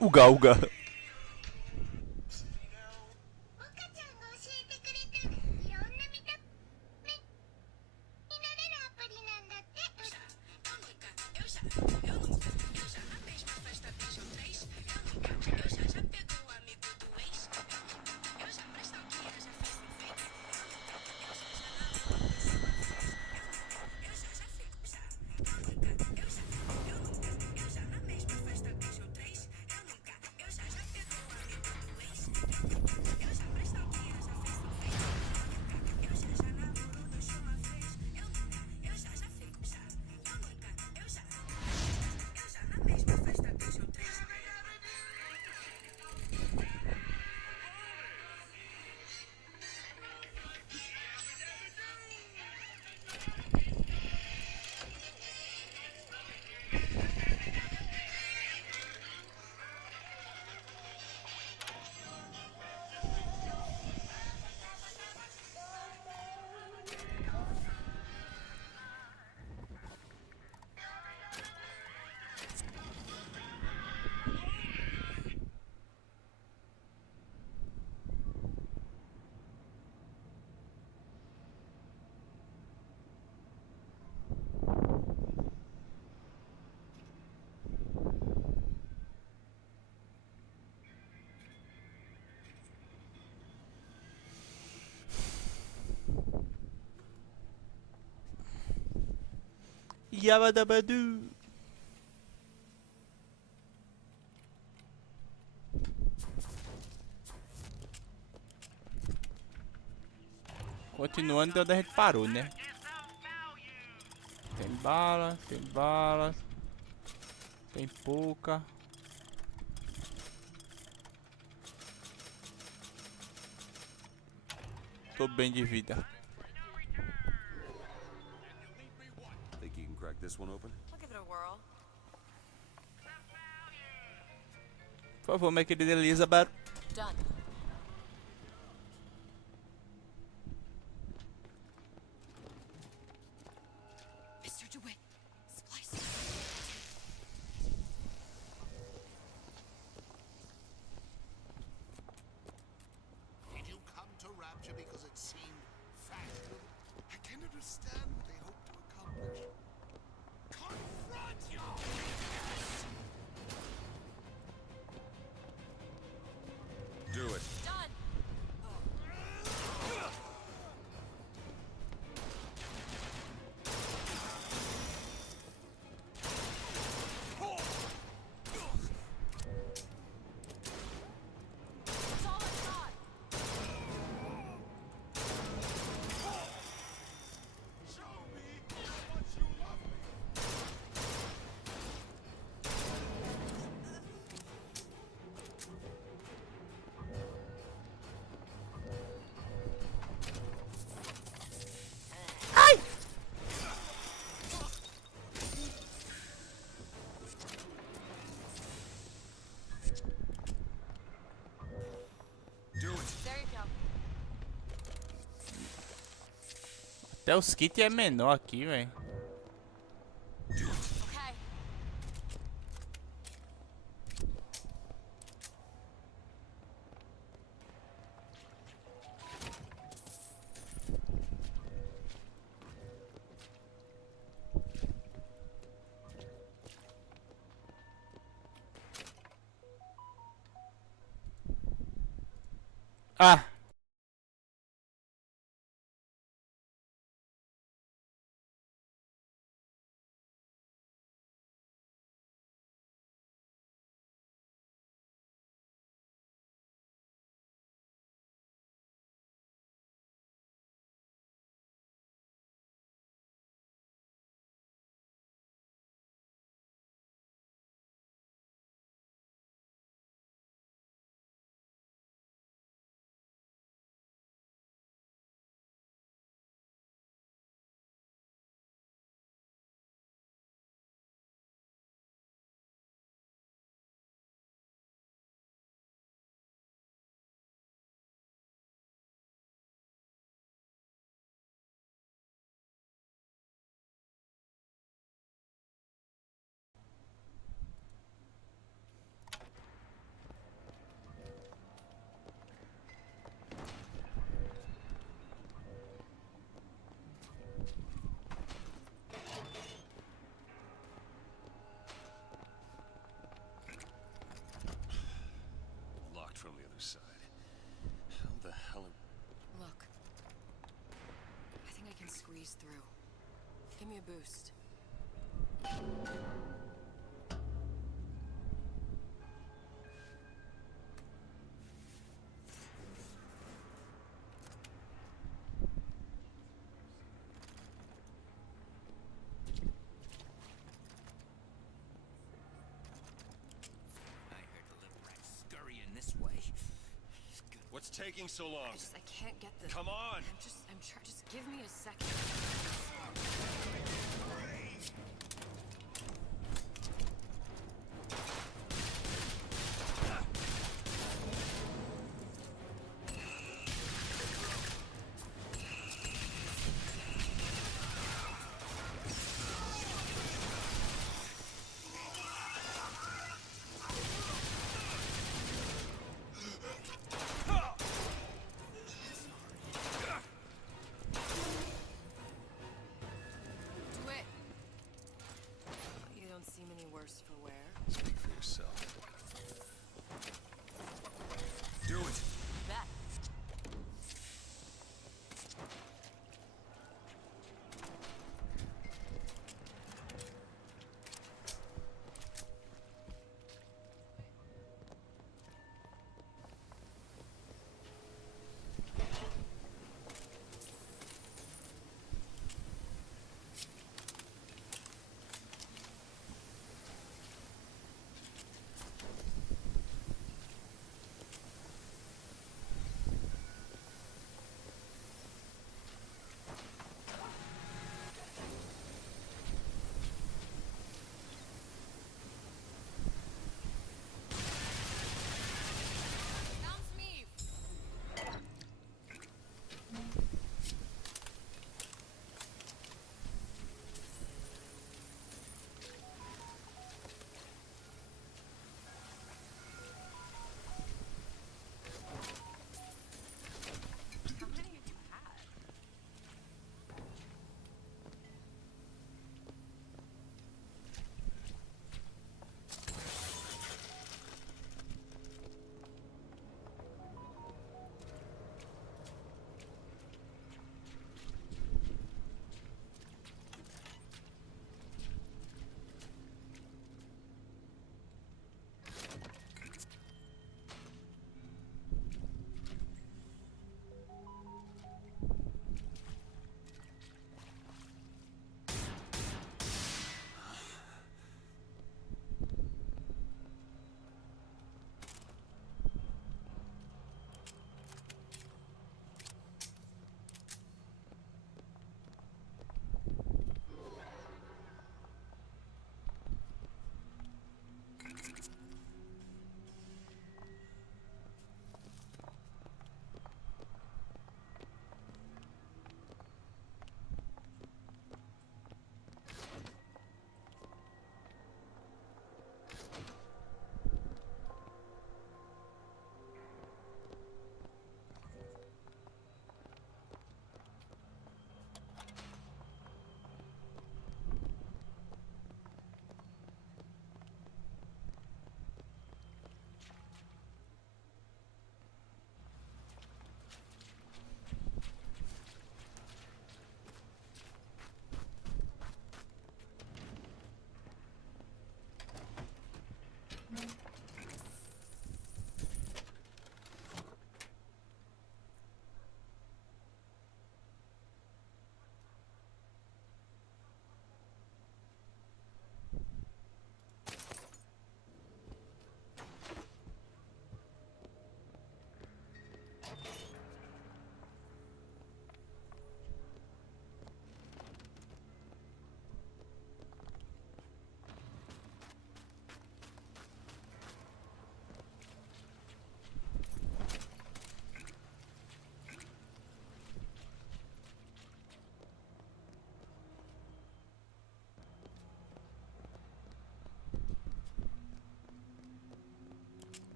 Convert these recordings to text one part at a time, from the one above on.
Uga, uga. Yabadabadu. Continuando de onde a gente parou, né? Tem bala, tem balas. Tem pouca. Tô bem de vida. Think you can crack this one open? I'll give it a whirl. Por favor, minha querida Elizabeth. Done. Mr. DeWitt, splice. Did you come to Rapture because it seemed fashionable? I can understand what they hope to accomplish. Confront your weakness! Do it. Done. That's all I've got. Show me how much you love me! Do it. There you go. Até os kits é menor aqui, velho. Okay. Ah! ease through. Give me a boost. I heard the little rat scurrying this way. Good. What's taking so long? I can't get the... Come on! Just give me a second. Do it. You don't seem any worse for wear. Speak for yourself. Do it! Bet. Sounds me. How many have you had?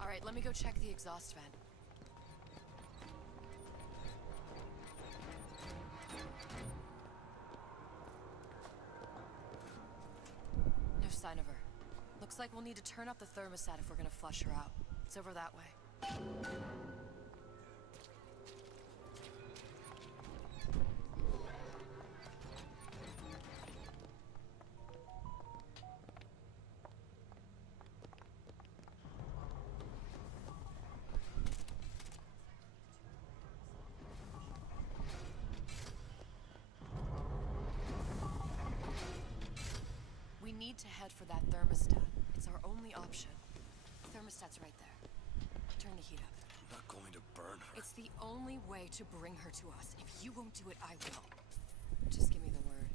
Alright, let me go check the exhaust vent. No sign of her. Looks like we'll need to turn up the thermostat if we're gonna flush her out. It's over that way. We need to head for that thermostat. It's our only option. Thermostat's right there. Turn the heat up. I'm not going to burn her. It's the only way to bring her to us. If you won't do it, I will. Just give me the word.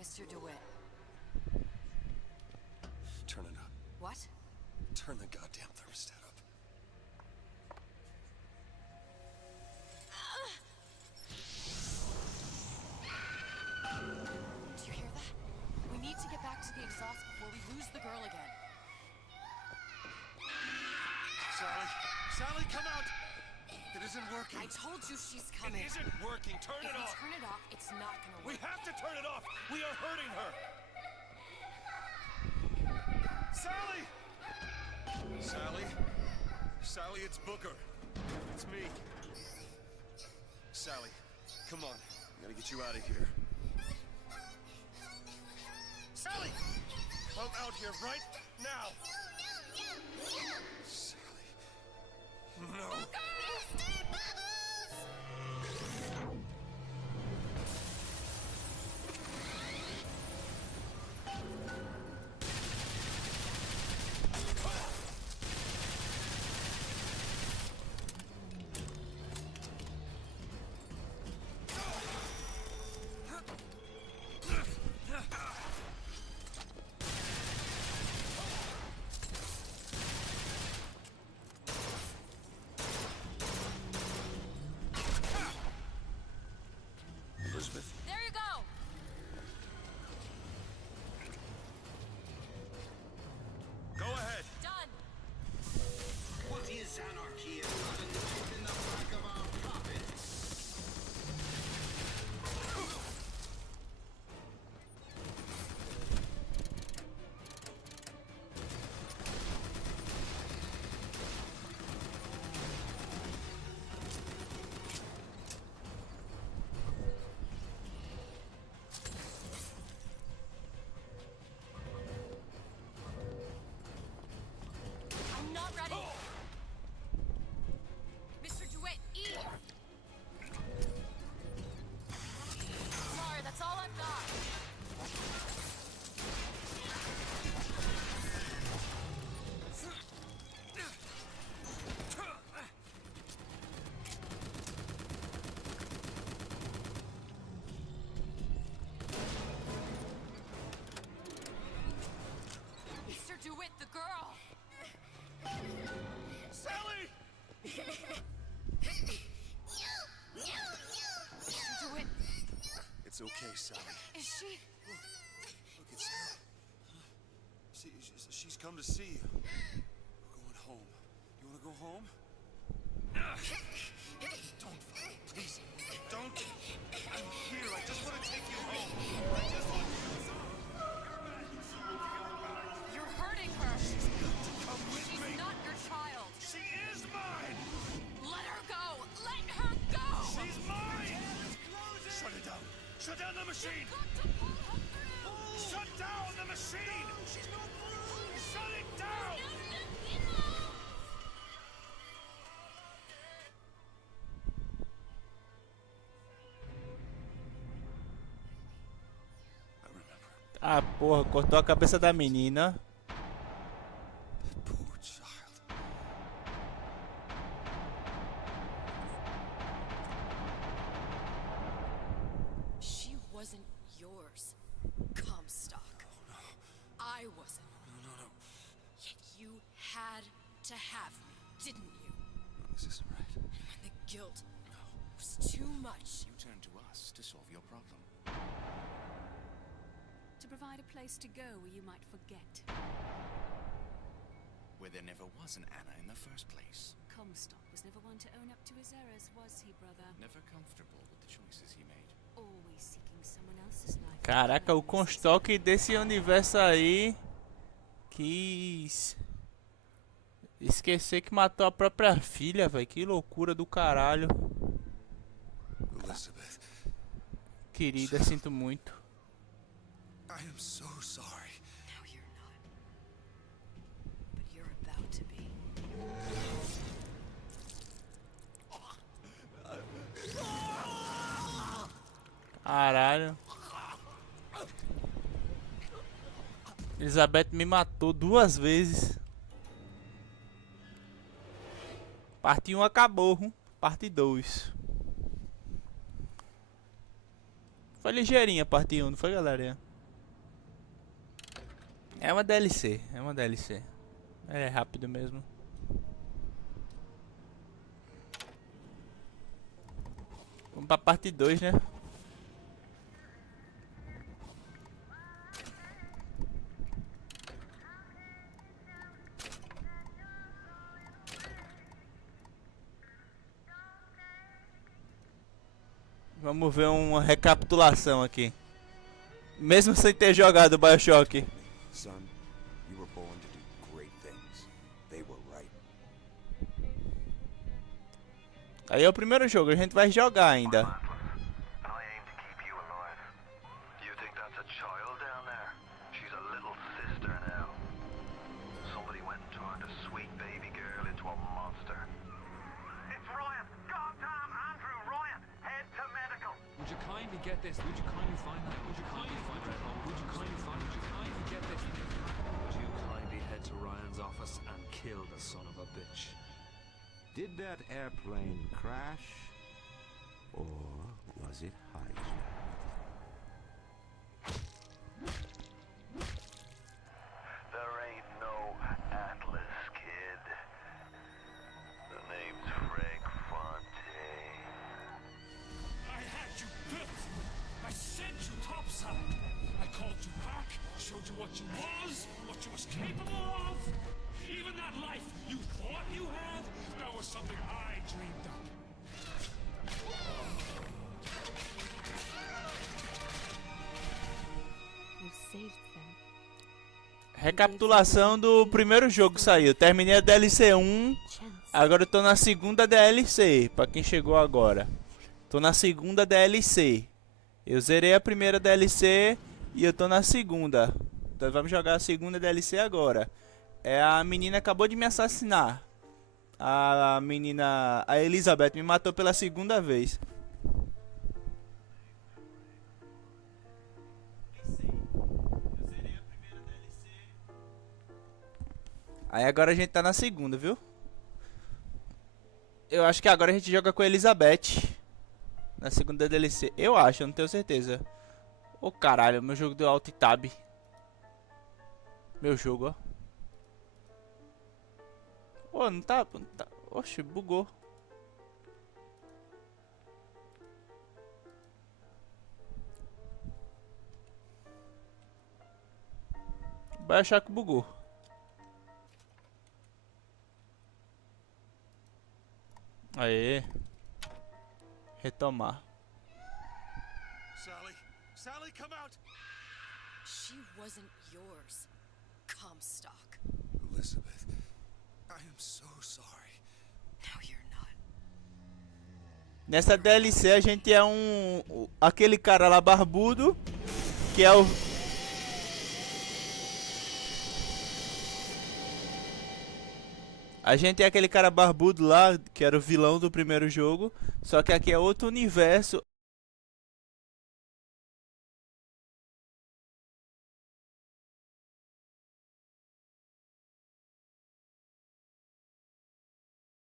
Mr. DeWitt. Turn it up. What? Turn the goddamn thermostat up. Do you hear that? We need to get back to the exhaust before we lose the girl again. Sally! Sally, come out! It isn't working. I told you she's It coming. isn't working. Turn If it we off. turn it off, it's not gonna We work. have to turn it off. We are hurting her. Sally! Sally? Sally, it's Booker. It's me. Sally, come on. I gotta get you out of here. Sally! Come out here right now! Sally. No. Elizabeth. There you go! Go ahead. Done! What is anarchy if not a knife in the back of our carpet? I'm not ready! Mr. DeWitt, Eve! Sorry, that's all I've got. Mr. DeWitt, the girl! Sally! Mr. DeWitt, It's okay, Sally. is she... Look, it's her. She's come to see you. We're going home. You want to go home? Don't, Father, please. Don't. I'm here. I just want to take you home. I just want you You're hurting her! come with She's me. not your child! She is mine. Let her go! Let her go! She's mine. Shut it down. Shut down the machine. Got to pull her through! Shut down the machine. She's not through. Shut it down. I remember. Ah, porra, cortou a cabeça da menina. That poor child. She wasn't yours, Comstock. I wasn't. No. Yet you had to have me, didn't you? No, this isn't right. And when the guilt was too much, You turn to us to solve your problem. To provide a place to go where you might forget. Where there never was an Anna in the first place. Comstock was never one to own up to his errors, was he, brother? Never comfortable. else's life. Caraca, o Comstock desse universo aí quis esquecer que matou a própria filha, velho. Que loucura do caralho. Elizabeth, Querida, sinto muito. I am so sorry. No, you're not. But you're about to be. Caralho. Elizabeth me matou 2 vezes. Parte 1 acabou, parte 2. Foi ligeirinha a parte 1, não foi, galera? É uma DLC, é uma DLC. É rápido mesmo. Vamos pra parte 2, né? Vamos ver uma recapitulação aqui. Mesmo sem ter jogado o Bioshock. Son, you were born to do great things. They were right. Aí é o primeiro jogo, a gente vai jogar ainda. And I aim to keep you alive. You think that's a child down there? She's a little sister now. Somebody went and turned a sweet baby girl into a monster. It's Ryan! Goddamn Andrew Ryan! Head to medical! Would you kindly get this? Would you kindly find that? Would you kindly find that? Would you kindly find? Would you kindly get this? Would you kindly head to Ryan's office and kill the son of a bitch? Did that airplane crash? Or was it hijacked? There ain't no Atlas, kid. The name's Frank Fontaine. I had you built. I sent you topside. I called you back, showed you what you was capable of. Even that life you thought you had, that was something I dreamed up. You saved them. Recapitulação do primeiro jogo que saiu. Terminei a DLC 1. Chance. Agora eu tô na segunda DLC. Pra quem chegou agora. Tô na segunda DLC. Eu zerei a primeira DLC e eu tô na segunda. Então vamos jogar a segunda DLC agora. A menina acabou de me assassinar. A menina... A Elizabeth me matou pela segunda vez. Aí agora a gente tá na segunda, viu? Eu acho que agora a gente joga com a Elizabeth. Na segunda DLC. Eu acho, eu não tenho certeza. Ô caralho, meu jogo deu alt tab. Meu jogo, ó. Ô, não tá... Oxe, bugou. Vai achar que bugou. Aê. Retomar. Sally, come out. She wasn't yours, Comstock. Elizabeth, I am so sorry. No, you're not. Nessa DLC a gente é aquele cara lá barbudo, que é o... A gente é aquele cara barbudo lá, que era o vilão do primeiro jogo, só que aqui é outro universo.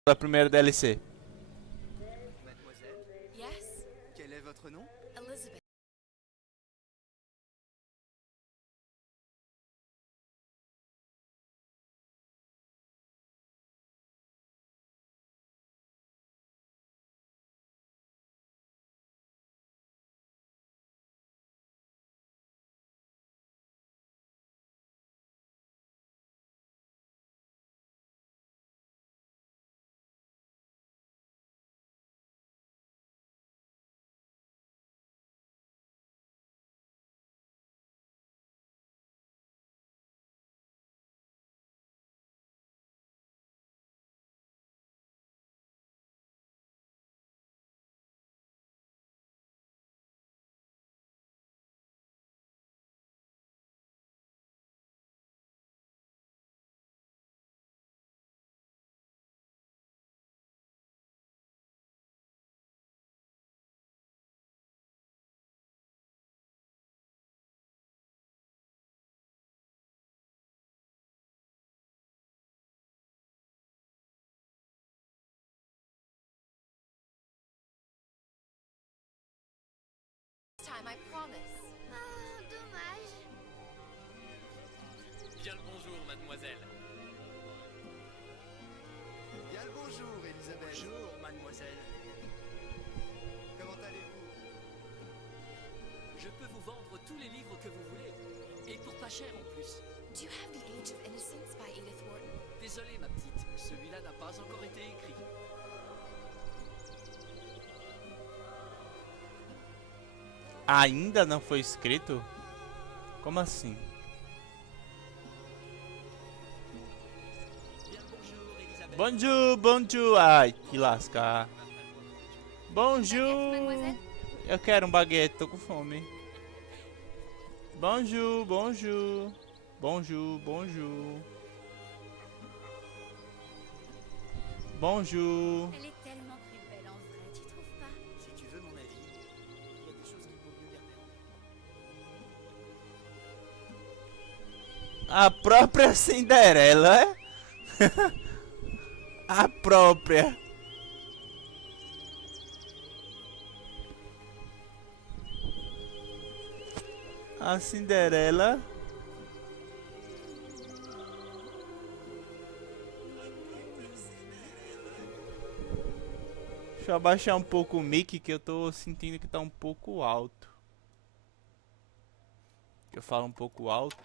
Da primeira DLC. Mademoiselle? Yes? Quel est votre nom? Elizabeth. time, I promise. Ah, dommage. Bien le bonjour, mademoiselle. Bien le bonjour, Elisabeth. Bonjour, mademoiselle. Comment allez-vous? Je peux vous vendre tous les livres que vous voulez. Et pour pas cher en plus. Do you have The Age of Innocence by Edith Wharton? Désolé, ma petite. Celui-là n'a pas encore été écrit. Ainda não foi escrito? Como assim? Bien le bonjour, Elisabeth. Bonjour, bonjour. Ai, que lascar. Bonjour. Mademoiselle? Eu quero um baguete, tô com fome. Bonjour, bonjour. Bonjour, bonjour. Bonjour. Elle est tellement plus belle en vrai, tu trouves pas? Si tu veux mon avis, il y a des choses qu'il vaut mieux garder en A própria Cinderela, é? A própria. A Cinderela. Deixa eu abaixar um pouco o mic que eu tô sentindo que tá um pouco alto. Eu falo um pouco alto.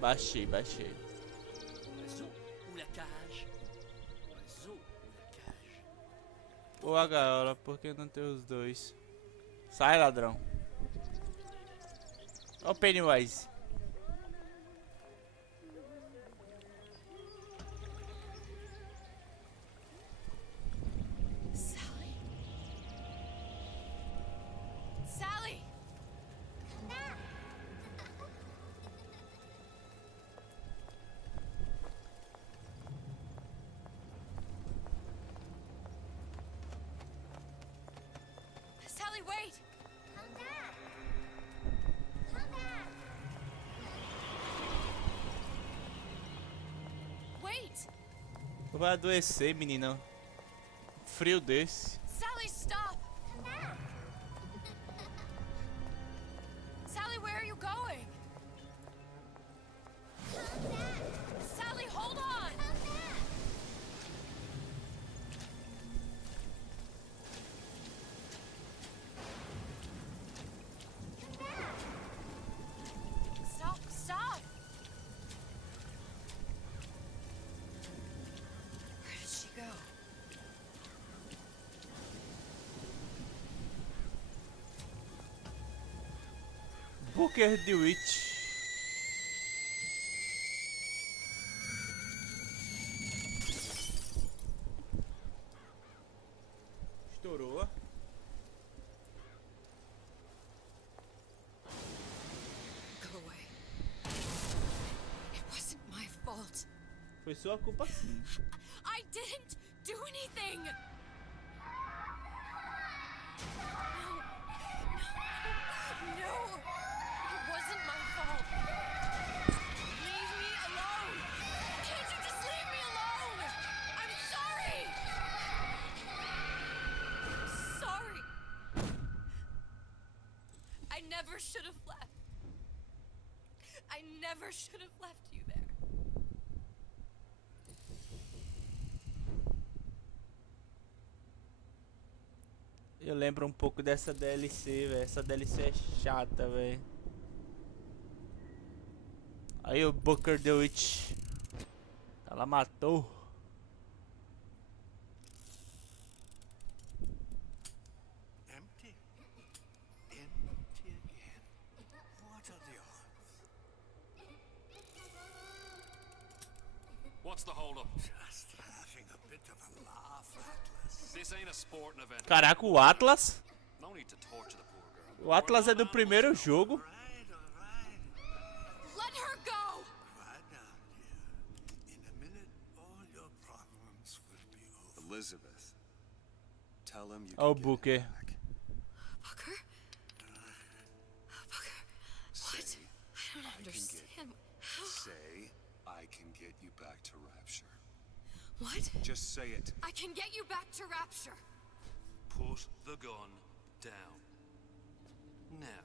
Baixei. Oiseau ou la cage? Oiseau ou la cage? Ou a gaiola, porque não tem os dois. Sai, ladrão. Ó o Pennywise. Sally? Sally! Sally, wait! Come back. Come back. Wait! Vai adoecer, menina. Frio desse. Sally, stop! Come back. Sally, where are you going? Come back. Sally, hold on! Come back. Come back. Stop! Stop! Where did she go? Booker the Witch. Estourou. Go away. It wasn't my fault. Foi sua culpa sim. I didn't do anything! No! It wasn't my fault! Leave me alone! Can't you just leave me alone? I'm sorry! I'm sorry! I never should have left. I never should have left you there. Eu lembro um pouco dessa DLC, velho. Essa DLC é chata, velho. Aí o Booker the Witch. Ela matou. Empty. Empty again. What are the odds? What's the hold up? Just having a bit of a laugh, Atlas. This ain't a sporting event. Caraca, o Atlas. No need to torture the poor girl. O Atlas é do primeiro jogo. All right. Let her go! Quiet down, dear. In a minute, all your problems will be over. Elizabeth, tell him you Ó o can get Booker. him back. Booker? Booker? What? Say, I don't I can understand. say, I can get you back to Rapture. What? Just say it. I can get you back to Rapture. Put the gun down. Now,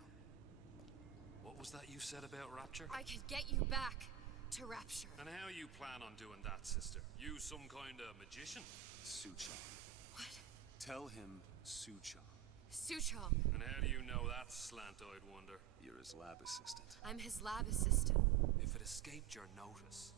what was that you said about Rapture? I could get you back to Rapture. And how you plan on doing that, sister? You some kind of magician? Suchong. What? Tell him Suchong. Suchong. And how do you know that, slant-eyed wonder? You're his lab assistant. I'm his lab assistant. If it escaped your notice,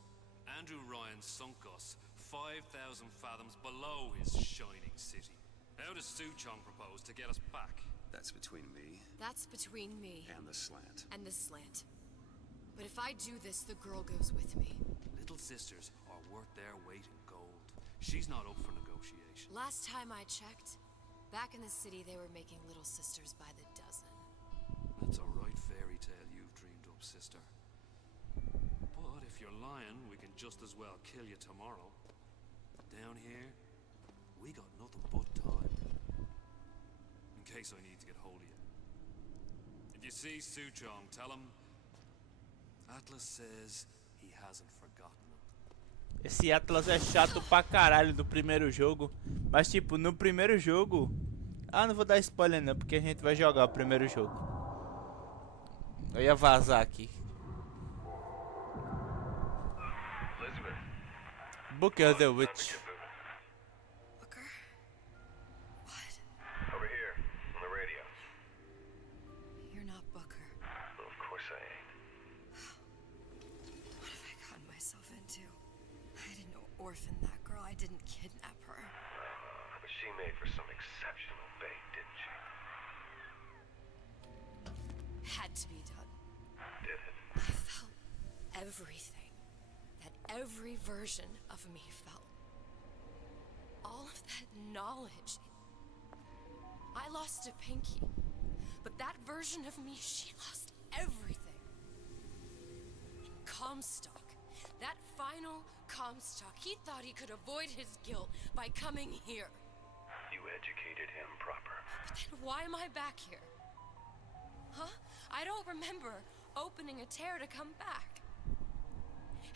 Andrew Ryan sunk us 5,000 fathoms below his shining city. How does Suchong propose to get us back? That's between me That's between me and the slant. and the slant. But if I do this, the girl goes with me. Little sisters are worth their weight in gold. She's not up for negotiation. Last time I checked, back in the city they were making little sisters by the dozen. That's a right fairy tale you've dreamed up, sister. But if you're lying, we can just as well kill you tomorrow. Down here, we got nothing but time. In case I need to get hold of you. If you see Suchong, tell him Atlas says he hasn't forgotten him. Esse Atlas é chato pra caralho do primeiro jogo. Mas tipo, no primeiro jogo... Ah, não vou dar spoiler não, porque a gente vai jogar o primeiro jogo. Eu ia vazar aqui. Booker the Witch. Booker? What? Over here, on the radio. You're not Booker. Well, of course I ain't. What have I gotten myself into? I didn't orphan that girl. I didn't kidnap her. But she made for some exceptional bait, didn't she? Had to be done. Did it? I felt everything that every version of me felt. All of that knowledge. I lost a pinky, but that version of me, she lost everything. And Comstock, that final Comstock, he thought he could avoid his guilt by coming here. You educated him proper. But then why am I back here? Huh? I don't remember opening a tear to come back.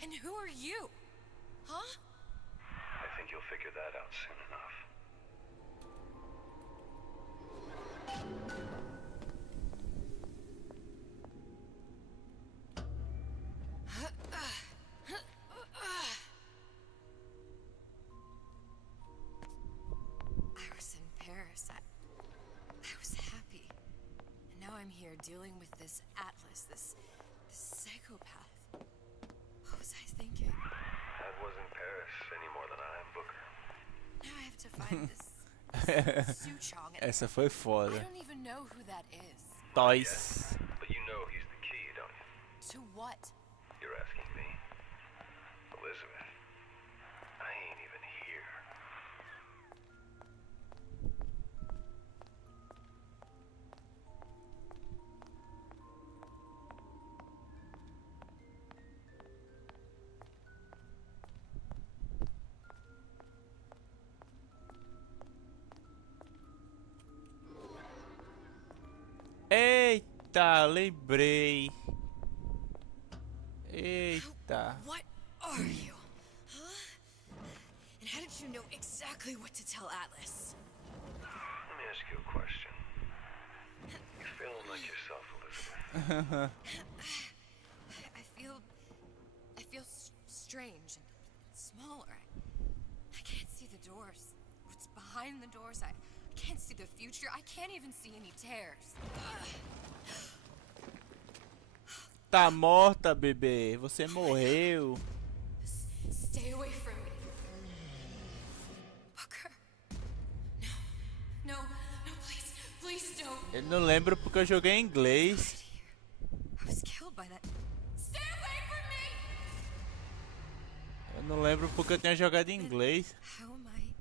And who are you? Huh? I think you'll figure that out soon enough. I was in Paris. I was happy. And now I'm here dealing with this Atlas, this psychopath. What was I thinking? That wasn't Paris any more than I am Booker. Now I have to find this Suchong. And Essa foi I foda. don't even know who that is. Toys. But you know he's the key, don't you? To what? You're asking me. Elizabeth, I ain't even here. Eita, lembrei. Eita. What are you? Huh? And how did you know exactly what to tell Atlas? Let me ask you a question. You feeling like yourself, Elizabeth? I feel strange and smaller. I can't see the doors. What's behind the doors? I can't see the future. I can't even see any tears. Tá morta, bebê. Você morreu. Stay away from me. Booker. No, please, please don't. Eu não lembro porque eu joguei em inglês. I was killed by that. Stay away from me. Eu não lembro porque eu tinha jogado em inglês. How am I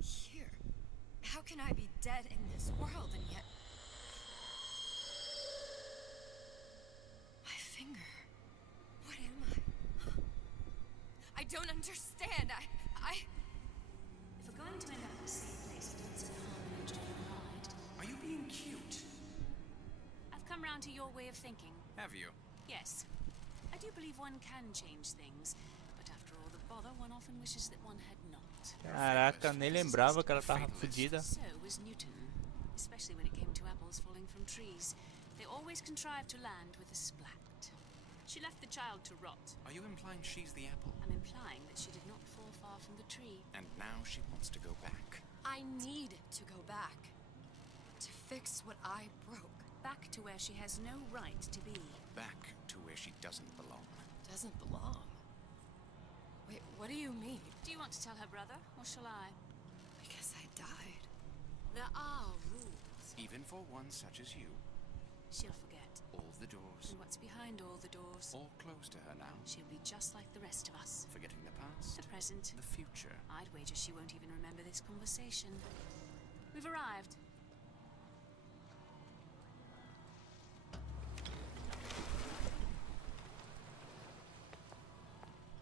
here? How can I be dead in this world and yet... My finger. What am I? I don't understand. I... If we're going to end up in the same place at once in harmony and hide, Are you being cute? I've come round to your way of thinking. Have you? Yes. I do believe one can change things, but after all the bother, one often wishes that one had not. Caraca, nem lembrava que ela tava fodida. So was Newton. especially when it came to apples falling from trees. They always contrived to land with a splat. She left the child to rot. Are you implying she's the apple? I'm implying that she did not fall far from the tree. And now she wants to go back. I need to go back. To fix what I broke. Back to where she has no right to be. Back to where she doesn't belong. Doesn't belong. Wait, what do you mean? Do you want to tell her brother, or shall I? I guess I died. There are rules. Even for one such as you. She'll forget. All the doors. And what's behind all the doors? All closed to her now. She'll be just like the rest of us. Forgetting the past. The present. The future. I'd wager she won't even remember this conversation. We've arrived.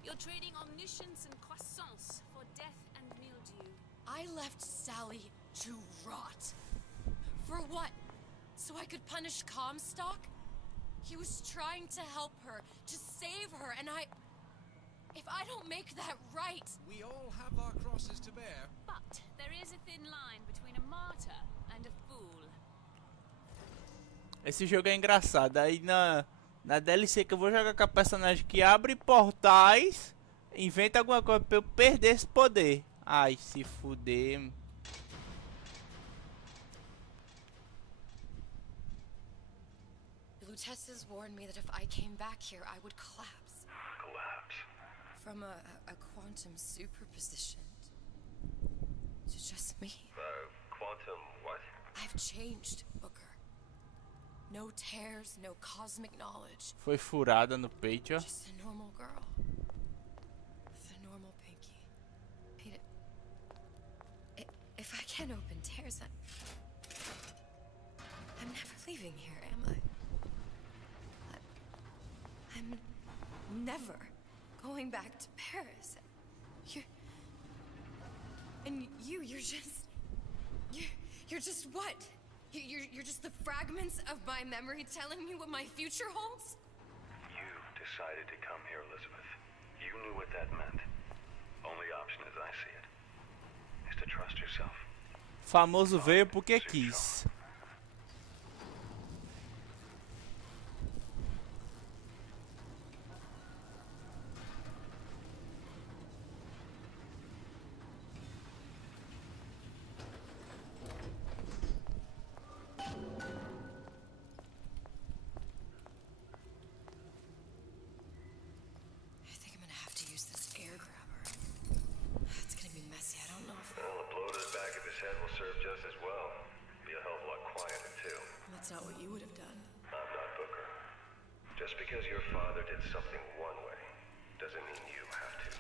You're trading omniscience and croissance for death and mildew. I left Sally to rot. For what? So I could punish Comstock? He was trying to help her, to save her, and if I don't make that right... We all have our crosses to bear. But there is a thin line between a martyr and a fool. Esse jogo é engraçado. Aí na DLC que eu vou jogar com a personagem que abre portais, inventa alguma coisa pra eu perder esse poder. Ai, se fuder. Lutesses warned me that if I came back here, I would collapse. Collapse. From a quantum superposition to just me. Quantum what? I've changed, Booker. No tears, no cosmic knowledge. Foi furada no peito, ó. Just a normal girl. With a normal pinky. If I can't open tears, I'm never leaving here, am I? I'm never going back to Paris. You're just what? You're just the fragments of my memory telling me what my future holds? You decided to come here, Elizabeth. You knew what that meant. Only option, as I see it, is to trust yourself. Famoso veio porque quis. That's not what you would have done. I'm not Booker. Just because your father did something one way, doesn't mean you have to.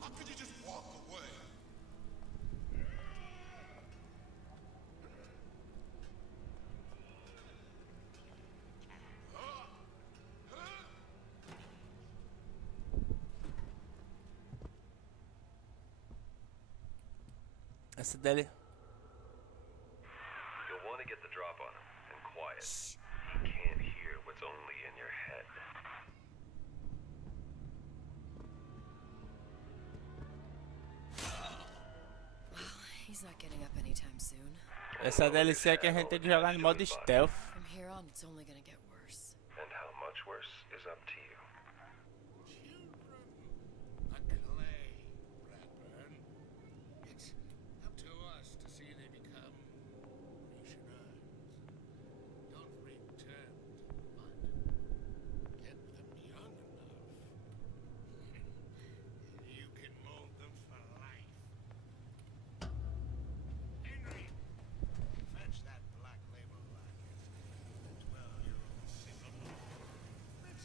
How could you just walk away? Essa dele. You'll want to get the drop on him, and quiet. He can't hear what's only in your head. Well, he's not getting up anytime soon. Essa DLC é que a gente tem que jogar no modo stealth. From here on, it's only gonna get worse. And how much worse is up to you. A clay, Bradburn. It's up to us to see they become Oceanos. Don't return to mud. Get them young enough. You can mold them for life. Henry, fetch that black label racket. The 12-year-old single. Let's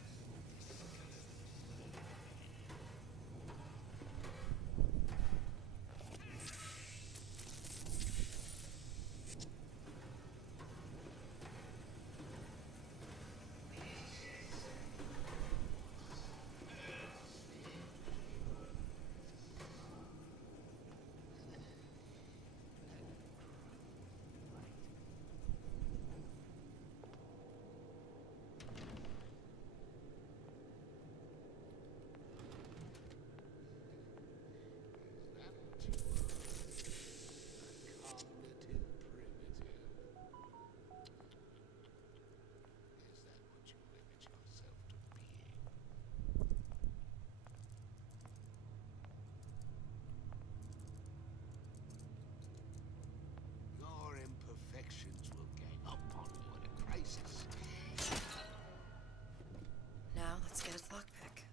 Now let's get its lockpick.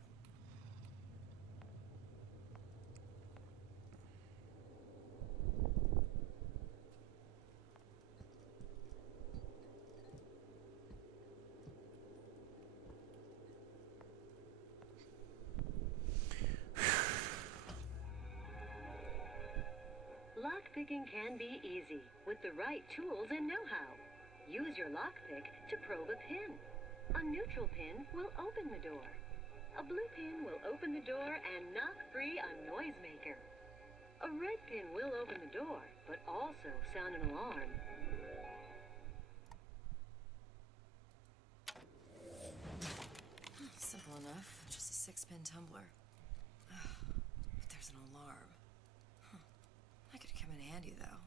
Lockpicking can be easy with the right tools and know-how. Use your lockpick to probe a pin. A neutral pin will open the door. A blue pin will open the door and knock free a noisemaker. A red pin will open the door, but also sound an alarm. Simple enough. Just a 6-pin tumbler. But there's an alarm. That could come in handy, though.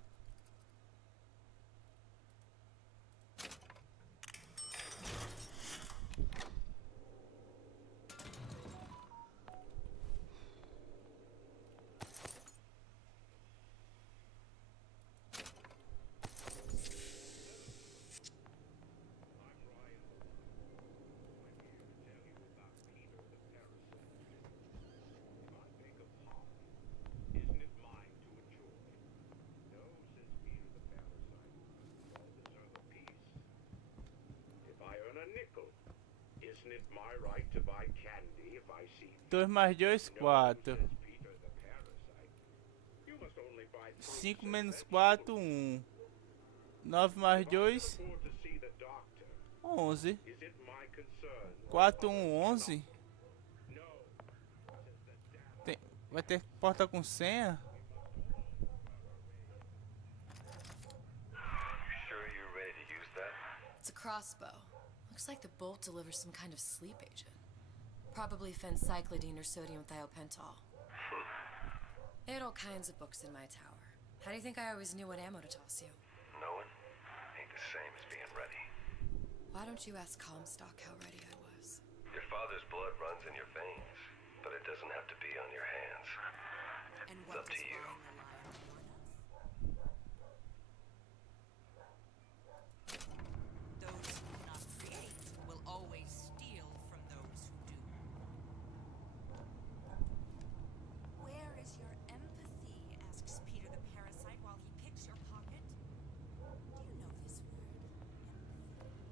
Isn't it my right to buy candy if I see 2 mais 2, 4. 5 menos 4, 1. 9 mais 2, 11. 4, 1, 11. Vai ter porta com senha? It's a crossbow. Looks like the bolt delivers some kind of sleep agent. Probably phencyclidine or sodium thiopental. They had all kinds of books in my tower. How do you think I always knew what ammo to toss you? Knowing ain't the same as being ready. Why don't you ask Comstock how ready I was? Your father's blood runs in your veins, but it doesn't have to be on your hands. And It's up to you. Those who cannot create will always steal from those who do. Where is your empathy? Asks Peter the parasite while he picks your pocket. Do you know this word? Empathy.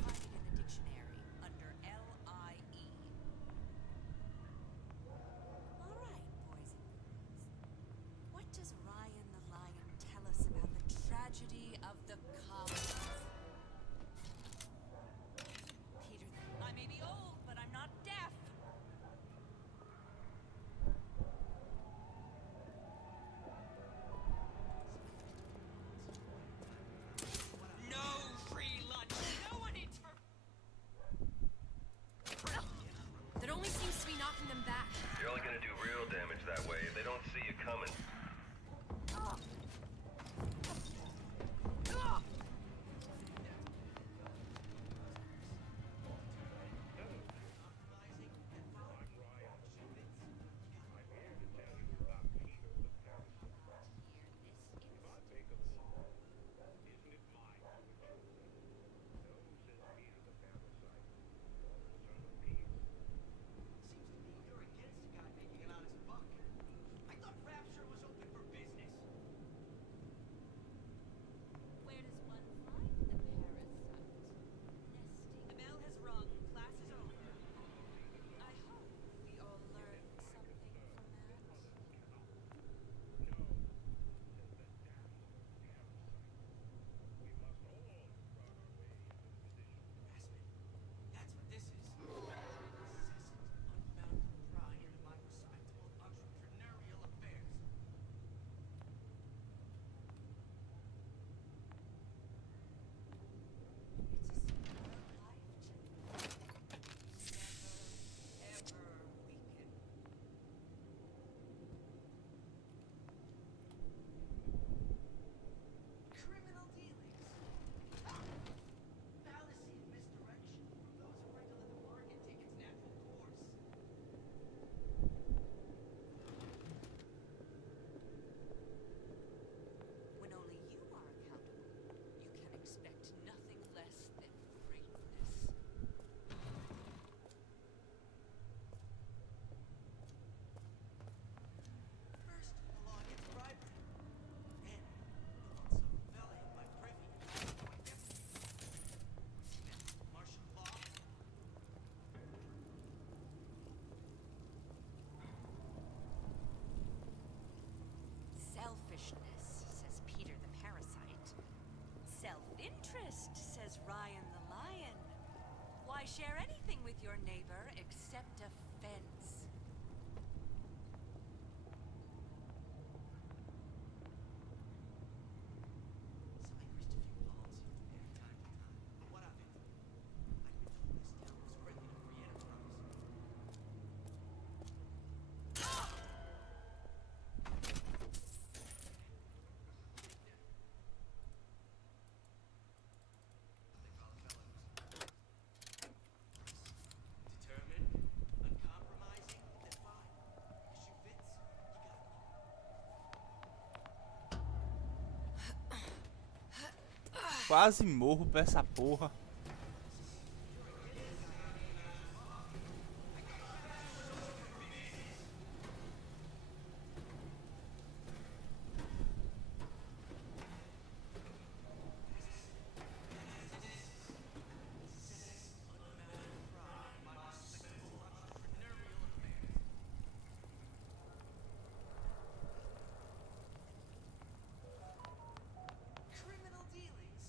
Find it in the dictionary under L-I-E. All right, boys and girls. I share anything with your neighbor except a fence. Quase morro pra essa porra. Criminal dealings?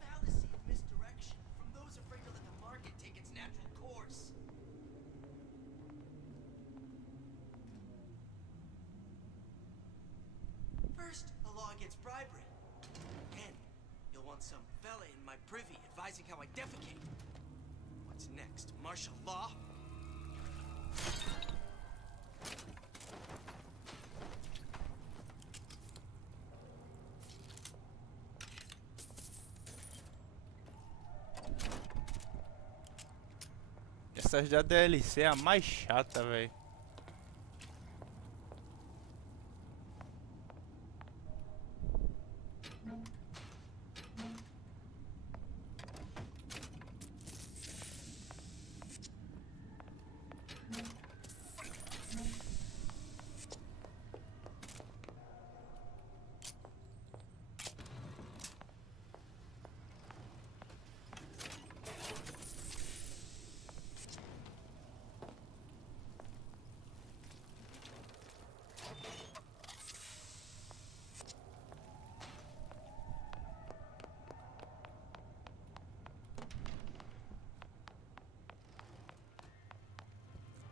Fallacy of misdirection from those afraid to let the market take its natural course. First, a law against bribery. Then, you'll want some fella in my privy advising how I defecate. What's next? Martial law? Essas da DLC é a mais chata, velho.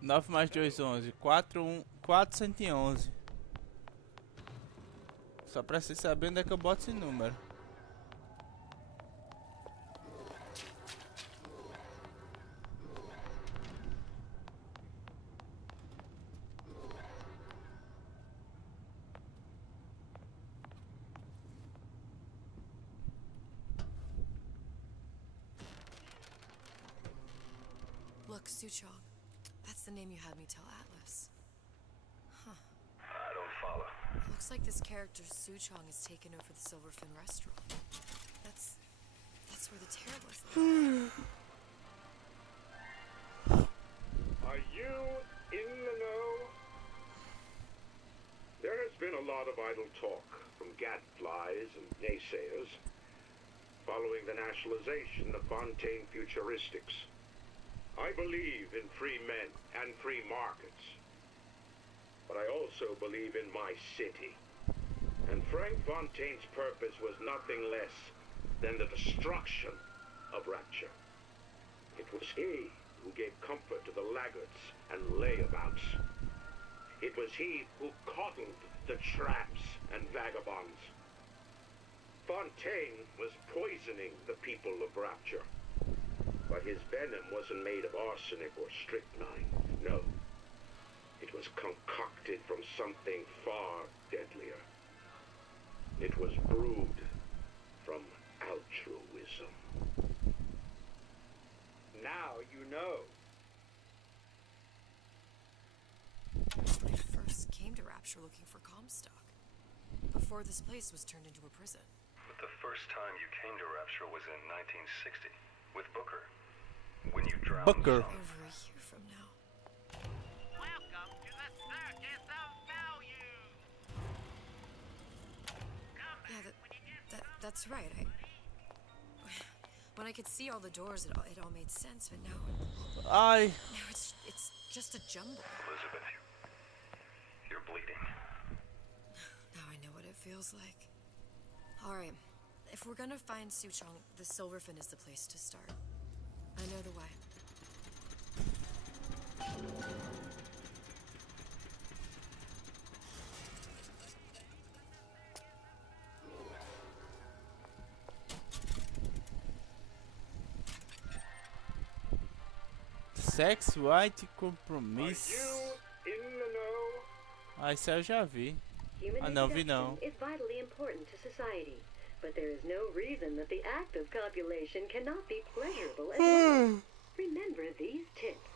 Nove mais 2, 11. 411. Só pra vocês saberem onde é que eu boto esse número. Look, Suchong. That's the name you had me tell Atlas. Huh. I don't follow. Looks like this character Suchong has taken over the Silverfin restaurant. That's where the tear was. Are you in the know? There has been a lot of idle talk from gadflies and naysayers following the nationalization of Fontaine Futuristics. I believe in free men and free markets. But I also believe in my city. And Frank Fontaine's purpose was nothing less than the destruction of Rapture. It was he who gave comfort to the laggards and layabouts. It was he who coddled the tramps and vagabonds. Fontaine was poisoning the people of Rapture. But his venom wasn't made of arsenic or strychnine. No. It was concocted from something far deadlier. It was brewed from altruism. Now you know. When I first came to Rapture looking for Comstock, before this place was turned into a prison. But the first time you came to Rapture was in 1960 with Booker. When you drowned Booker. Over a year from now. Welcome to the circus of value. Yeah, that's right. When I could see all the doors, it all made sense. But now it's just a jumble. Elizabeth, you're bleeding. Now I know what it feels like. All right, if we're gonna find Suchong, the Silverfin is the place to start. I know the way. Sex, White, Compromisso. In the know? Ah, isso eu já vi. Human Ah, não vi não. reproduction is vitally important to society, but there is no reason that the act of copulation cannot be pleasurable as well. Remember these tips.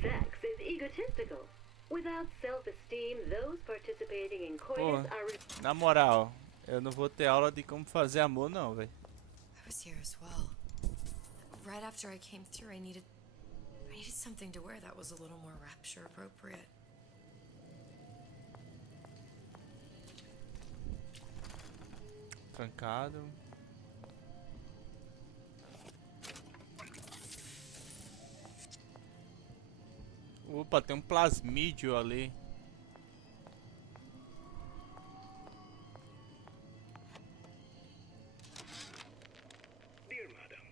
Sex is egotistical. Without self-esteem, those participating in Pô, coitus are... na moral, eu não vou ter aula de como fazer amor não, velho. I was here as well. Right after I came through, I needed something to wear that was a little more rapture appropriate. Trancado. Opa, tem um plasmídio ali. Dear Madam,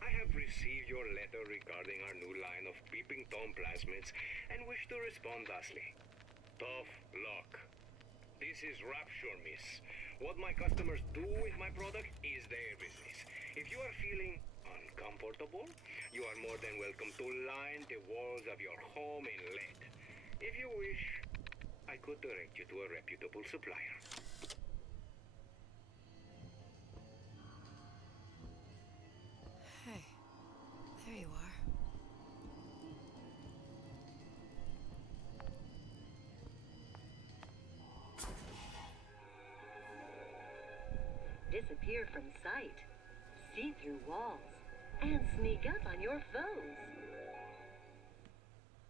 I have received your letter regarding our new line of peeping Tom plasmids and wish to respond thusly. Tough luck. This is Rapture, miss. What my customers do with my product is their business. If you are feeling uncomfortable, you are more than welcome to line the walls of your home in lead. If you wish, I could direct you to a reputable supplier. Hey, there you are. disappear from sight, see through walls, and sneak up on your foes.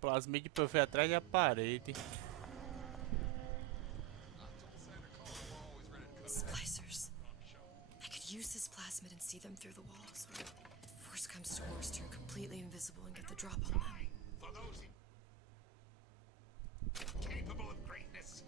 Plasmid pra eu ver atrás da parede. Splicers. I could use this plasmid and see them through the walls. Or, if worst comes to worst, turn completely invisible and get the drop on them. For those capable of greatness.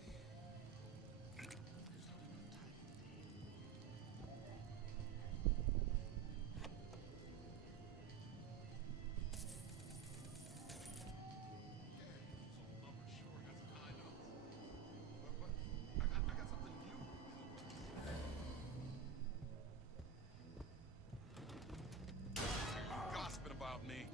Gossiping about me.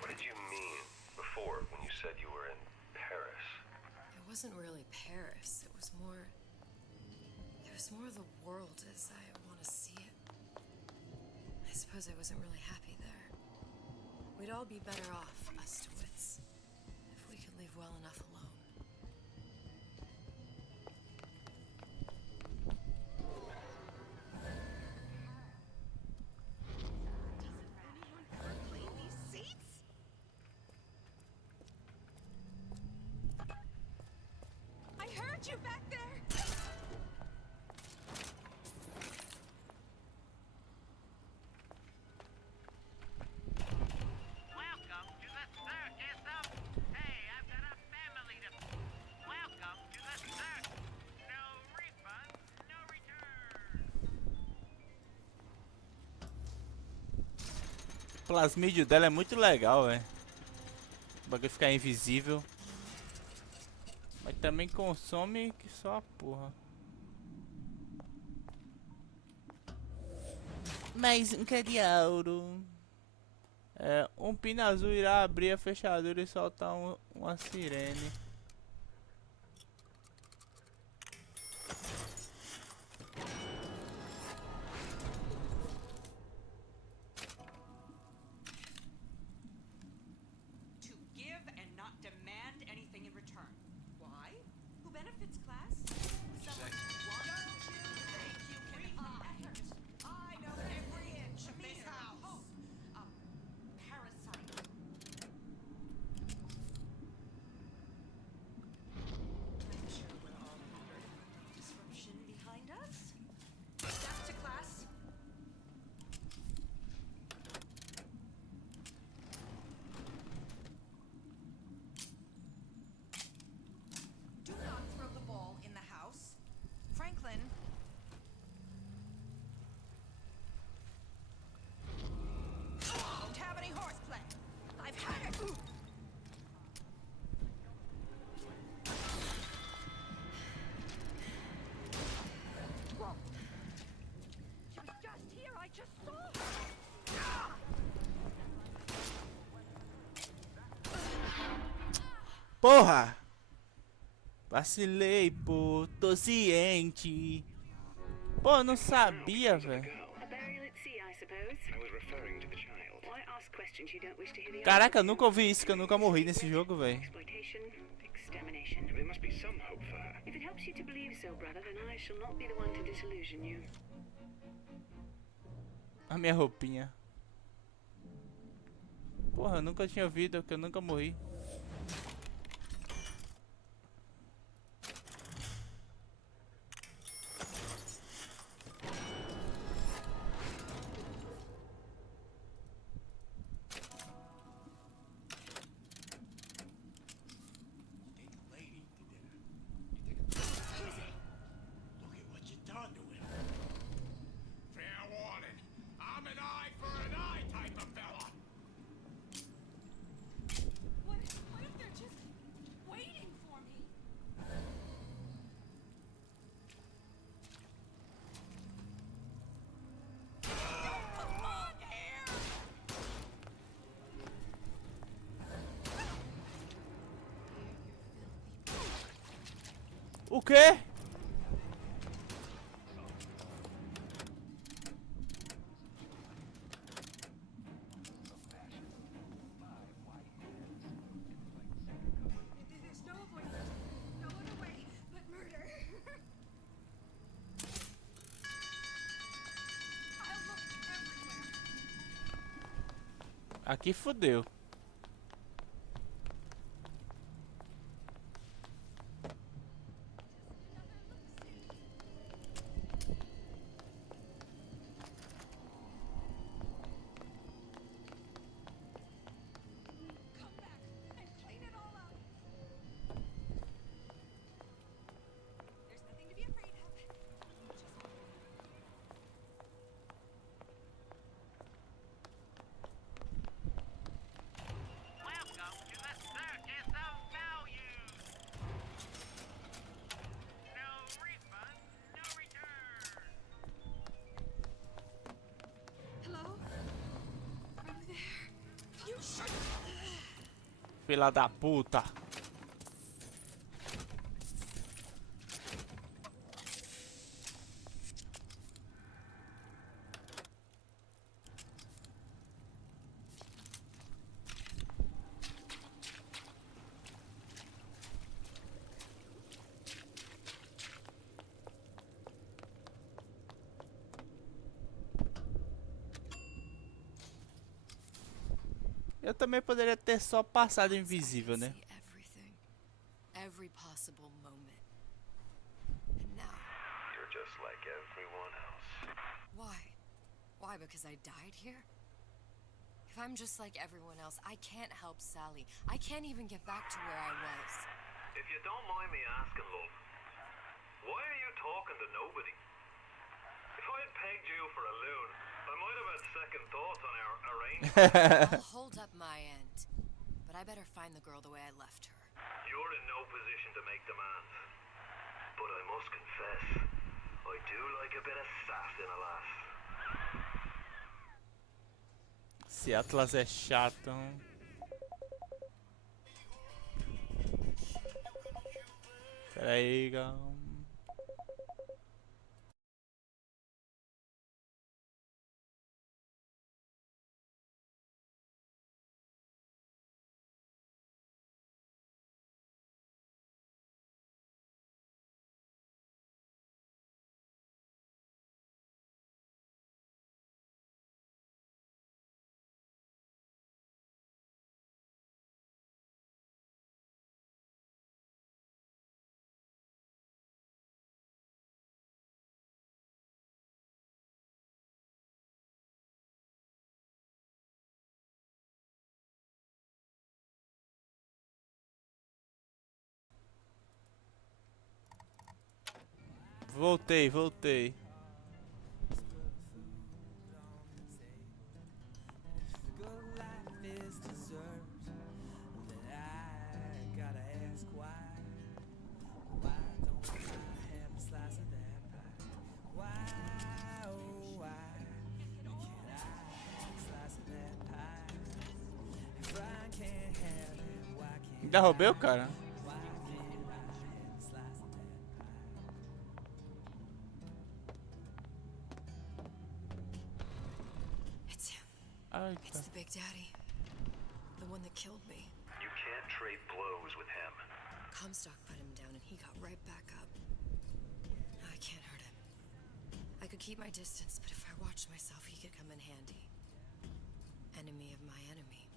What did you mean before when you said you were in Paris? It wasn't really Paris. It was more the world as I want to see it. I suppose I wasn't really happy there. We'd all be better off, us to wits, if we could leave well enough alone. Clean these seats? I heard you back there! Welcome to the circus of... Hey, I've got a family to... Welcome to the circus. No refunds, no returns. O plasmídio dela é muito legal, velho. O bagulho ficar invisível. Mas também consome que só a porra. Mais um cadeouro. É, um pino azul irá abrir a fechadura e soltar uma sirene. To give and not demand anything in return. Why? Who benefits, class? Someone wants to. Thank you, I know every inch of this house. A parasite. I just saw. Porra! Vacilei, pô. Tô ciente. Pô, eu não sabia, velho. Caraca, eu nunca ouvi isso, que eu nunca morri nesse jogo, velho. A minha roupinha. Porra, eu nunca tinha ouvido, que eu nunca morri. O quê? There's no avoidance. No other way but murder. I'll look everywhere. Aqui fodeu. Filha da puta. Eu também poderia ter só passado invisível, né? Every possible moment. And now, You're just like everyone else. why? Why? Because I died here? If I'm just like everyone else, I can't help Sally. I can't even get back to where I was. If you don't mind me asking, love, why are you talking to nobody? If I had pegged you for a loon, I might have had second thoughts on our arrangement. I'll hold up my end, but I better find the girl the way I left her. You're in no position to make demands. But I must confess, I do like a bit of sass in a lass. Esse Atlas é chato. Pera aí, galera. Voltei. Ainda roubei o cara. It's him. Ai, It's tá. the Big Daddy. The one that killed me. You can't trade blows with him. Comstock put him down and he got right back up. I can't hurt him. I could keep my distance, but if I watched myself, he could come in handy. Enemy of my enemy.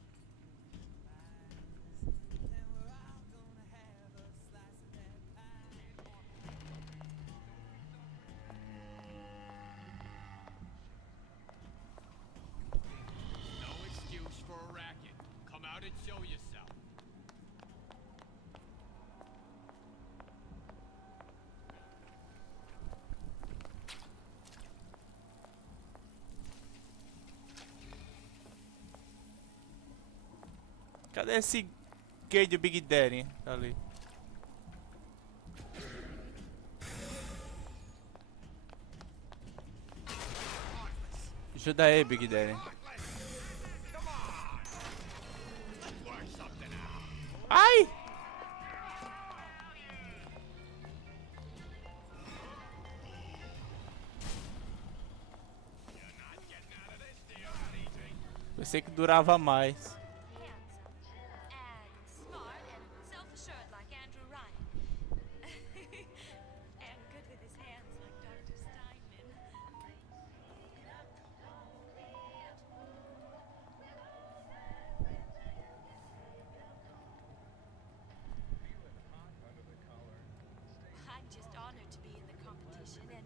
No excuse for a racket. Come out and show yourself. Cadê esse gay de Big Daddy? Tá ali. Ajuda aí, Big Daddy. Ai! Pensei que durava mais. Smart and self-assured like Andrew Ryan. And good with his hands like Dr. Steinman. I'm just honored to be in the competition and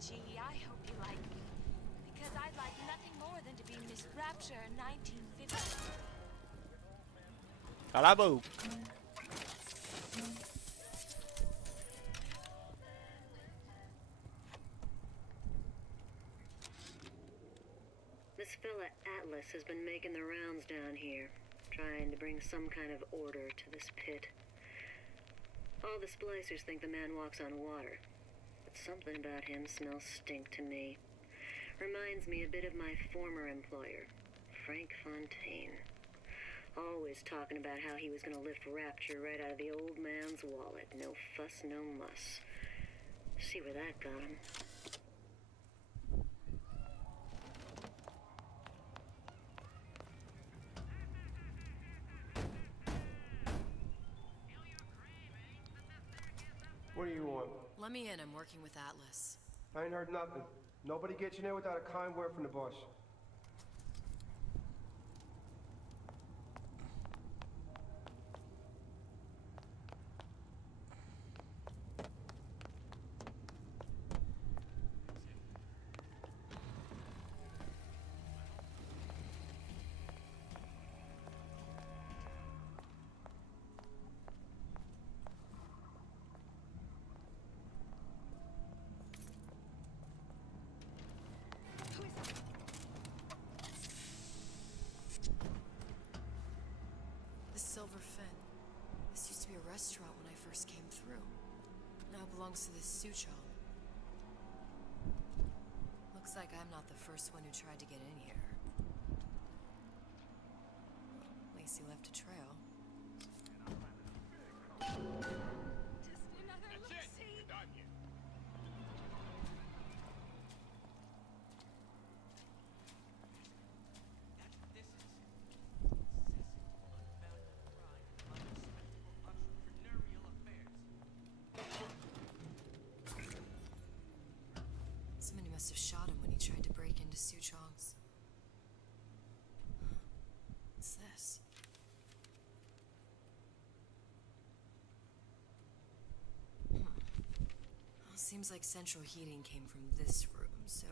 gee, I hope you like me. Because I'd like nothing more than to be Miss Rapture 1950. Cala a boca. This fella Atlas has been making the rounds down here, trying to bring some kind of order to this pit. All the splicers think the man walks on water, but something about him smells stink to me. Reminds me a bit of my former employer, Frank Fontaine. Always talking about how he was going to lift Rapture right out of the old man's wallet. No fuss, no muss. See where that got him. What do you want? Let me in. I'm working with Atlas. I ain't heard nothing. Nobody gets in there without a kind word from the boss. The Silver Fin. This used to be a restaurant when I first came through. Now belongs to this Suchong. Looks like I'm not the first one who tried to get in here. Lacey left a trail. Just another That's it. We're done here. Somebody must have shot him when he tried to break into Suchong's. What's this? Well, seems like central heating came from this room, so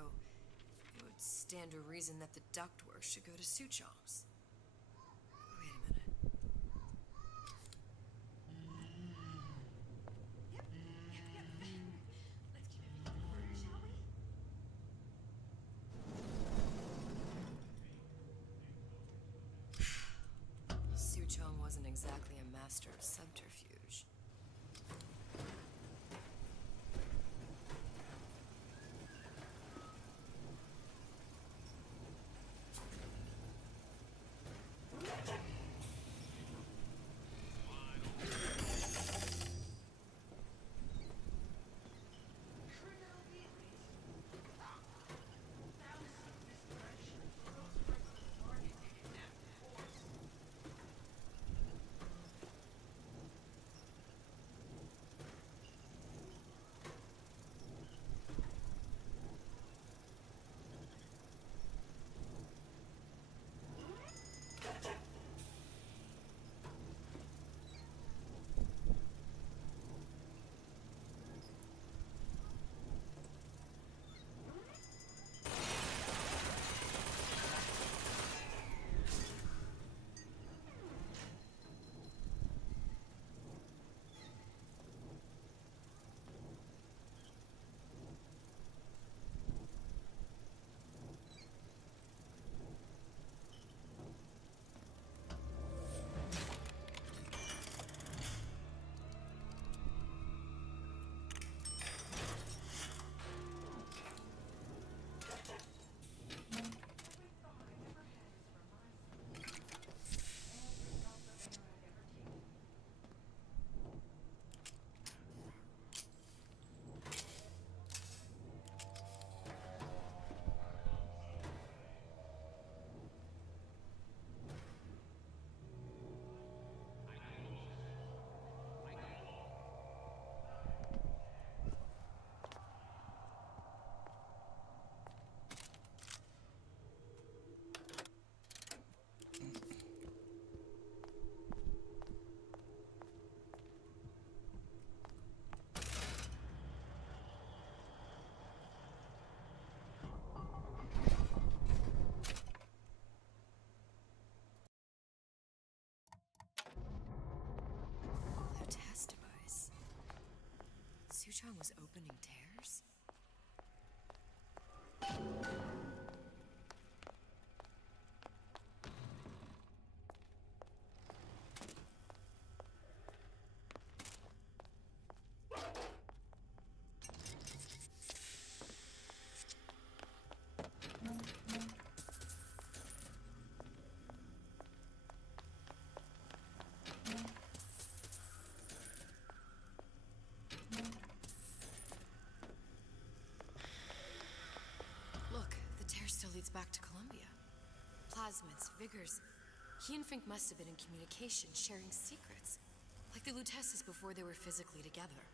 it would stand to reason that the ductwork should go to Suchong's. Wait a minute. Suchong wasn't exactly a master of subterfuge. things opening tears? Look, the tear still leads back to Columbia. Plasmids, Vigors. He and Fink must have been in communication, sharing secrets. Like the Lutesses before they were physically together.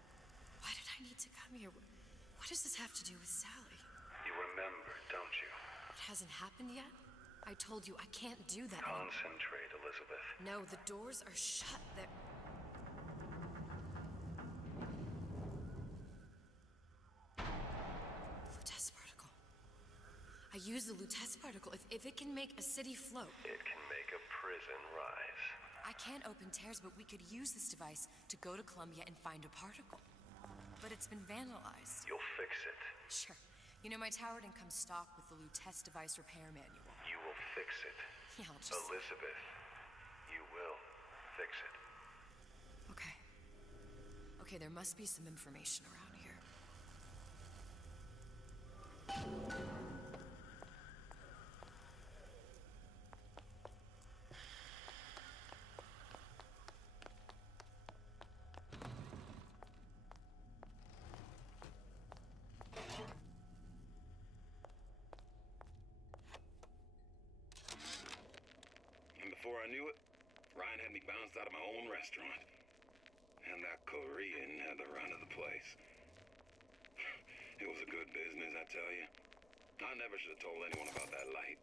Why did I need to come here? What does this have to do with Sally? You remember, don't you? It hasn't happened yet? I told you I can't do that. Concentrate, Elizabeth. No, the doors are shut. They're... Lutece particle. I use the Lutece particle. If it can make a city float. It can make a prison rise. I can't open tears, but we could use this device to go to Columbia and find a particle. But it's been vandalized. You'll fix it. Sure. You know, my tower didn't come stocked with the Lutece device repair manual. You will fix it. Yeah, I'll just... Elizabeth, you will fix it. Okay. Okay, there must be some information around here. And before I knew it, Ryan had me bounced out of my own restaurant. And that Korean had the run of the place. It was a good business, I tell you. I never should have told anyone about that light.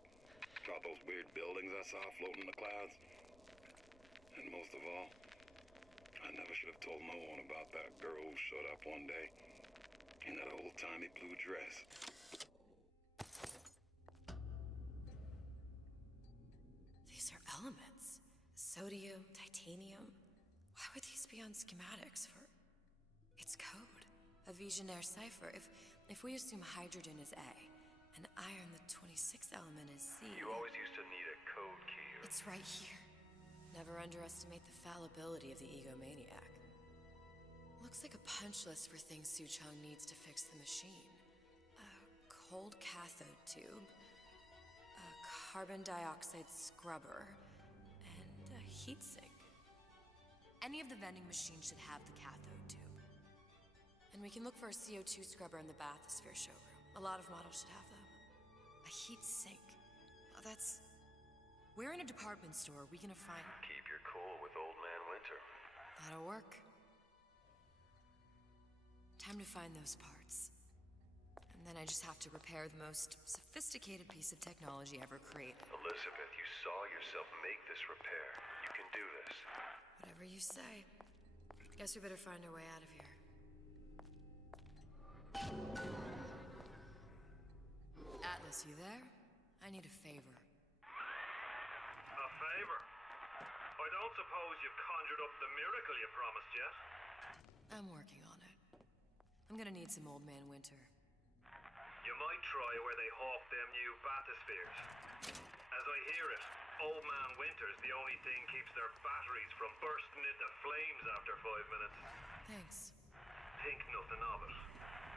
About those weird buildings I saw floating in the clouds. And most of all, I never should have told no one about that girl who showed up one day in that old-timey blue dress. These are elements. Sodium, titanium. Why would these be on schematics for... It's code. A Visionaire cipher. If we assume hydrogen is A, and iron, the 26th element, is C... You always used to need a code key. It's right here. Never underestimate the fallibility of the egomaniac. Looks like a punch list for things Suchong needs to fix the machine. A cold cathode tube, a carbon dioxide scrubber, and a heatsink. Any of the vending machines should have the cathode tube. And we can look for a CO2 scrubber in the bathysphere showroom. A lot of models should have them. A heat sink. Oh, that's... Where in a department store are we gonna find... Keep your cool with Old Man Winter. That'll work. Time to find those parts. And then I just have to repair the most sophisticated piece of technology ever created. Elizabeth, you saw yourself make this repair. You can do this. Whatever you say. Guess we better find our way out of here. Atlas, you there? I need a favor. A favor? I don't suppose you've conjured up the miracle you promised yet? I'm working on it. I'm gonna need some Old Man Winter. You might try where they hawk them new bathyspheres. As I hear it, Old Man Winter's the only thing keeps their batteries from bursting into flames after 5 minutes. Thanks. Think nothing of it.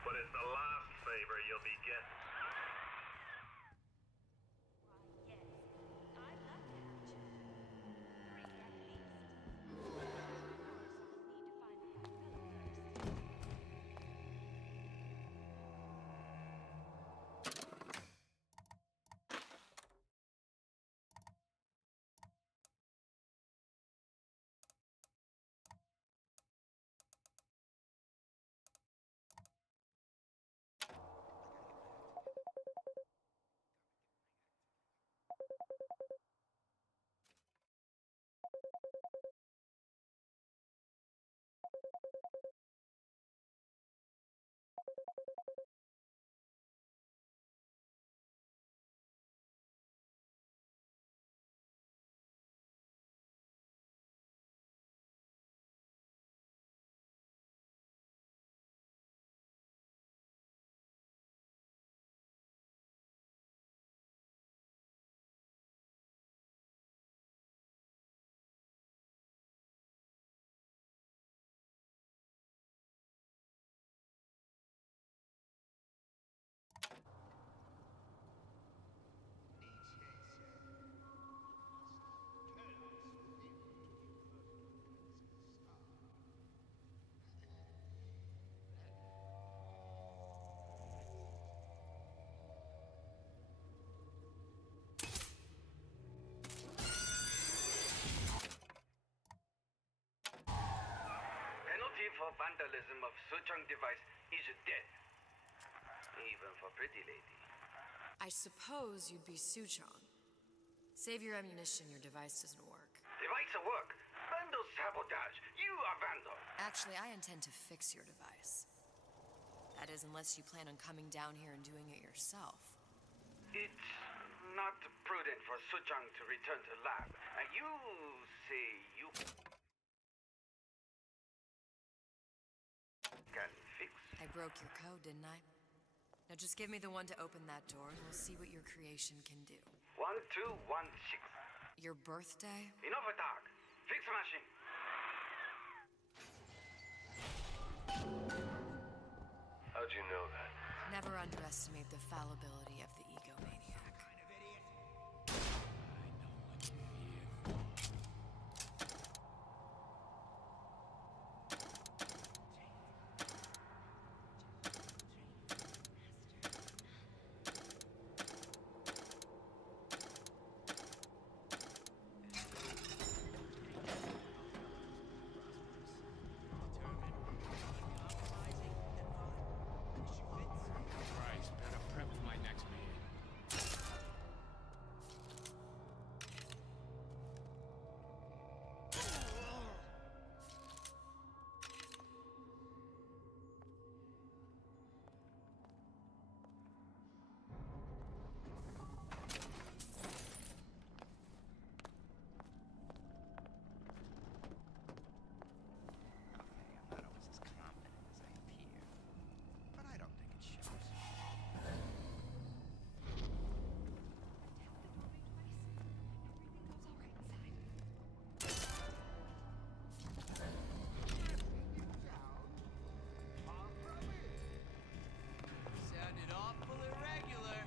But it's the last favor you'll be getting. vandalism of Suchong device is dead. Even for pretty lady. I suppose you'd be Suchong. Save your ammunition, your device doesn't work. Device work. Vandal sabotage. You are vandal. Actually, I intend to fix your device. That is, unless you plan on coming down here and doing it yourself. It's not prudent for Suchong to return to lab. You say you can fix. I broke your code, didn't I? Now just give me the one to open that door and we'll see what your creation can do. 1216. Your birthday? Enough talk. Fix machine. How'd you know that? Never underestimate the fallibility of the egomaniac. Christ, better prep for my next meeting. I'm not always as confident as I appear, but I don't think it shows. Sounded awful irregular.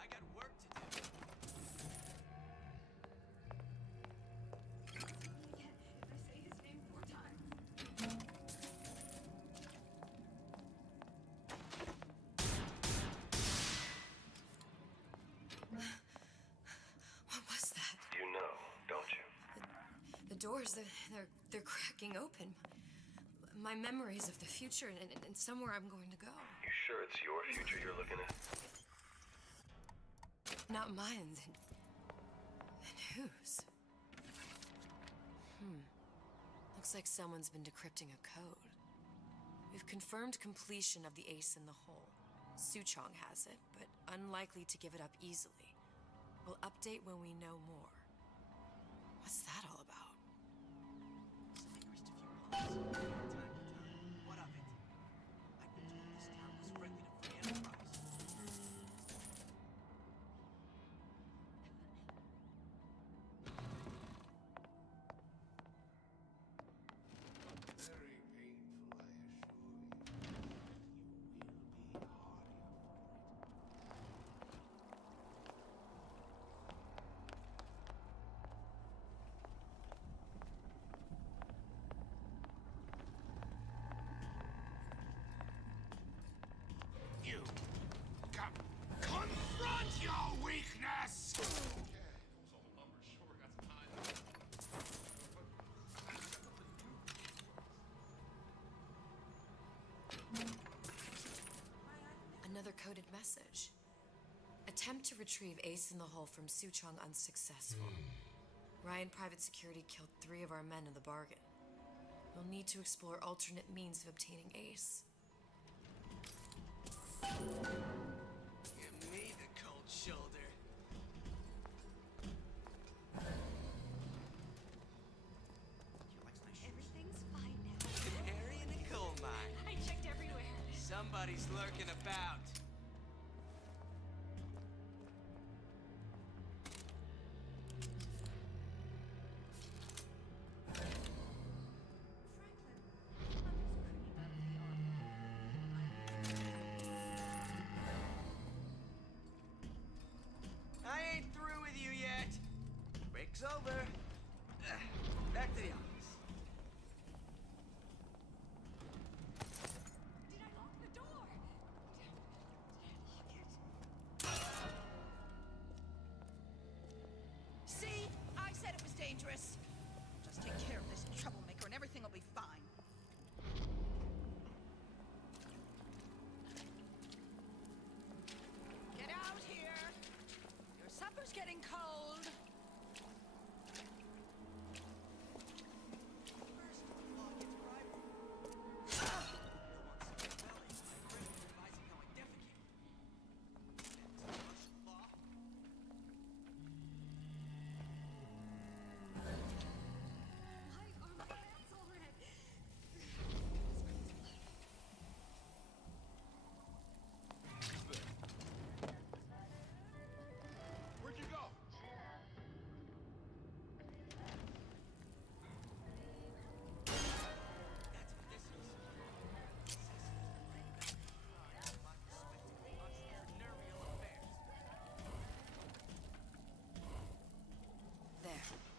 I got work to do. What was that? You know, don't you? The doors, they're cracking open. My memories of the future and somewhere I'm going to go. You sure it's your future you're looking at? Not mine, then whose? Looks like someone's been decrypting a code. We've confirmed completion of the ace in the hole. Suchong has it, but unlikely to give it up easily. We'll update when we know more. What's that all about? What of it? I've been told this town was friendly to free enterprise. Very painful, I assure you. You will be harder for it. You confront your weakness! Another coded message. Attempt to retrieve Ace in the Hole from Suchong unsuccessful. Ryan Private Security killed 3 of our men in the bargain. We'll need to explore alternate means of obtaining Ace. Give me the cold shoulder. Everything's fine now. Canary in a coal mine. I checked everywhere. Somebody's lurking about.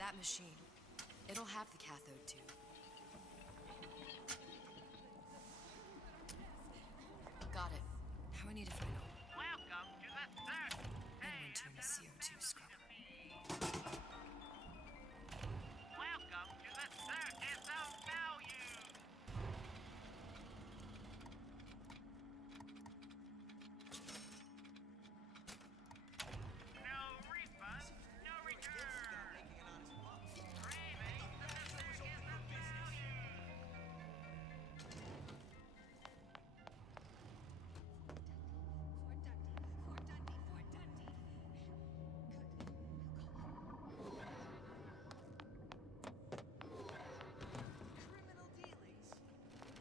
That machine. It'll have the cathode tube. Got it. Now I need to find out. Welcome to the circus. And when turn the CO2 scrubber. Welcome to the circus of value. No refund, no return. Craving the circus of value. Criminal dealings.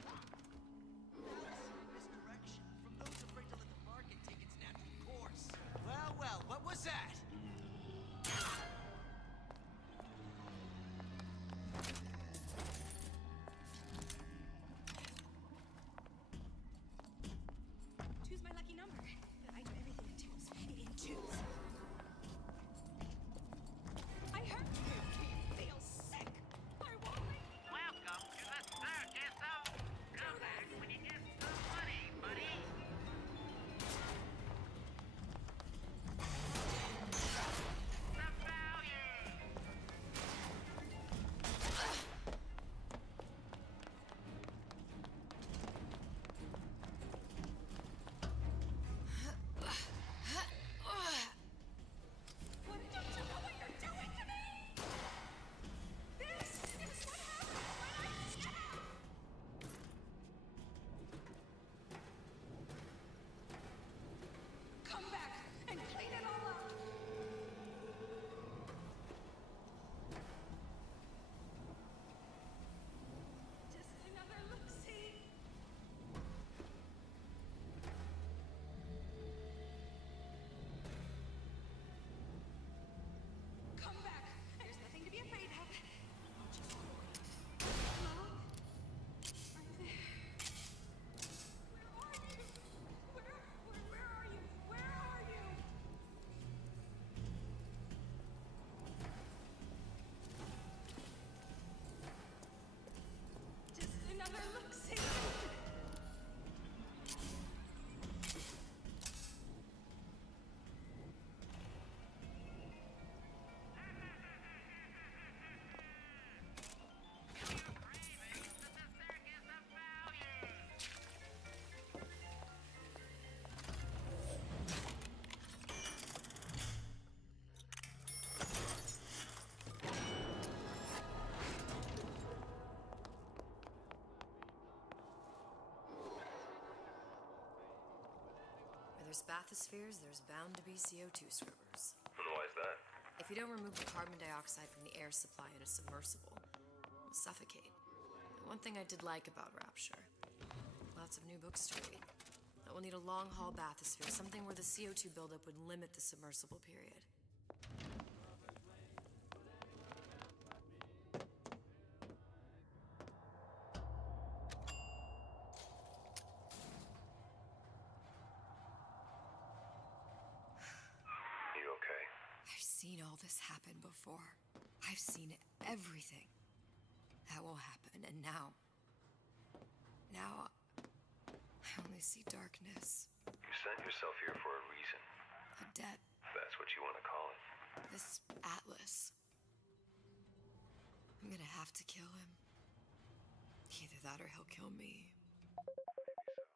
Malice and misdirection from those afraid to let the market take its natural course. Well, well, what was that? Two's my lucky number. I do everything in twos. In twos. I hurt you. Feel sick. I won't. Welcome to the circus of... Come back when you get some money, buddy. The value. What don't you know what you're doing to me? This is what happens when I snap. Come back and clean it all up. Just another look-see. Come back. There's nothing to be afraid of. Just Mom? Are you there? Where are you? Where are you? Where are you? Just another look-see. Where there's bathyspheres, there's bound to be CO2 scrubbers. And why is that? If you don't remove the carbon dioxide from the air supply in a submersible, it'll suffocate. And one thing I did like about Rapture, lots of new books to read. That will need a long-haul bathysphere, something where the CO2 buildup would limit the submersible period. You okay? I've seen all this happen before. I've seen everything. That will happen, and now I only see darkness. You sent yourself here for a reason. A debt. That's what you want to call it. This Atlas. I'm gonna have to kill him. Either that or he'll kill me. I'm not you, Booker.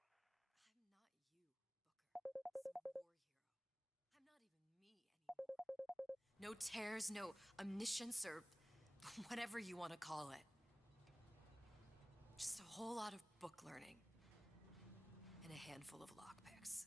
Some war hero. I'm not even me anymore. No tears, no omniscience, or whatever you want to call it. Just a whole lot of book learning. And a handful of lockpicks.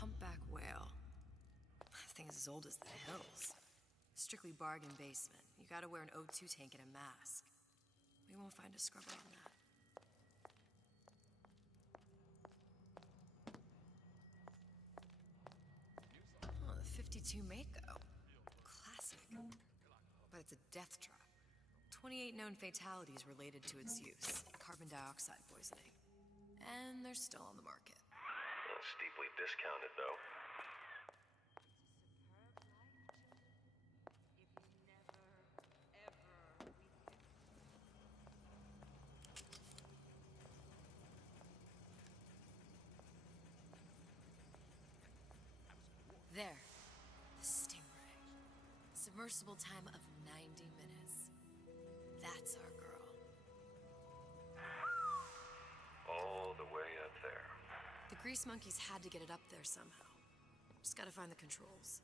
Humpback whale. That thing is as old as the hills. Strictly bargain basement. You gotta wear an O2 tank and a mask. We won't find a scrubber on that. Oh, the 52 Mako. Classic. But it's a death trap. 28 known fatalities related to its use. Carbon dioxide poisoning. And they're still on the market. Steeply discounted, though. There. The Stingray. Submersible time of 90 minutes. That's our girl. All the way up there. The grease monkeys had to get it up there somehow. Just gotta find the controls.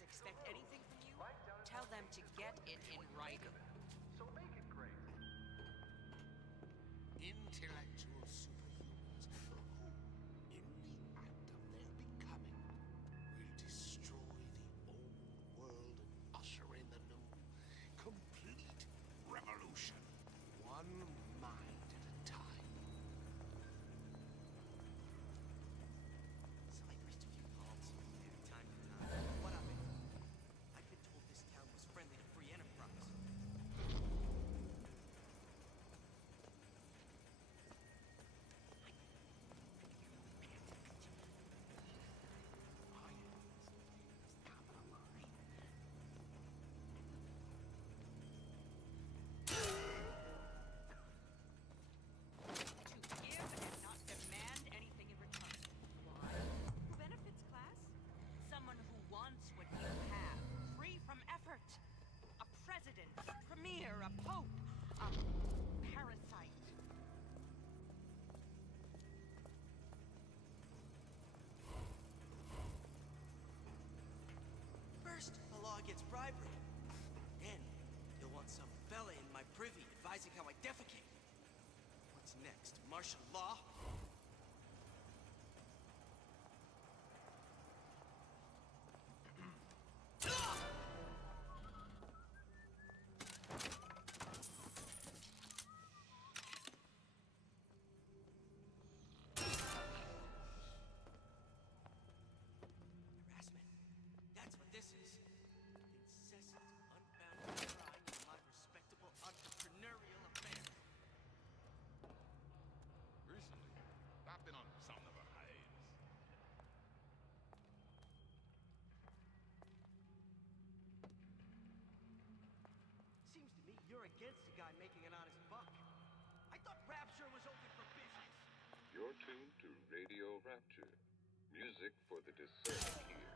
Expect anything from you, tell them to get it in writing. So make it great. Intellectual superhumans who, in the act of their becoming, will destroy the old world and usher in the new. Complete revolution. One mind at a time. So I reached a few calls from time to time. What of it? I've been told this town was friendly to free enterprise. To give and not demand anything in return. Why? Who benefits, class? Someone who wants what you have, free from effort. A president, a premier, a pope, a parasite. First, the law gets bribery. Then, you'll want some fella in my privy advising how I defecate. What's next? Martial law? Harassment. That's what this is. Incessant, unbounded prying into my respectable entrepreneurial affairs. Recently, I've been on something of a hiatus. Seems to me you're against a guy making an honest buck. I thought Rapture was open for business. You're tuned to Radio Rapture. Music for the discerning ear.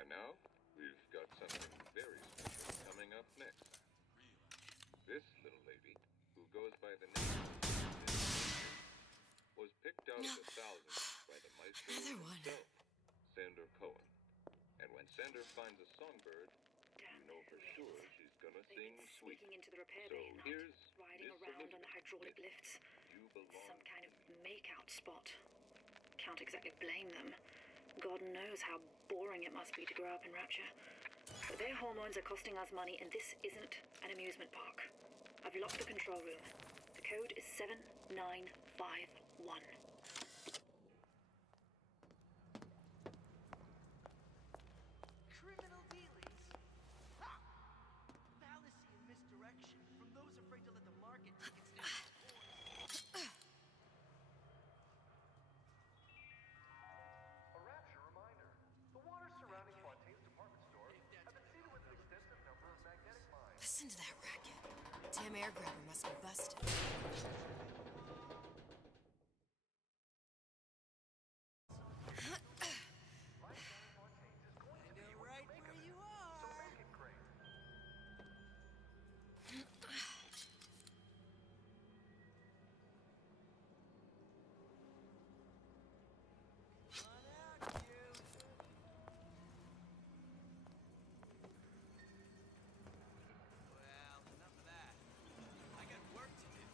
And now, we've got something very special coming up next. This little lady, who goes by the name of was picked out of the thousands by the maestro himself, Sander Cohen. And when Sander finds a songbird, you know for sure she's gonna sing sweet. Into the repair So bay, here's riding Miss around on the Elizabeth. hydraulic lifts. You belong Some kind of make-out spot. Can't exactly blame them. God knows how boring it must be to grow up in Rapture. But their hormones are costing us money, and this isn't an amusement park. I've locked the control room. The code is 7951. Criminal dealings? Ha! Fallacy and misdirection from those afraid to let the market take its course. A Rapture reminder. The waters surrounding Fontaine's department store have been seeded with an extensive number of magnetic mines. Listen to that racket. Damn mare grabber must be busted. Right where you are. Well, enough of that. I got work to do.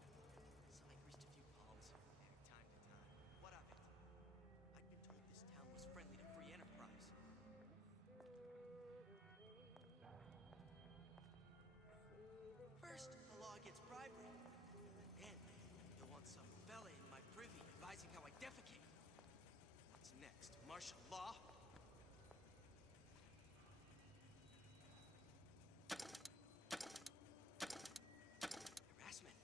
So I greased a few palms here and there, time to time. What of it? I'd been told this town was friendly to free enterprise. First, the law against bribery. Then, you'll want some fella in my privy advising how I defecate. What's next? Martial law? Harassment.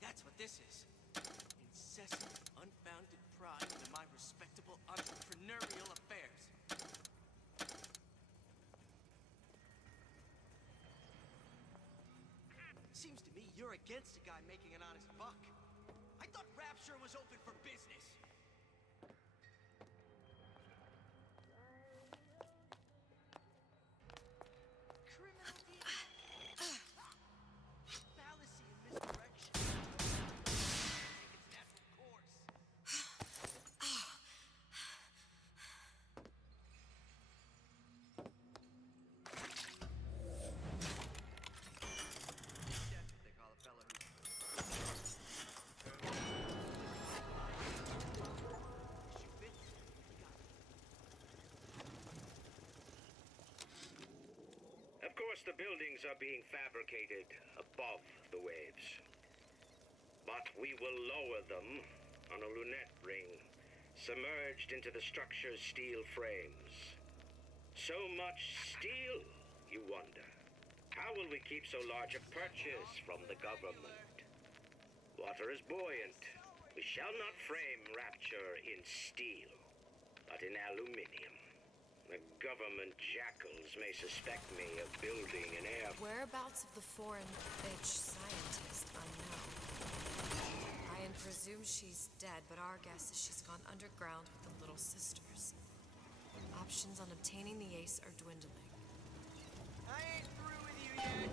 That's what this is. Incessant, unfounded prying into my respectable entrepreneurial affairs. Seems to me you're against a guy making an honest buck. I thought Rapture was open for business. Criminal behavior. Fallacy and misdirection. Take its natural course. That's what they call a fella Of course, the buildings are being fabricated above the waves. But we will lower them on a lunette ring, submerged into the structure's steel frames. So much steel, you wonder. How will we keep so large a purchase from the government? Water is buoyant. We shall not frame Rapture in steel, but in aluminium. The government jackals may suspect me of building an air... Whereabouts of the foreign bitch scientist unknown. I presume she's dead, but our guess is she's gone underground with the Little Sisters. Options on obtaining the ace are dwindling. I ain't through with you yet.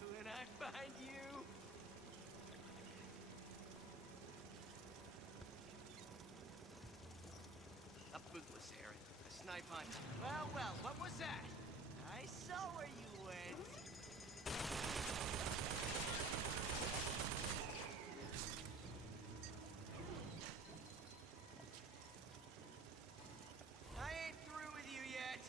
When I find you... A bootless errand. A snipe hunt. Well, well, what was that? I saw where you went. I ain't through with you yet.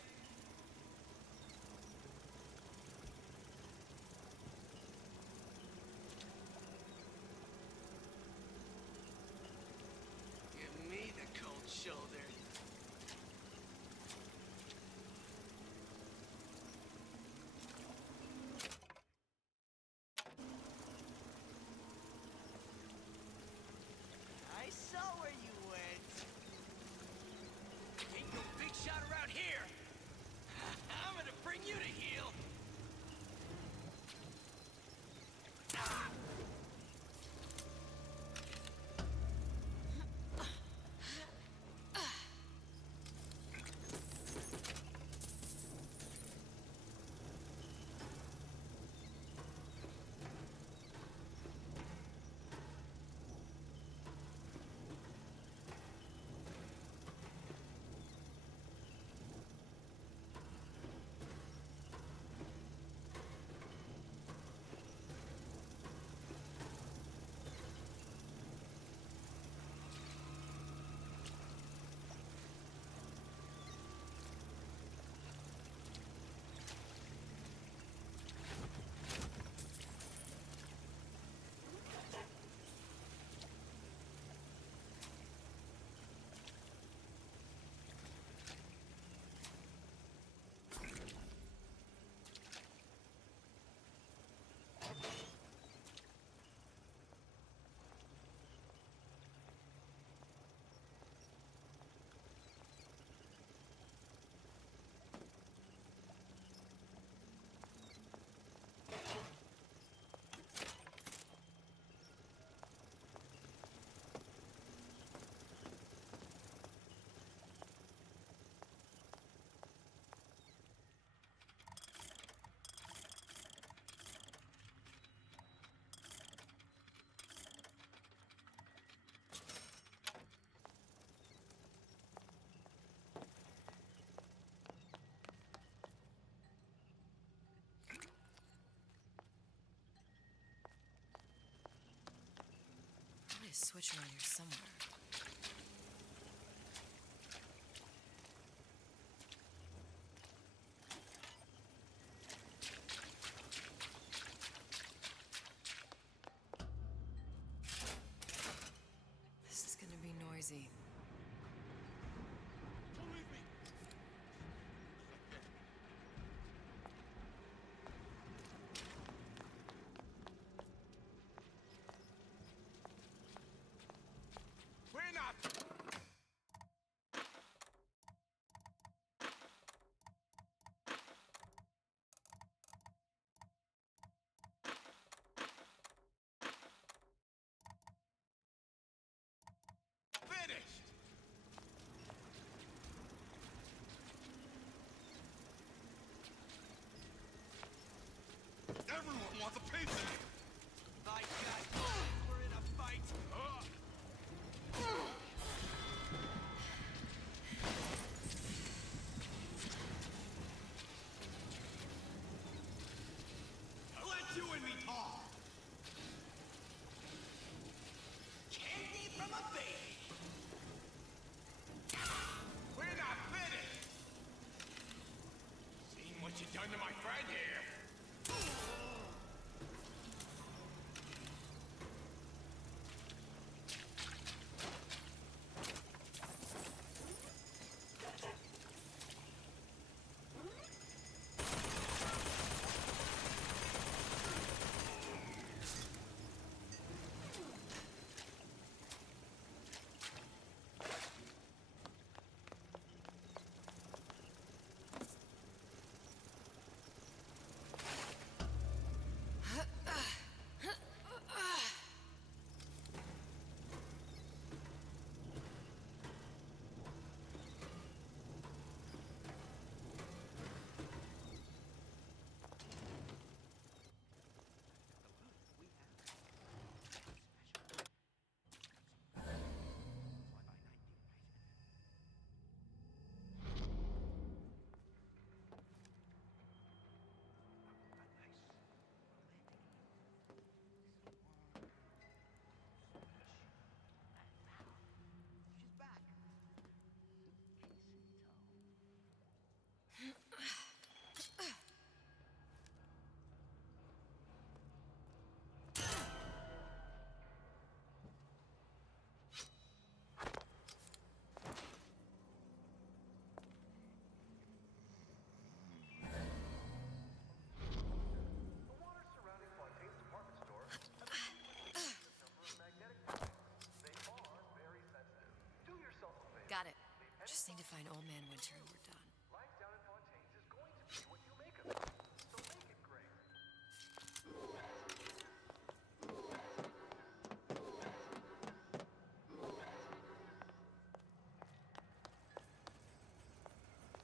Give me the cold shoulder. switch around here somewhere. This is gonna be noisy. Don't leave me! We're not! Finished! Everyone wants a piece of me! By God, we're in a fight. Let you and me talk! Candy from a baby! We're not finished! Seen what you done to my friend here? Got it. Just need to find Old Man Winter and we're done. Life down in Fontaine's is going to be what you make of it. So make it great.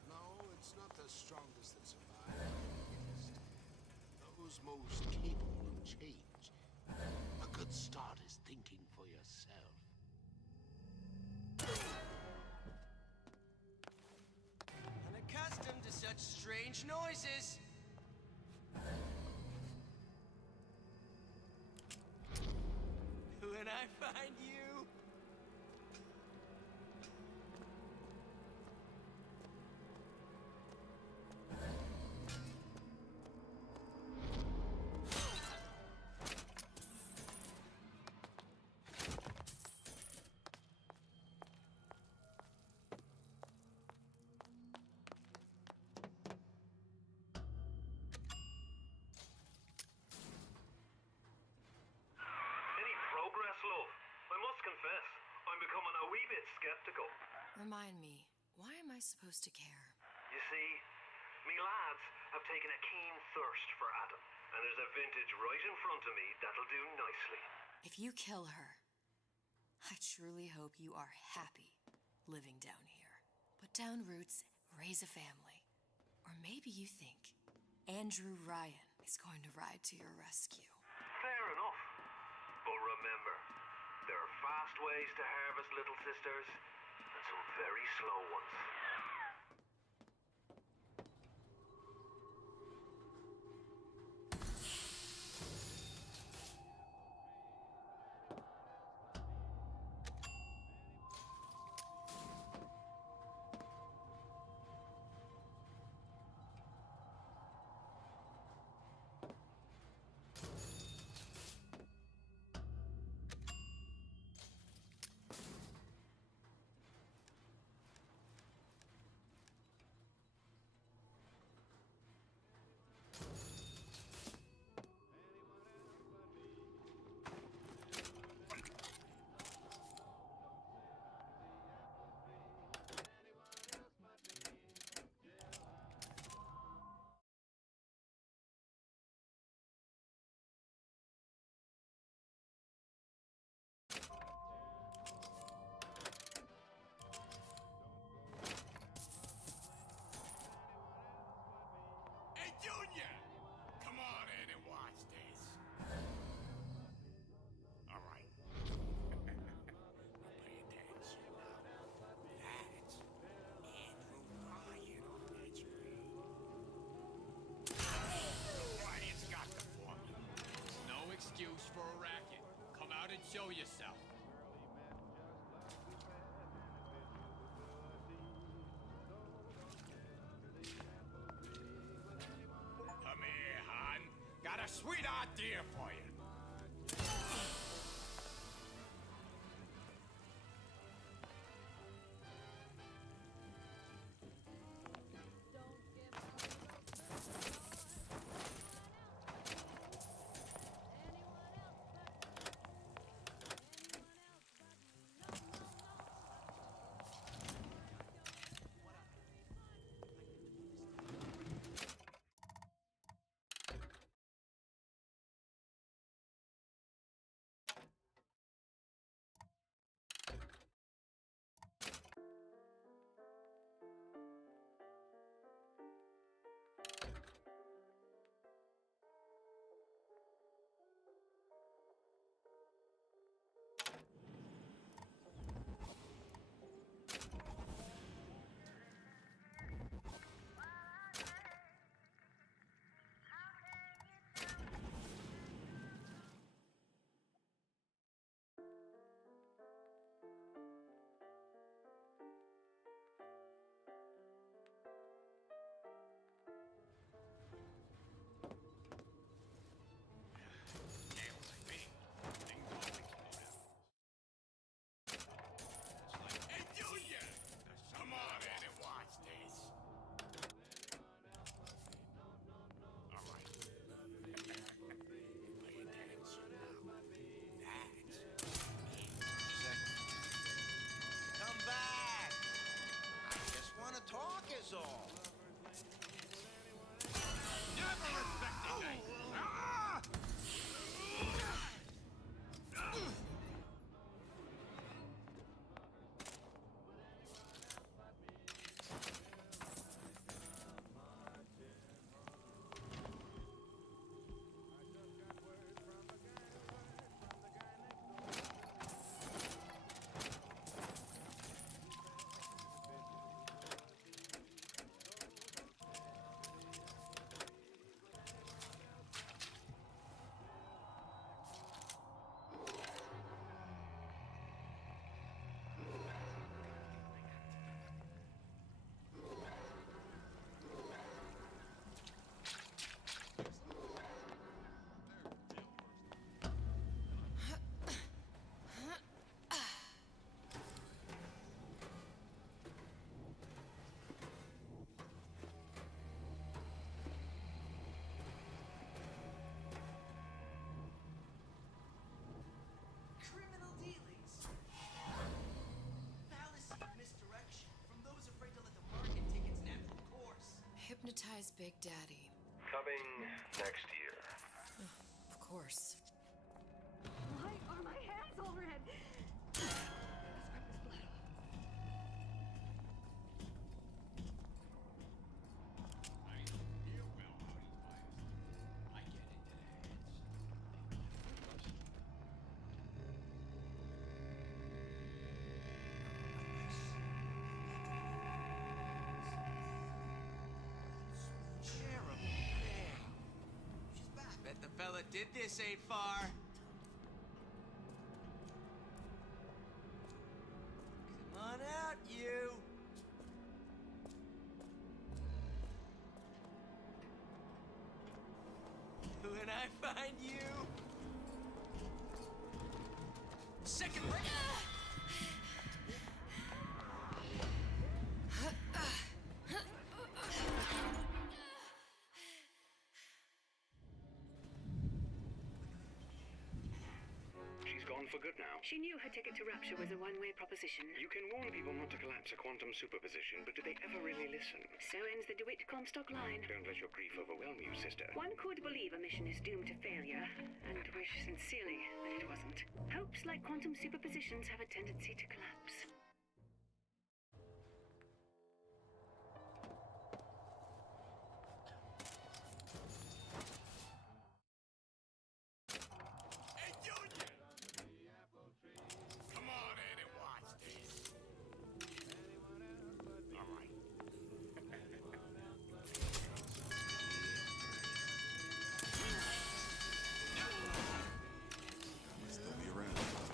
No, it's not the strongest that survive. It is those most capable of change. A good start is thinking for yourself. Unaccustomed to such strange noises. When I find you. Any progress, love? I must confess, I'm becoming a wee bit skeptical. Remind me, why am I supposed to care? You see, me lads have taken a keen thirst for Adam, and there's a vintage right in front of me that'll do nicely. If you kill her, I truly hope you are happy living down here. Put down roots, raise a family. Or maybe you think Andrew Ryan is going to ride to your rescue. Fair enough. But remember, there are fast ways to harvest little sisters, and some very slow ones. Show yourself. Come here, hon. Got a sweet idea for you. Hypnotize Big Daddy. Coming next year. Of course. Why are my hands all red? Bet the fella did this ain't far. Come on out, you. When I find you. Second break. For good now. She knew her ticket to Rapture was a one-way proposition. You can warn people not to collapse a quantum superposition, but do they ever really listen? So ends the DeWitt Comstock line. Don't let your grief overwhelm you, sister. One could believe a mission is doomed to failure, and wish sincerely that it wasn't. Hopes like quantum superpositions have a tendency to collapse. They'll be around.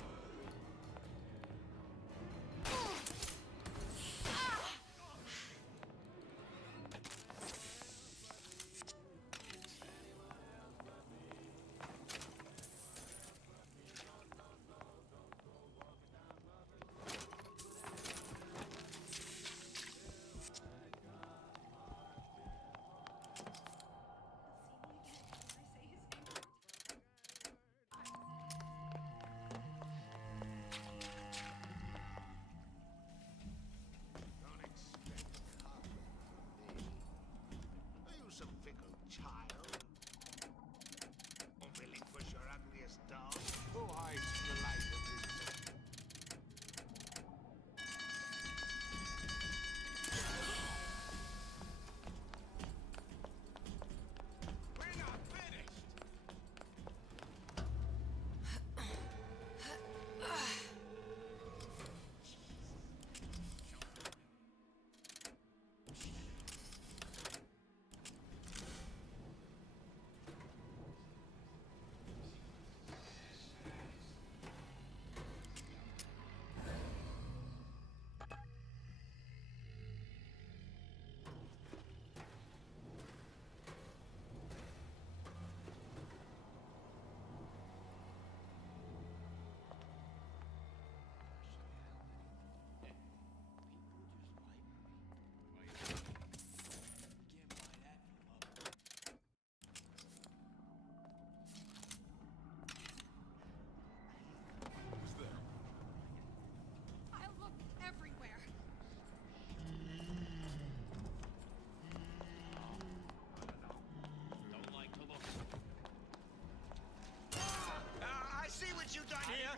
done here.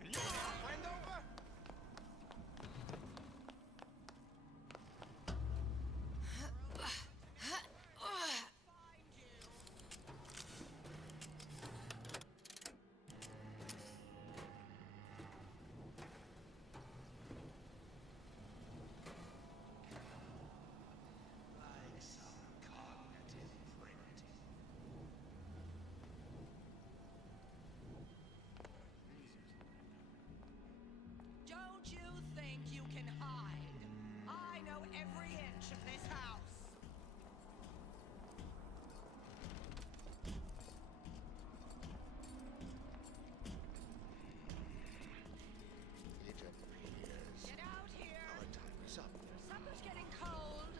And you brought a friend over? Like some cognitive primitive. Don't you think you can hide? I know every inch of this house. It appears Get out here. our time is up. Supper's getting cold.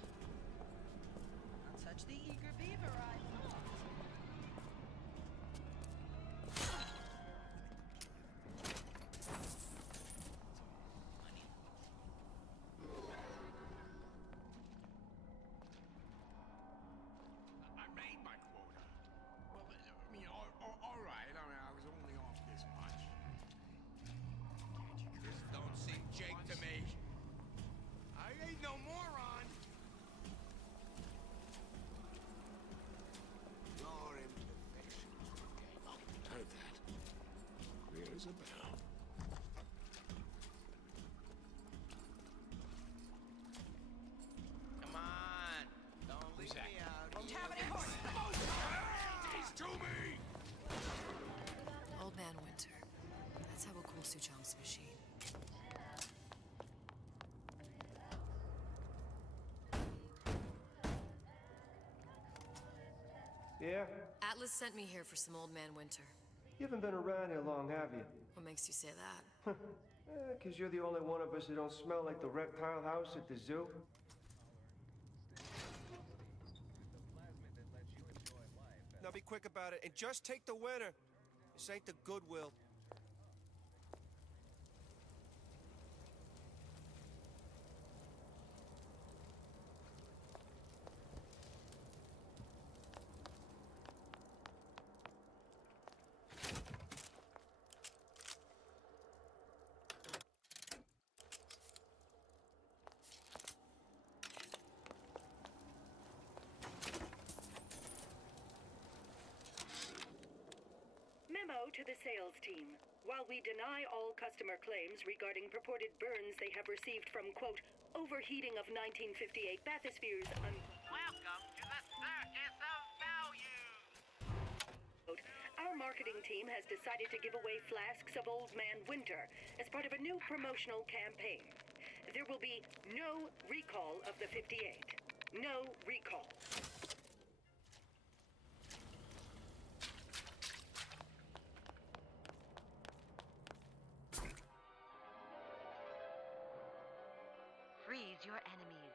Not such the eager beaver, I thought. I made my quota. Well, I mean, all right. I mean, I was only off this much. This don't seem Jake to me. I ain't no moron. Your imperfections became. Oh, heard that. Clear as a bell. Come on. Don't leave me out. Won't have any horse. He's to me. Old Man Winter. That's how we'll cool Suchong's machine. Yeah? Atlas sent me here for some Old Man Winter. You haven't been around here long, have you? What makes you say that? 'Cause you're the only one of us that don't smell like the reptile house at the zoo. Now be quick about it, and just take the winner. This ain't the Goodwill. Memo to the sales team. While we deny all customer claims regarding purported burns they have received from, quote, overheating of 1958 bathyspheres, Welcome to the circus of values. our marketing team has decided to give away flasks of Old Man Winter as part of a new promotional campaign. There will be no recall of the 58. No recall. Freeze your enemies.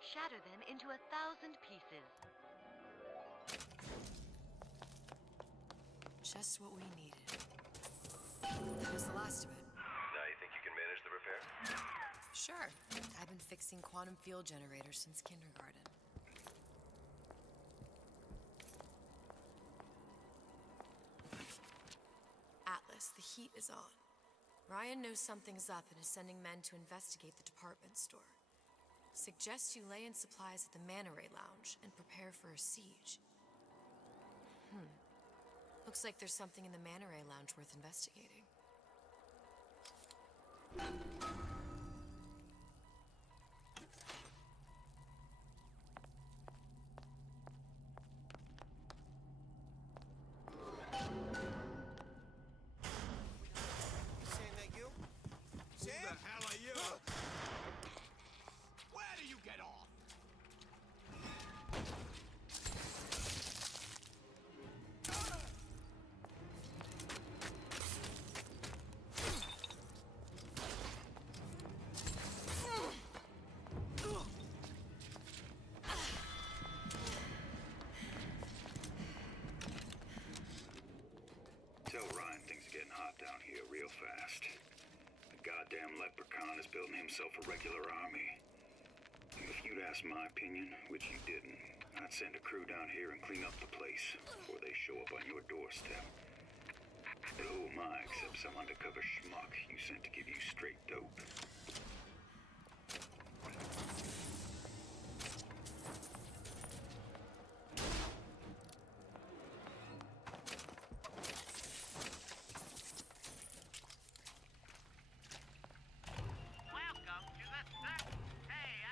Shatter them into 1,000 pieces. Just what we needed. That was the last of it. Now you think you can manage the repair? Sure. I've been fixing quantum field generators since kindergarten. Atlas, the heat is on. Ryan knows something's up and is sending men to investigate the department store. Suggest you lay in supplies at the Manta Ray Lounge and prepare for a siege. Looks like there's something in the Manta Ray Lounge worth investigating. Saying that you? Sam? Who the hell are you? Where do you get off? Tell Ryan things are getting hot down here real fast. The goddamn leprechaun is building himself a regular army. If you'd asked my opinion, which you didn't, I'd send a crew down here and clean up the place before they show up on your doorstep. But who am some undercover schmuck you sent to give you straight dope. Welcome to the circus. Hey,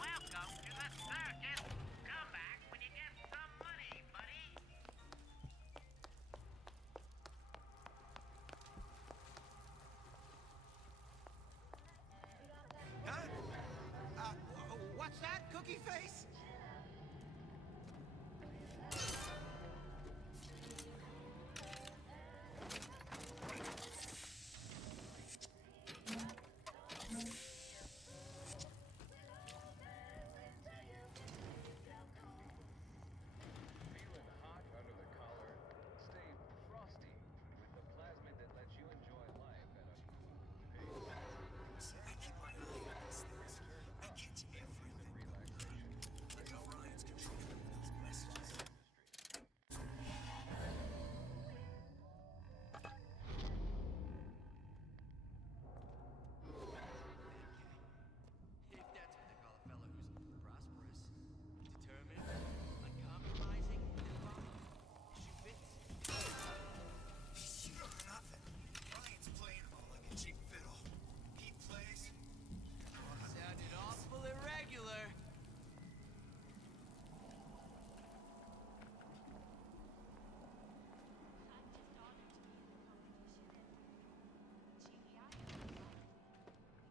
welcome to the circus. Come back when you get some money, buddy. Huh? What's that, Cookie Face? Feeling hot under the collar? Stay frosty with the plasmid that lets you enjoy life at a See, I keep my eye on these things. I catch everything. Like how Ryan's controlling those messages. If that's what they call a fellow who's prosperous, determined, uncompromising, and fine. Shoe fits. You know nothing. Ryan's playing him all like a cheap fiddle. He plays. Sounded awful irregular.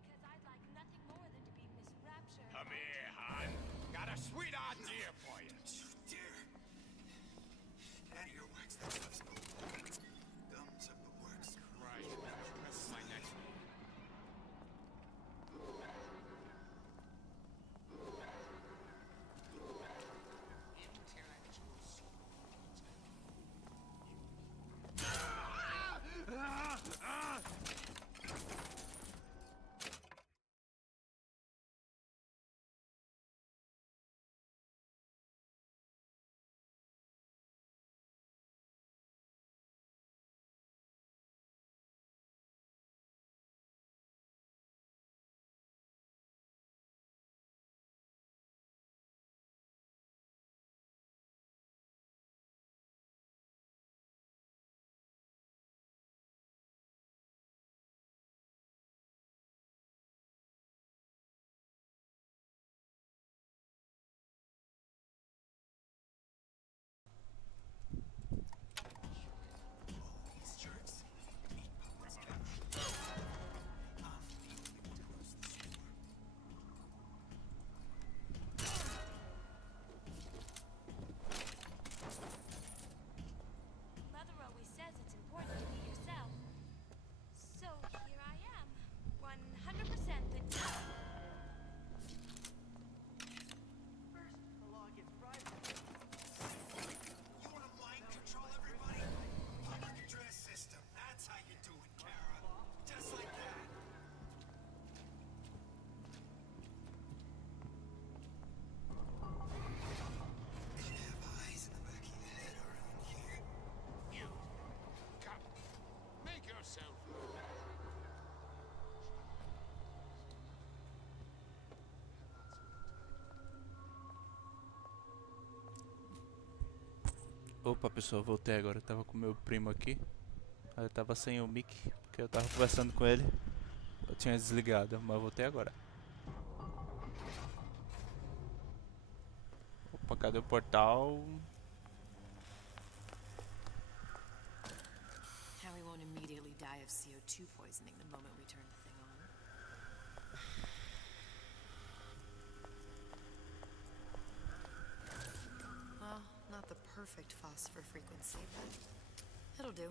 Because I'd like nothing more than to be Miss Rapture. Come here, hon. Got a sweet idea for you. Dear. Out of your wax, that stuff's gold. Thumbs up the works. Right. That's my next one. Intellectual These jerks. Meat puppets couch. I'm leaving to close the store. Mother always says it's important to be yourself. So here I am, 100% the First, the law gets private. You want to mind control everybody? Public address system. That's how you do it, Kara. Just like that. You have eyes in the back of your head around here. You. Come. Make yourself. Opa pessoal, voltei agora. Eu tava com meu primo aqui. Aí eu tava sem o mic, porque eu tava conversando com ele. Eu tinha desligado, mas eu voltei agora. Opa, cadê o portal? Harry won't immediately die of CO2 poisoning the moment we turn the thing on. Well, not the perfect phosphor frequency, but it'll do.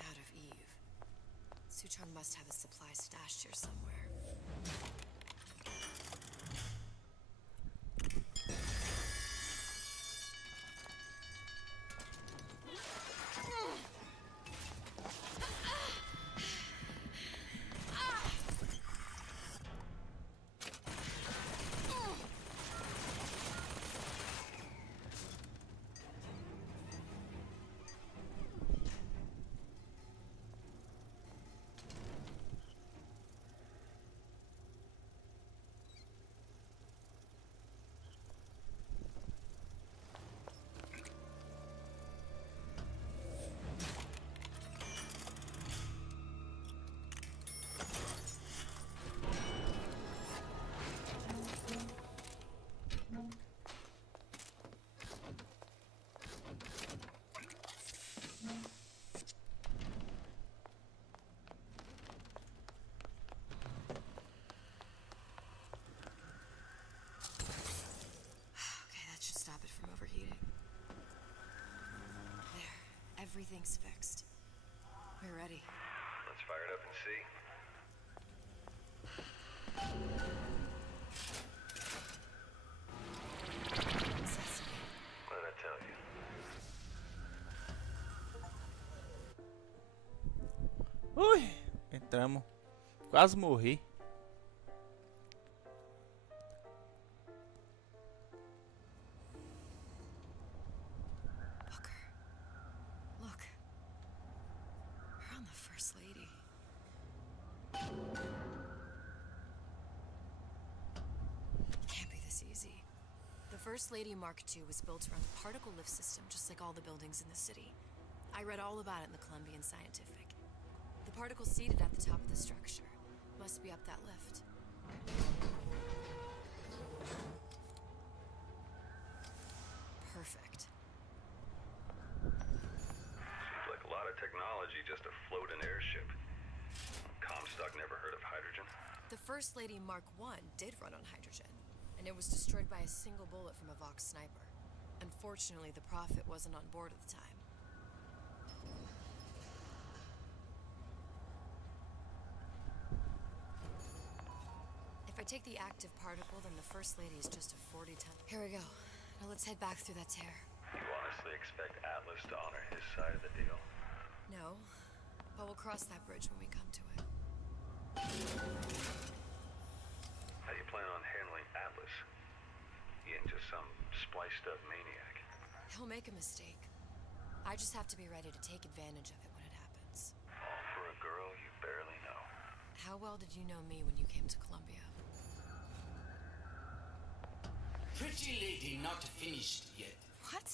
Out of Eve. Suchong must have a supply stashed here somewhere. Everything's fixed. We're ready. Let's fire it up and see. What did I tell you? Ui, entramos. Quase morri. Look. We're on the First Lady. It can't be this easy. The First Lady Mark II was built around a particle lift system, just like all the buildings in the city. I read all about it in the Columbian Scientific. The particles seated at the top of the structure must be up that lift. Perfect. Seems like a lot of technology just to float an airship. Comstock never heard of hydrogen. The First Lady Mark I did run on hydrogen, and it was destroyed by a single bullet from a Vox sniper. Unfortunately, the Prophet wasn't on board at the time. If I take the active particle, then the First Lady is just a 40-ton. Here we go. Now let's head back through that tear. You honestly expect Atlas to honor his side of the deal? No, but we'll cross that bridge when we come to it. How do you plan on handling Atlas? He ain't just some spliced-up maniac. He'll make a mistake. I just have to be ready to take advantage of it when it happens. All for a girl you barely know. How well did you know me when you came to Columbia? Pretty lady not finished yet. What?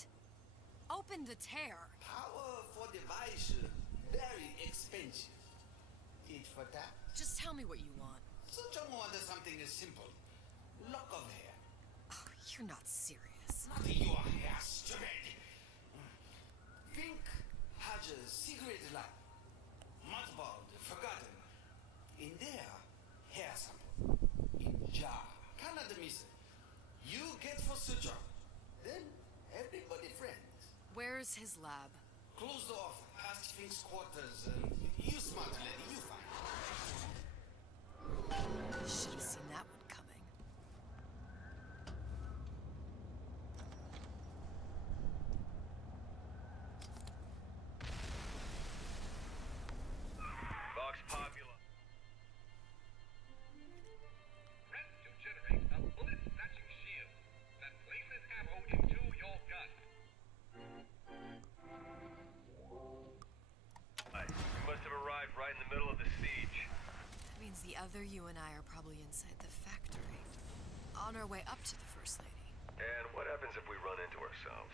Open the tear. Power for device, very expensive. Tit for tat. Just tell me what you want. Such a wonder something as simple. Lock of hair. Oh, you're not serious. Not your hair straight. Think has a secret life. Mothballed, forgotten. In there, hair sample. In jar. Cannot miss it. You get for suture. Then everybody friends. Where's his lab? Closed off, past Fink's quarters. You smart lady, you find. Should have seen that one coming. Vox Popula. Press to generate a bullet-snatching shield that places ammo into your gun. We must have arrived right in the middle of the siege. That means the other you and I are probably inside the factory. On our way up to the First Lady. And what happens if we run into ourselves?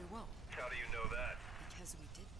We won't. How do you know that? Because we didn't.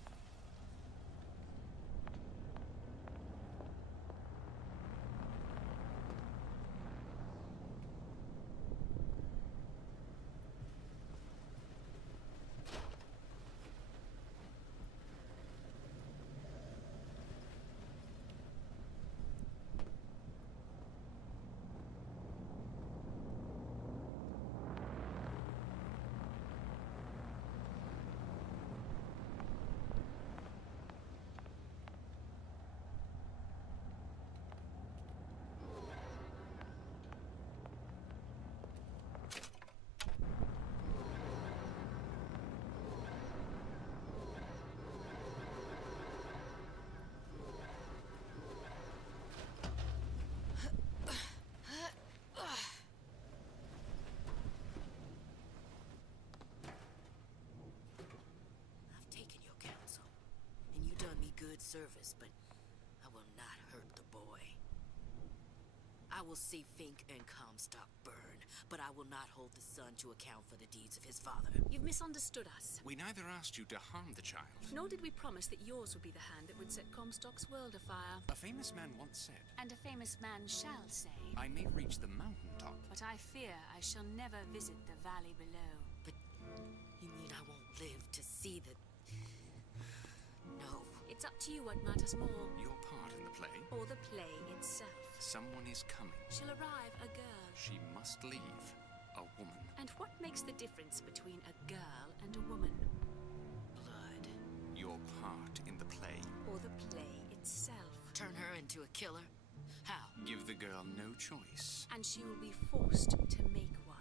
Good service, but I will not hurt the boy. I will see Fink and Comstock burn, but I will not hold the son to account for the deeds of his father. You've misunderstood us. We neither asked you to harm the child. Nor did we promise that yours would be the hand that would set Comstock's world afire. A famous man once said, And a famous man shall say, I may reach the mountaintop, but I fear I shall never visit the valley below. But you mean I won't live to see the... No. It's up to you what matters more. Your part in the play? Or the play itself. Someone is coming. She'll arrive, a girl. She must leave. A woman. And what makes the difference between a girl and a woman? Blood. your part in the play. Or the play itself. Turn her into a killer? How? Give the girl no choice. And she will be forced to make one.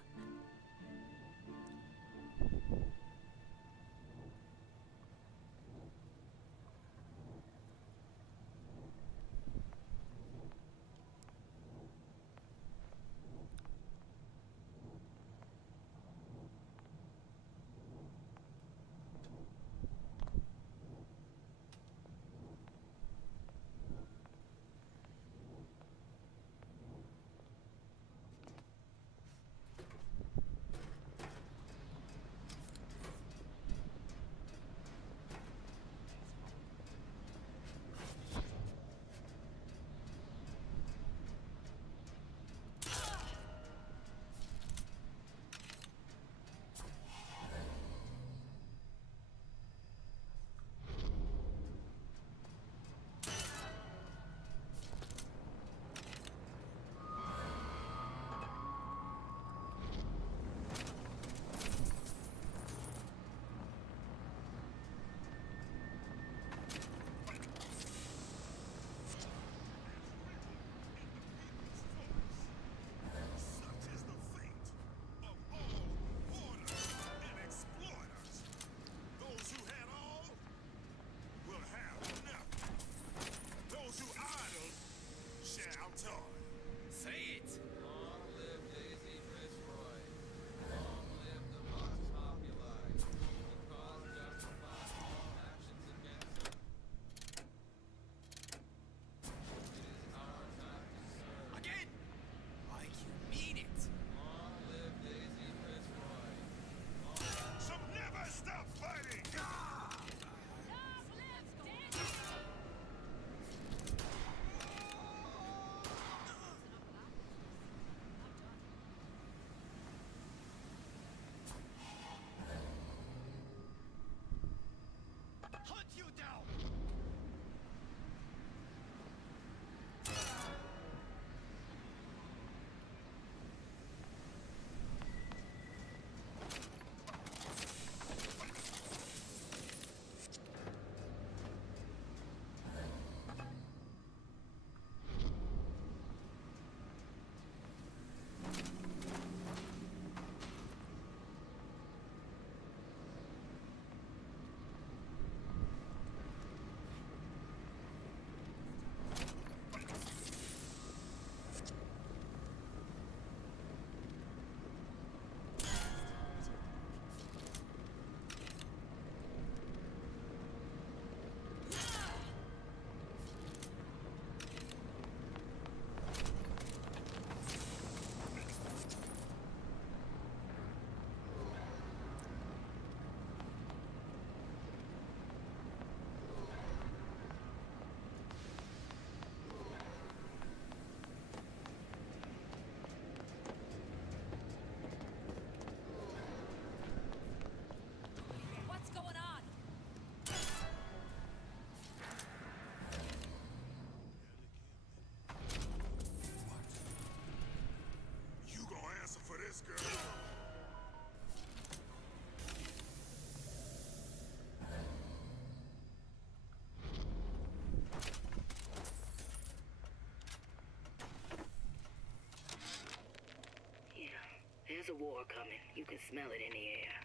There's a war coming. You can smell it in the air.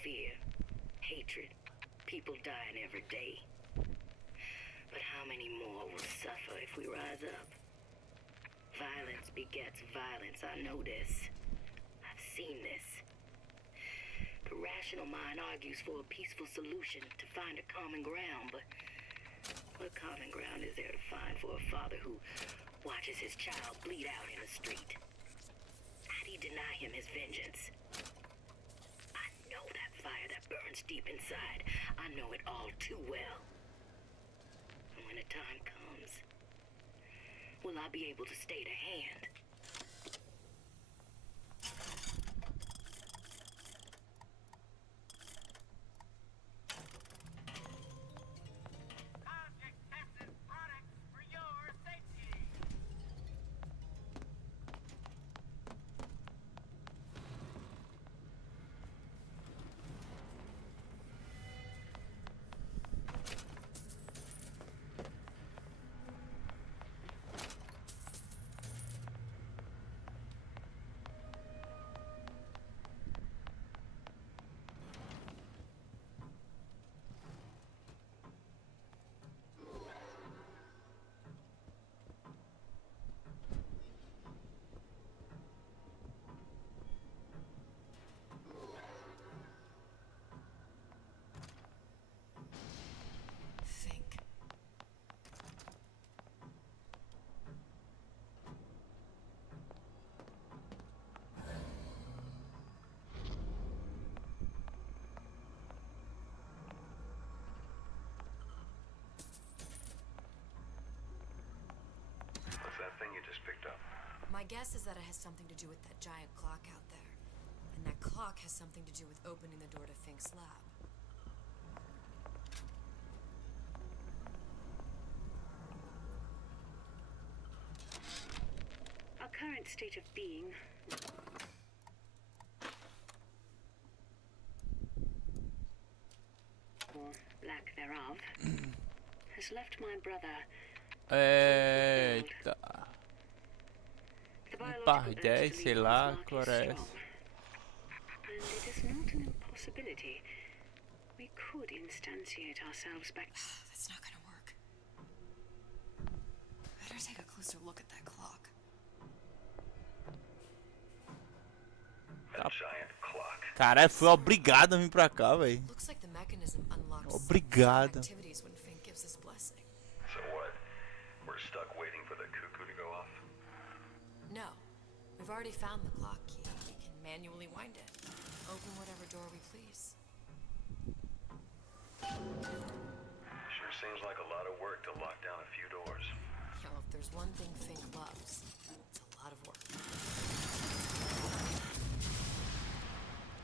Fear, hatred, people dying every day. But how many more will suffer if we rise up? Violence begets violence. I know this. I've seen this. The rational mind argues for a peaceful solution to find a common ground, but what common ground is there to find for a father who watches his child bleed out in the street? How'd he deny him his vengeance? I know that fire that burns deep inside. I know it all too well. And when the time comes, will I be able to stay the hand? you just picked up? My guess is that it has something to do with that giant clock out there. And that clock has something to do with opening the door to Fink's lab. Our current state of being, or lack thereof, has left my brother. Eita. Par 10, sei lá, qual é essa? And it is not an impossibility. We could instantiate ourselves back. That's not gonna work. Better take a closer look at that clock. That giant clock. Caralho, fui obrigado a vir pra cá, velho. Looks like the mechanism unlocks Obrigado. activities when Fink gives his blessing. So what? We're stuck waiting for the cuckoo to go off? No. We've already found the clock key. We can manually wind it. Open whatever door we please. Sure seems like a lot of work to lock down a few doors. Yo, if there's one thing Fink loves, it's a lot of work.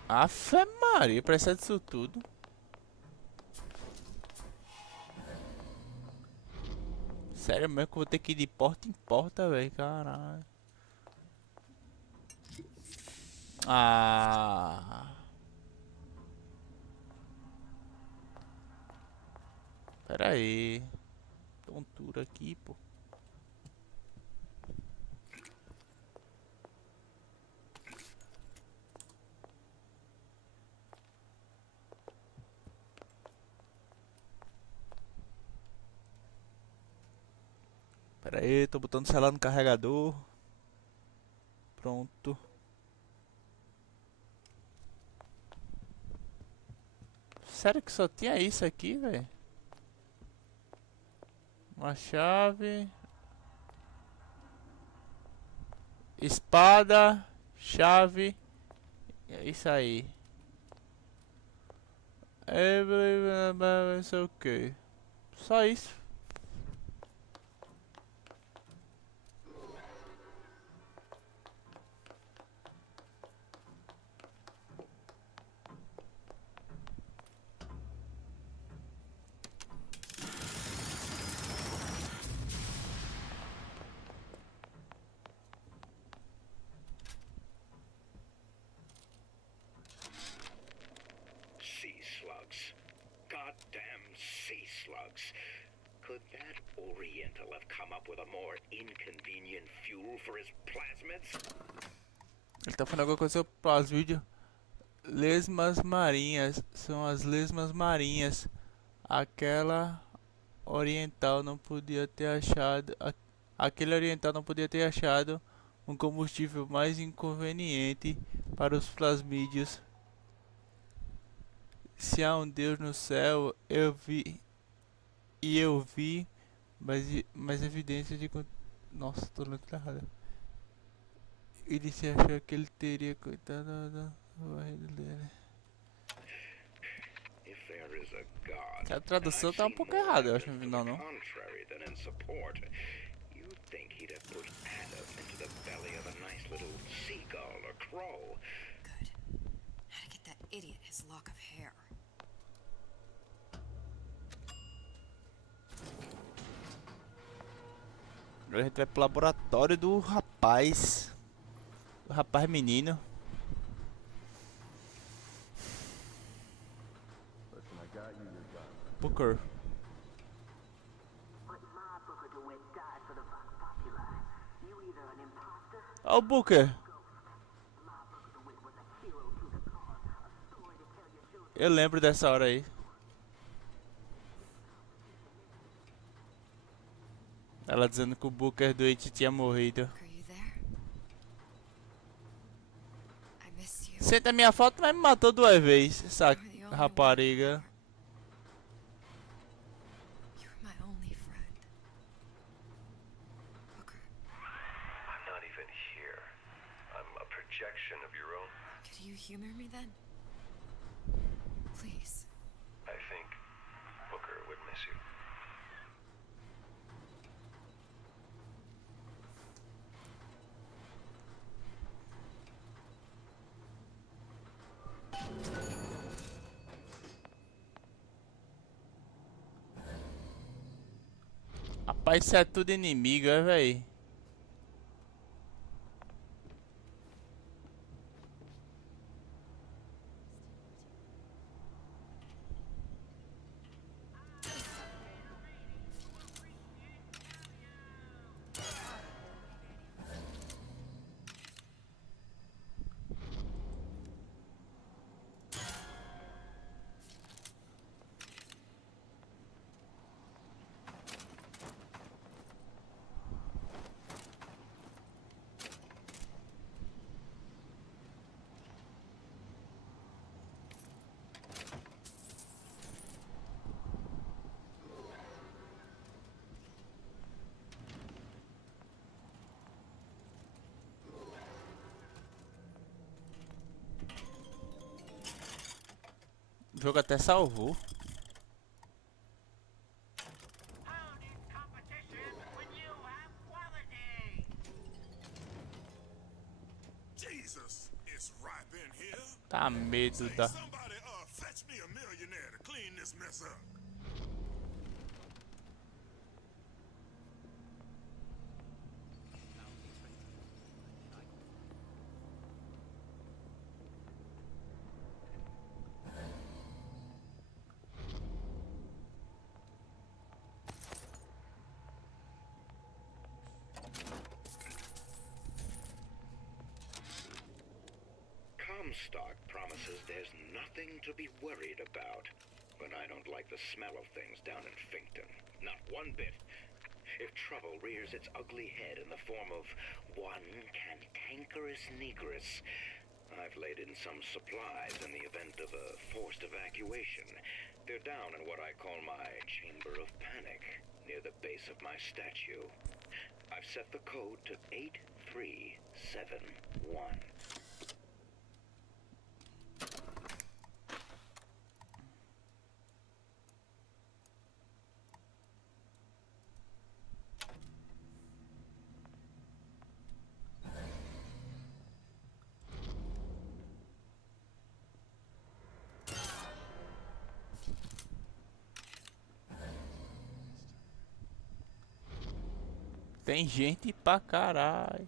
Afe Maria, precisa disso tudo. Sério mesmo que eu vou ter que ir de porta em porta, velho, caralho. Ah. Pera aí. Tontura aqui, pô. Pera aí, tô botando o celular no carregador. Pronto. Sério que só tinha isso aqui, velho? Uma chave. Espada. Chave. É isso aí. Isso é o que? Só isso. Goddamn sea slugs. Could that Oriental have come up with a more inconvenient fuel for his plasmids? Ele tá falando alguma coisa para os vídeos. Lesmas marinhas. São as lesmas marinhas. Aquela oriental não podia ter achado. Aquele oriental não podia ter achado um combustível mais inconveniente para os plasmídeos. Se há um Deus no céu, eu vi mais evidência de... Nossa, tô lendo errado. Ele se achou que ele teria coitado da barriga dele. A tradução tá um pouco errada, eu acho, no final, não. How to get that idiot his lock of hair. Agora a gente vai pro laboratório do rapaz. Do rapaz menino. Booker. Ó o Booker. Eu lembro dessa hora aí. Ela dizendo que o Booker doente tinha morrido. Senta minha foto, mas me matou 2 vezes, essa rapariga. I'm not even here. I'm a projection of your own. Could you humor me then? Please. I think Booker would miss you. Rapaz, isso é tudo inimigo, é, véi? O jogo até salvou. Jesus, it's ripe in here. Tá medo da... Somebody fetch me a millionaire to clean this mess up. Comstock promises there's nothing to be worried about. But I don't like the smell of things down in Finkton. Not one bit. If trouble rears its ugly head in the form of one cantankerous negress, I've laid in some supplies in the event of a forced evacuation. They're down in what I call my chamber of panic, near the base of my statue. I've set the code to 8371. Tem gente pra caralho.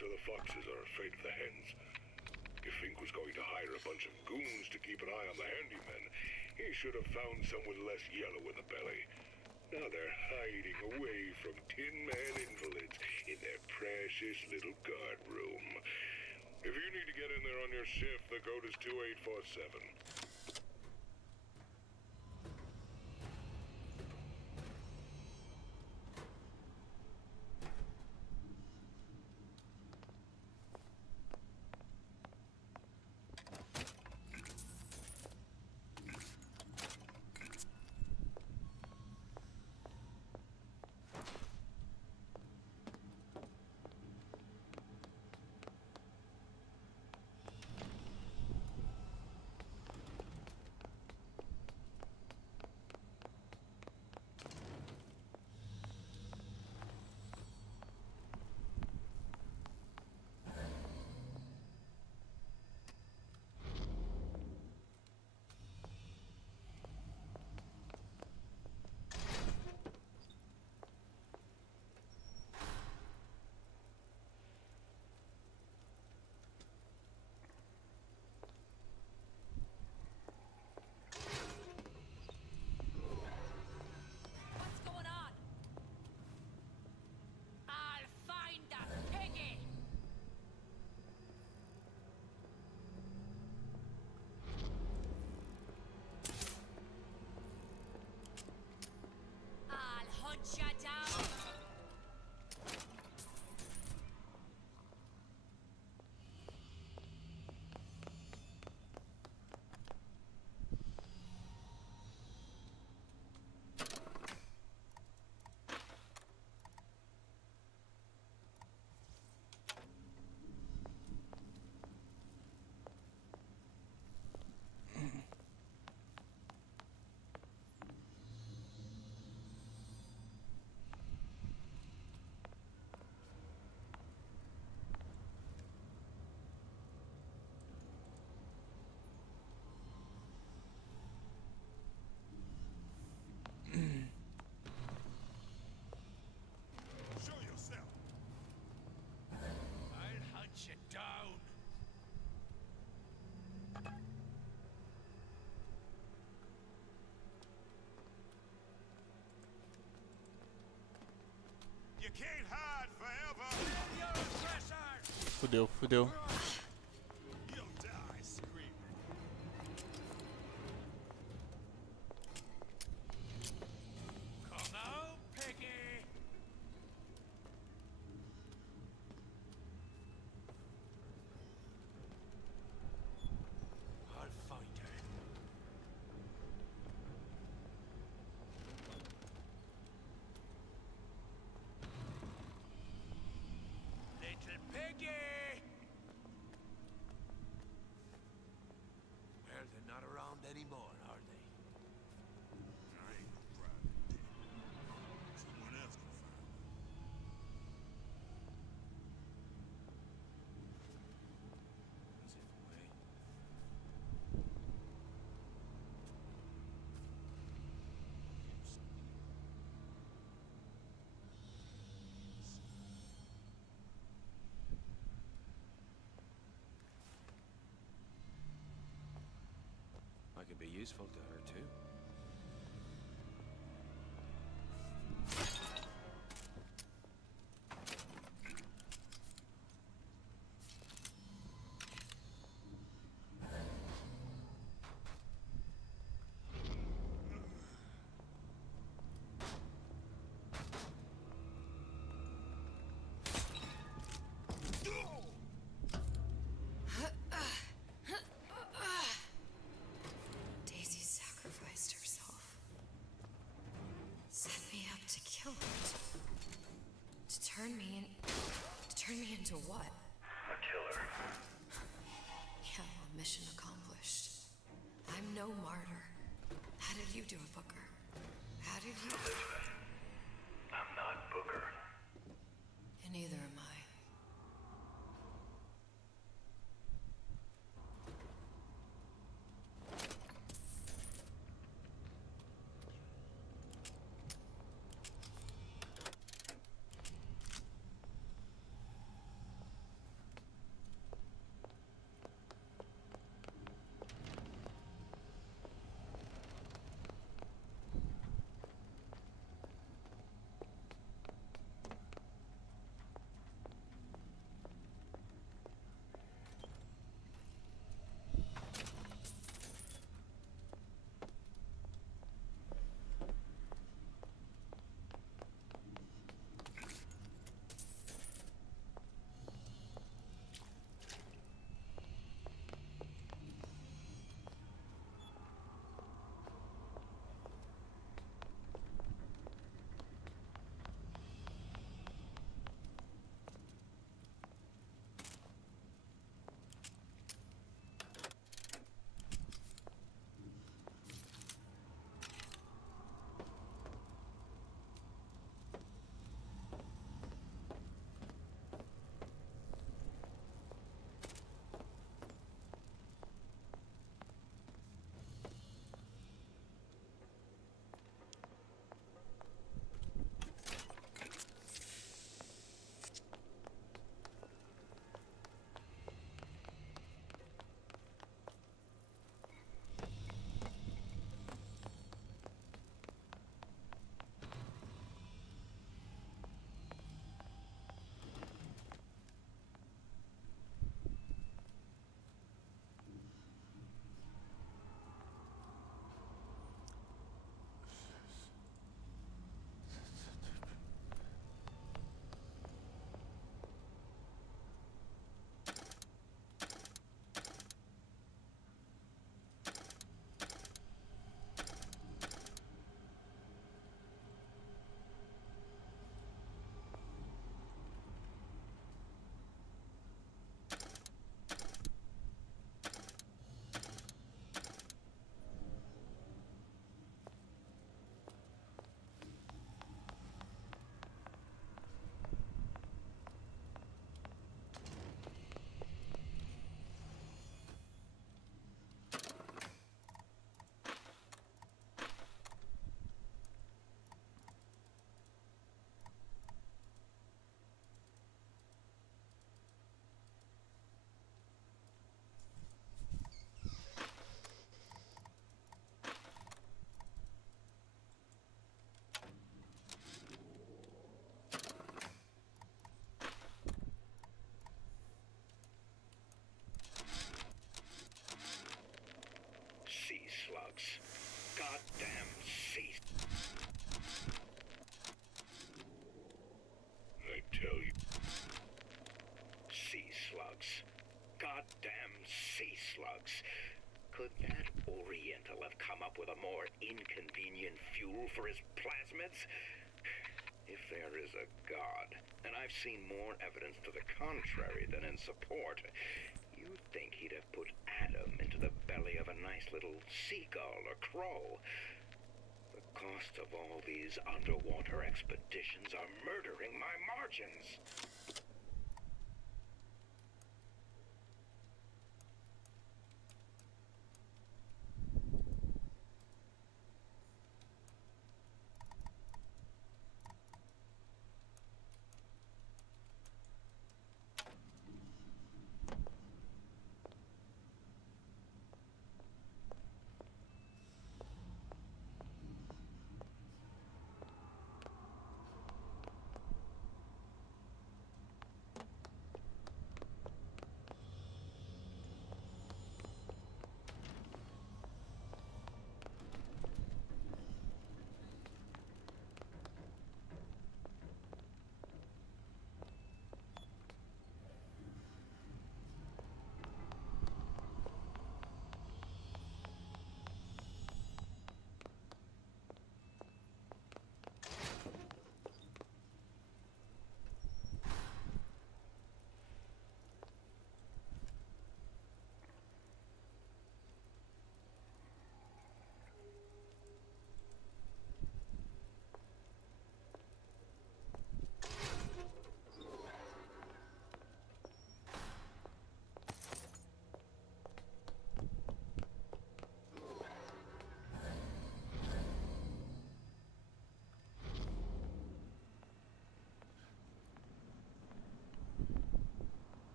rabbits or the foxes are afraid of the hens. If Fink was going to hire a bunch of goons to keep an eye on the handymen, he should have found some with less yellow in the belly. Now they're hiding away from Tin Man invalids in their precious little guard room. If you need to get in there on your shift, the code is 2847. Fudeu, fudeu. I could be useful to her, too. Turn me into what? A killer. Yeah, well, mission accomplished. I'm no martyr. How did you do it, Booker? How did you... Elizabeth, I'm not Booker. And neither am I. Could that Oriental have come up with a more inconvenient fuel for his plasmids? If there is a God, and I've seen more evidence to the contrary than in support, you'd think he'd have put Adam into the belly of a nice little seagull or crow. The cost of all these underwater expeditions are murdering my margins.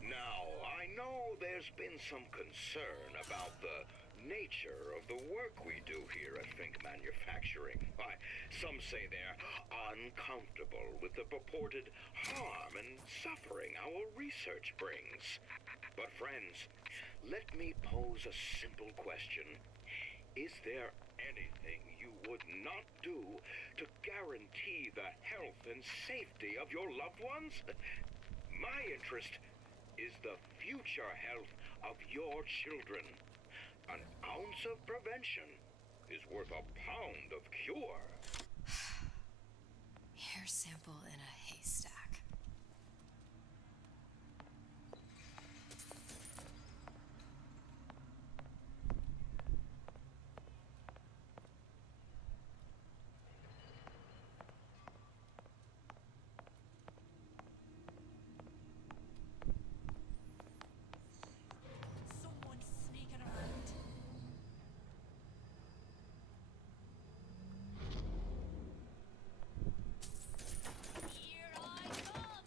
Now, I know there's been some concern about the nature of the work we do here at Fink Manufacturing. Why, some say they're uncomfortable with the purported harm and suffering our research brings. But friends, let me pose a simple question. Is there anything you would not do to guarantee the health and safety of your loved ones? My interest is the future health of your children. An ounce of prevention is worth a pound of cure. Hair sample in a haystack. Someone's sneaking around. Here I come!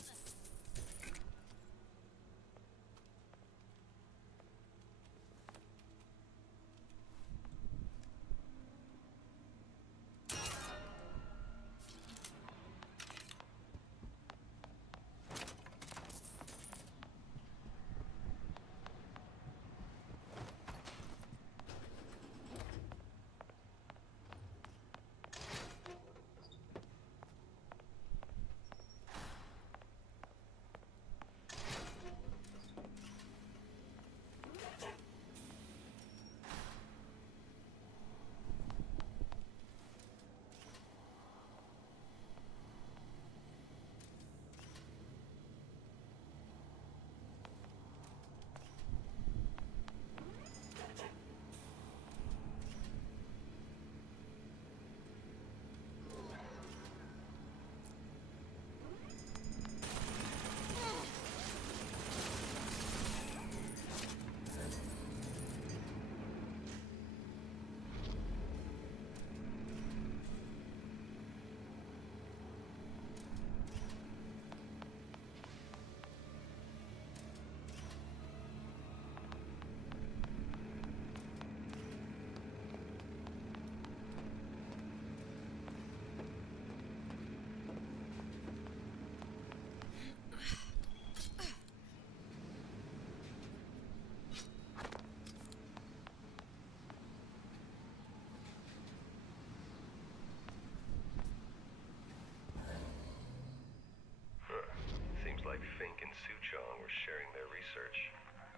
Seems like Fink and Suchong were sharing their research.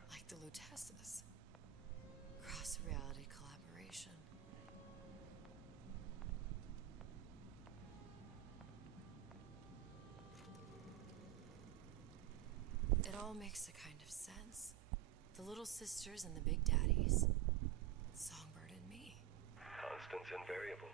Like the Luteces. Cross-reality collaboration. It all makes a kind of sense. The little sisters and the big daddies. Songbird and me. Constants and variables.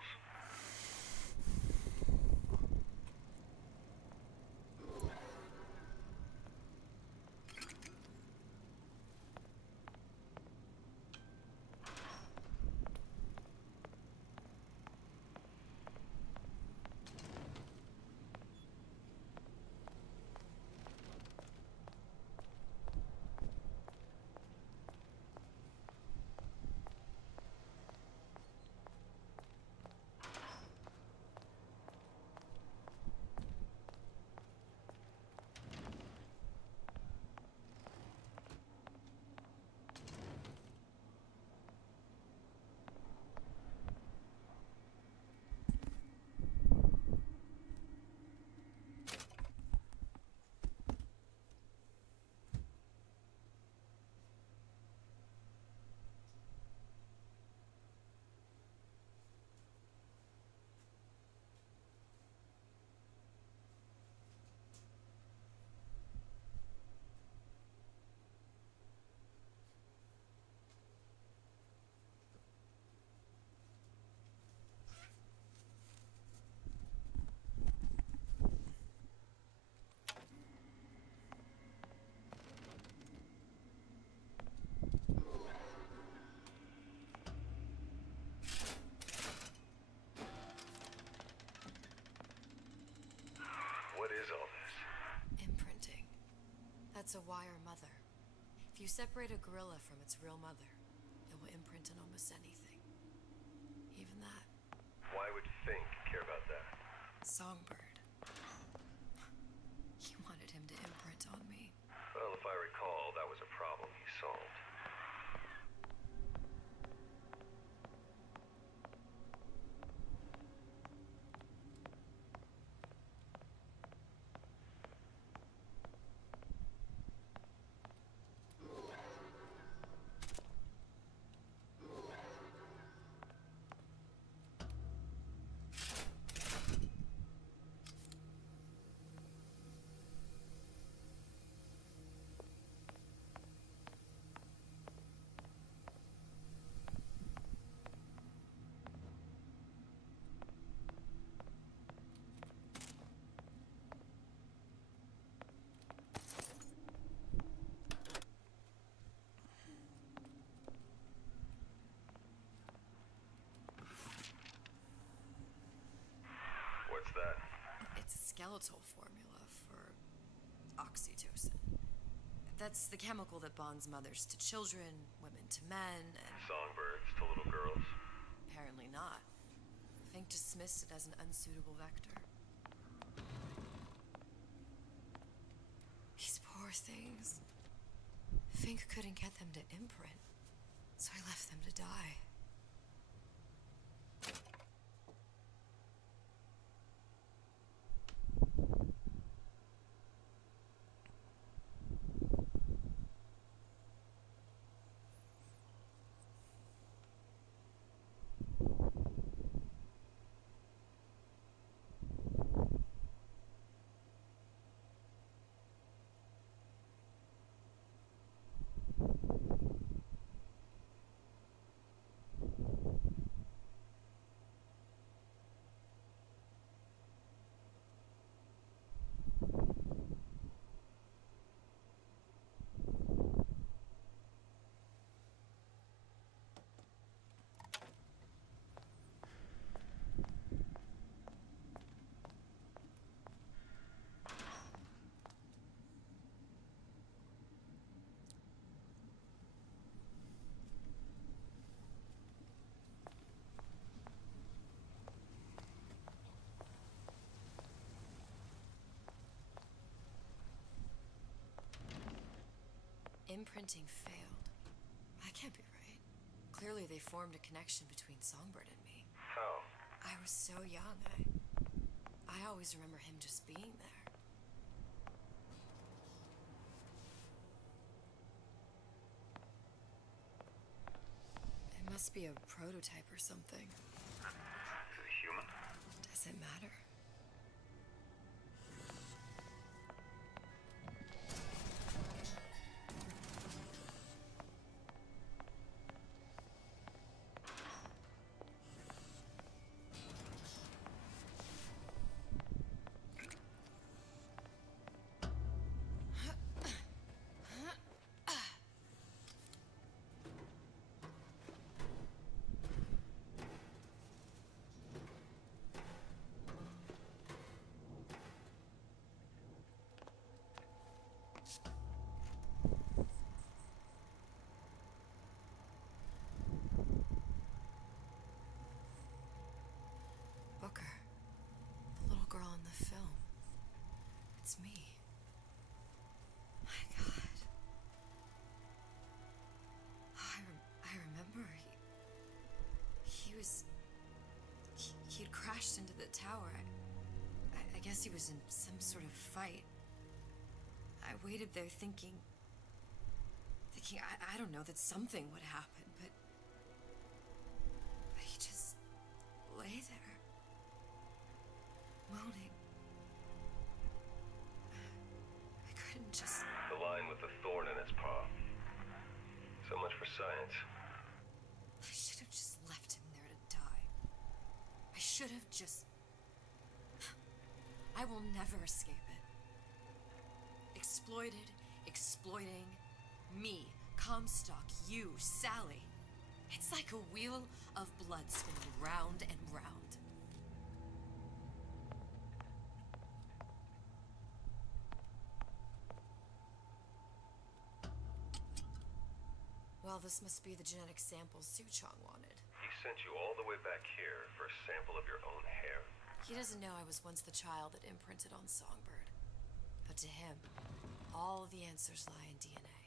That's a wire mother. If you separate a gorilla from its real mother, it will imprint on almost anything. Even that. Why would Fink care about that? Songbird. He wanted him to imprint on me. Well, if I recall, that was a problem he solved. What's that? It's a skeletal formula for oxytocin. That's the chemical that bonds mothers to children, women to men, and... Songbirds to little girls? Apparently not. Fink dismissed it as an unsuitable vector. These poor things. Fink couldn't get them to imprint, so I left them to die. Imprinting failed. That can't be right. Clearly they formed a connection between Songbird and me. How? I was so young, I always remember him just being there. It must be a prototype or something. Is it human? Does it matter? Booker, the little girl in the film. It's me. My God. I remember he'd crashed into the tower. I guess he was in some sort of fight. I waited there thinking I don't know, that something would happen, but he just lay there, moaning. I couldn't just... The line with the thorn in its paw. So much for science. I should have just left him there to die. I should have just... I will never escape it. Exploited, exploiting, me, Comstock, you, Sally. It's like a wheel of blood spinning round and round. this must be the genetic samples Suchong wanted. He sent you all the way back here for a sample of your own hair. He doesn't know I was once the child that imprinted on Songbird. But to him, all the answers lie in DNA.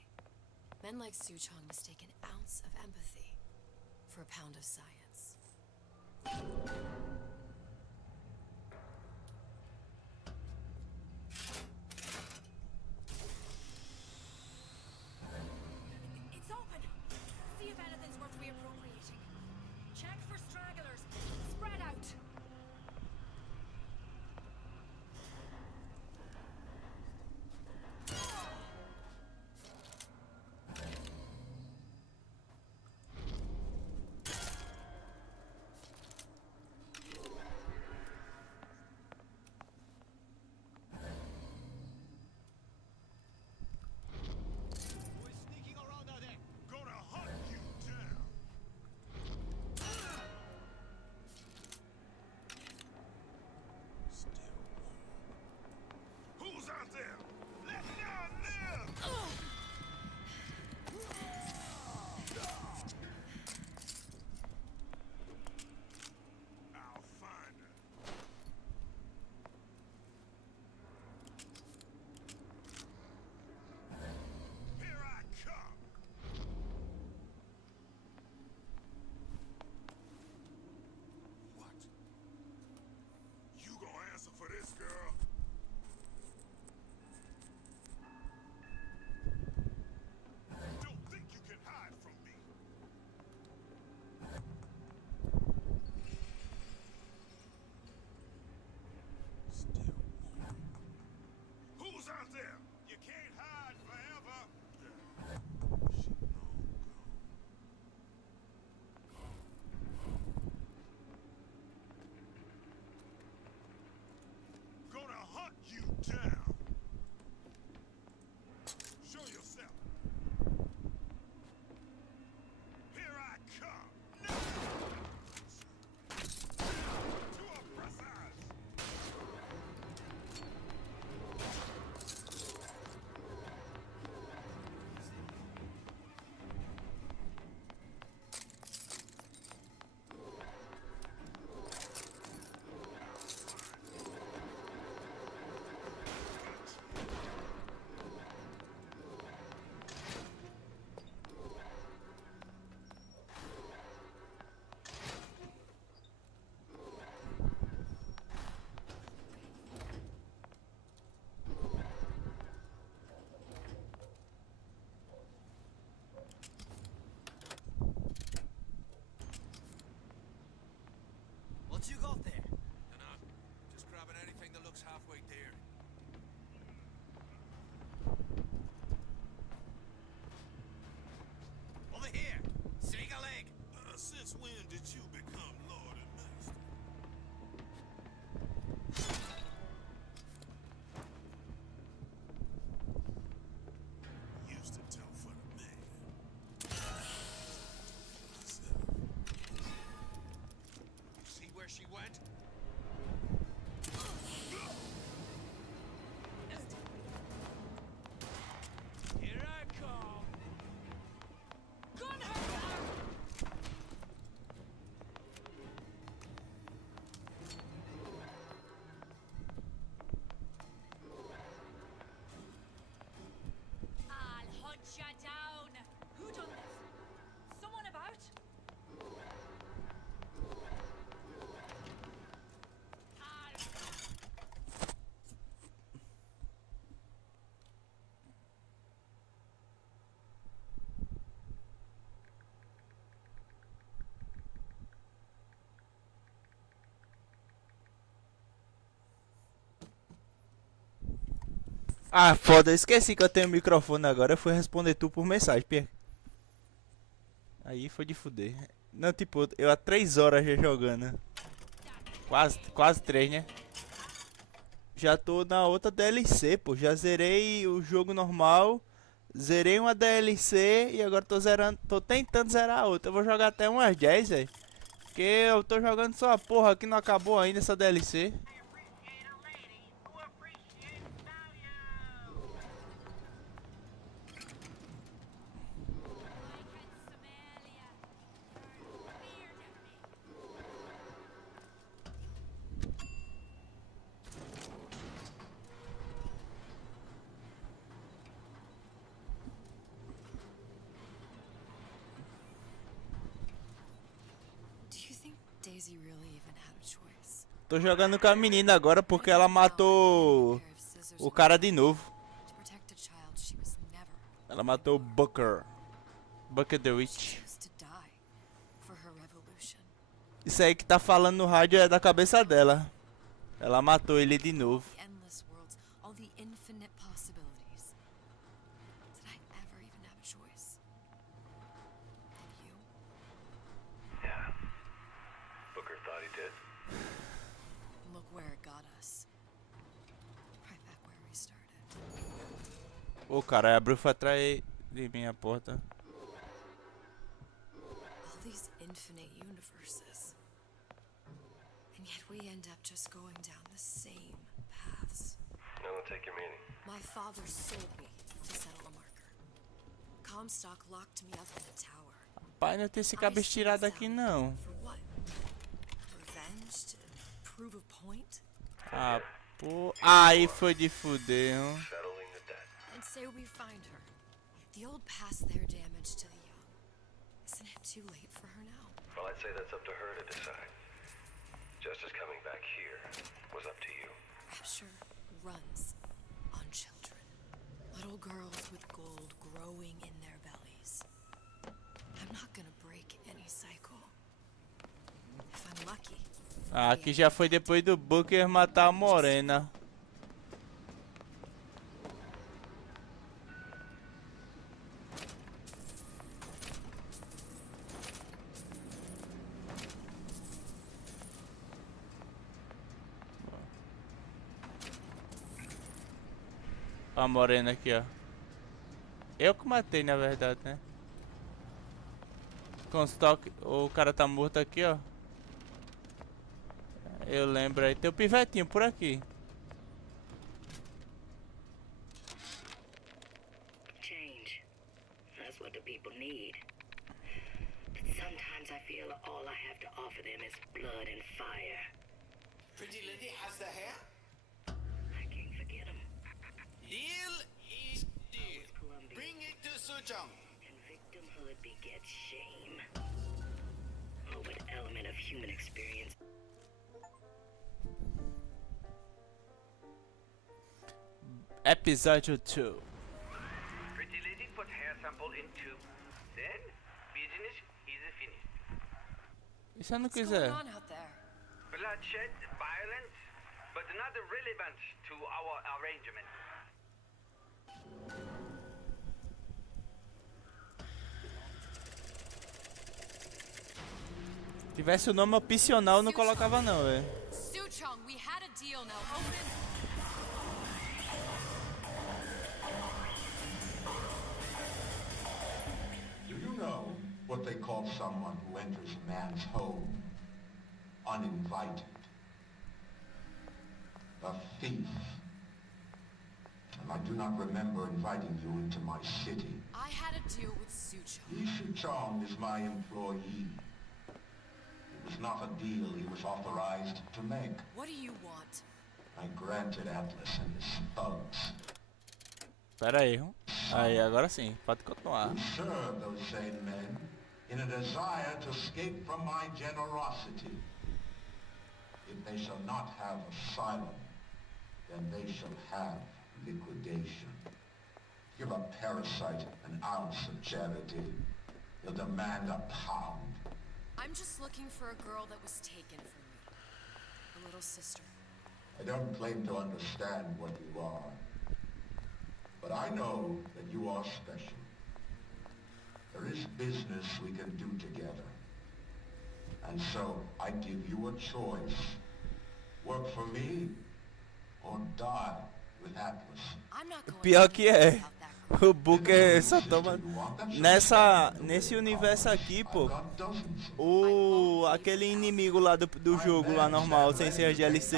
Men like Suchong mistake an ounce of empathy for a pound of science. It's open. See if anything's worth reappropriating. Check for stragglers. Spread out. What you got there? Dunno. Just grabbing anything that looks halfway there. Over here! Snake a leg! Since when did you become Lord and Master? Used to tell for the man. See where she went? Here I come! Gun her down! I'll hunt ya down. Who done this? Someone about? Ah, foda, eu esqueci que eu tenho microfone agora. Eu fui responder tu por mensagem, Pierre. Aí foi de fuder. Não, tipo, eu há 3 horas já jogando. Quase 3, né? Já tô na outra DLC, pô. Já zerei o jogo normal. Zerei uma DLC e agora tô zerando. Tô tentando zerar a outra. Eu vou jogar até umas 10, velho. Porque eu tô jogando só a porra que não acabou ainda essa DLC. I can Daisy really even had a choice. Tô jogando com a menina agora porque ela matou o cara de novo. To protect a child she was never Ela matou o Booker. Booker the Witch. chose to die for her revolution. Isso aí que tá falando no rádio é da cabeça dela. Ela matou ele de novo. The endless worlds, all the infinite possibilities. Did I ever even have a choice? Did you? Yeah. Booker thought he did. Look where it got us. Right back where we started. Ô, cara, abriu foi atrás de mim a porta. All these infinite universes. And yet we end up just going down the same paths. No, take your meaning. My father sold me to settle a marker. Comstock locked me up in a tower. Pai, não tem esse cabeça tirado aqui não. For what? Revenge? To prove a point? Ah, pô. Aí foi de fuder, hein? Settling the debt. And say we find her. The old past their damage to the young. Isn't it too late for her now? Well, I'd say that's up to her to decide. Justice coming back here was up to you. Rapture runs on children. Little girls with gold growing in their bellies. I'm not gonna break any cycle. If I'm lucky. Ah, aqui já foi depois do Booker matar a morena. A morena aqui, ó. Eu que matei, na verdade, né? Comstock, o cara tá morto aqui, ó. Eu lembro aí. Tem o pivetinho por aqui. Change. That's what the people need. But sometimes I feel all I have to offer them is blood and fire. Pretty lady has the hair? I can't forget them. Deal is deal. Bring it to Suchong. And victimhood begets shame. Oh, what element of human experience. Episódio 2. Pretty lady put hair sample in tube. Then, business is finished. E se eu não quiser? Bloodshed, violence, but not relevant to our arrangement. Tivesse o nome opcional, não colocava não, velho. Suchong, we had a deal now. Open. Do you know what they call someone who enters a man's home uninvited? A thief. And I do not remember inviting you into my city. I had a deal with Suchong. Ishu Chong is my employee. It was not a deal he was authorized to make. What do you want? I granted Atlas and his thugs. Pera aí, aí, agora sim, pode continuar. Who serve those same men in a desire to escape from my generosity. If they shall not have asylum, then they shall have liquidation. Give a parasite an ounce of charity, he'll demand a pound. I'm just looking for a girl that was taken from me. A little sister. I don't claim to understand what you are, but I know that you are special. There is business we can do together. And so I give you a choice. Work for me or die with Atlas. I'm not going Pior que é. O Booker só toma nesse universo aqui, pô. Aquele inimigo lá do jogo lá normal, sem ser DLC.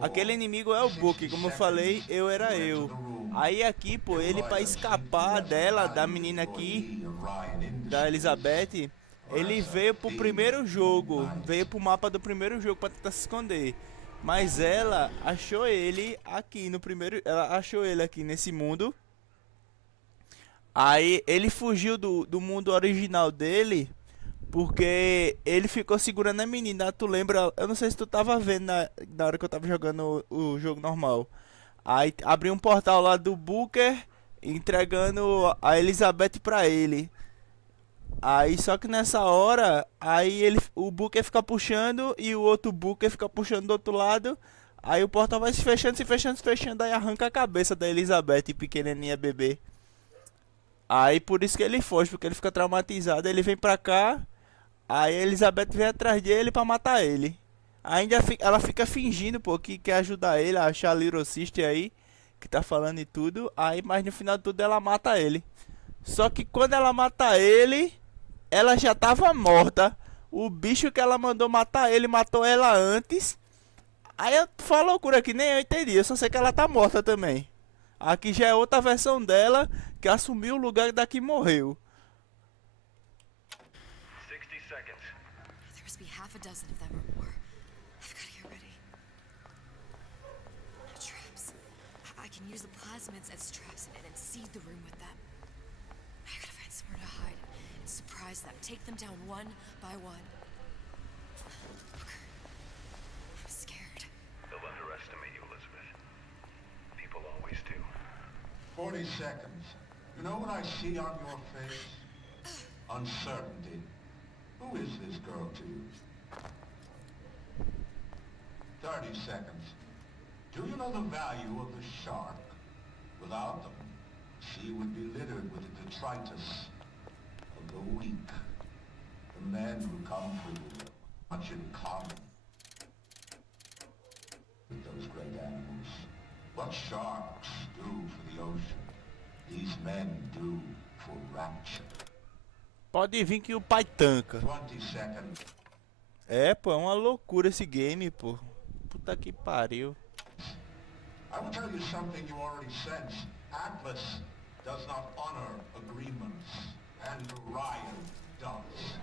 Aquele inimigo é o Booker, como eu falei, eu era eu. Aí aqui, pô, ele pra escapar dela, da menina aqui, da Elizabeth, ele veio pro primeiro jogo, veio pro mapa do primeiro jogo pra tentar se esconder. Mas ela achou ele aqui no primeiro, ela achou ele aqui nesse mundo. Aí ele fugiu do mundo original dele Porque ele ficou segurando a menina, tu lembra? Eu não sei se tu tava vendo na hora que eu tava jogando o jogo normal. Aí abriu um portal lá do Booker, entregando a Elizabeth pra ele. Aí só que nessa hora, aí o Booker fica puxando e o outro Booker fica puxando do outro lado. Aí o portal vai se fechando, se fechando, se fechando, aí arranca a cabeça da Elizabeth, pequenininha bebê. Aí por isso que ele foge, porque ele fica traumatizado, ele vem pra cá. Aí a Elizabeth vem atrás dele pra matar ele. Ela fica fingindo, pô, que quer ajudar ele a achar a Little Sister aí, que tá falando e tudo. Aí, mas no final de tudo ela mata ele. Só que quando ela mata ele, ela já tava morta. O bicho que ela mandou matar ele, matou ela antes. Aí eu falo loucura aqui, nem eu entendi, eu só sei que ela tá morta também. Aqui já é outra versão dela, que assumiu o lugar da que morreu. 60 seconds. There must be half a dozen of them or more. I've got to get ready. Traps. I can use the plasmids as traps and then seed the room with them. I gotta find somewhere to hide and surprise them. Take them down one by one. Booker, I'm scared. They'll underestimate you, Elizabeth. People always do. 40 seconds. You know what I see on your face? Uncertainty. Who is this girl to you? 30 seconds. Do you know the value of the shark? Without them, the sea would be littered with the detritus of the weak. The men who come for you have much in common with those great animals. What sharks do for the ocean, these men do for rapture. Pode vir que o pai tanca. 20 seconds. É, pô, é uma loucura esse game, pô. Puta que pariu. I will tell you something you already sense. Atlas does not honor agreements, and Ryan does.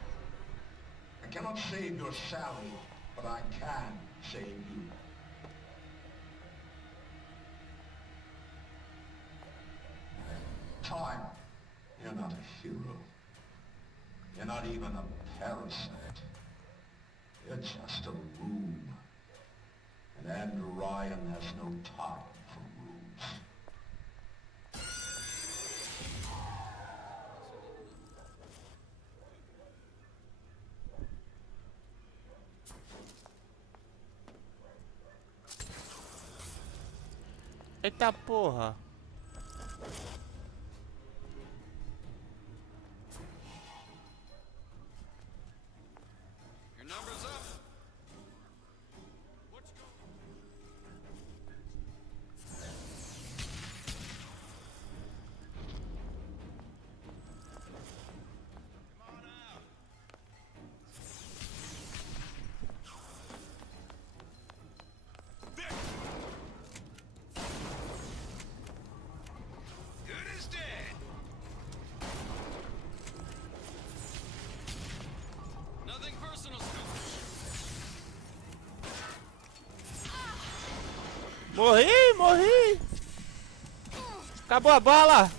I cannot save your Sally, but I can save you. Time. You're not a hero. You're not even a parasite. You're just a room. And Andrew Ryan has no time for rooms. Eita porra. Your number's up. Morri! Acabou a bala!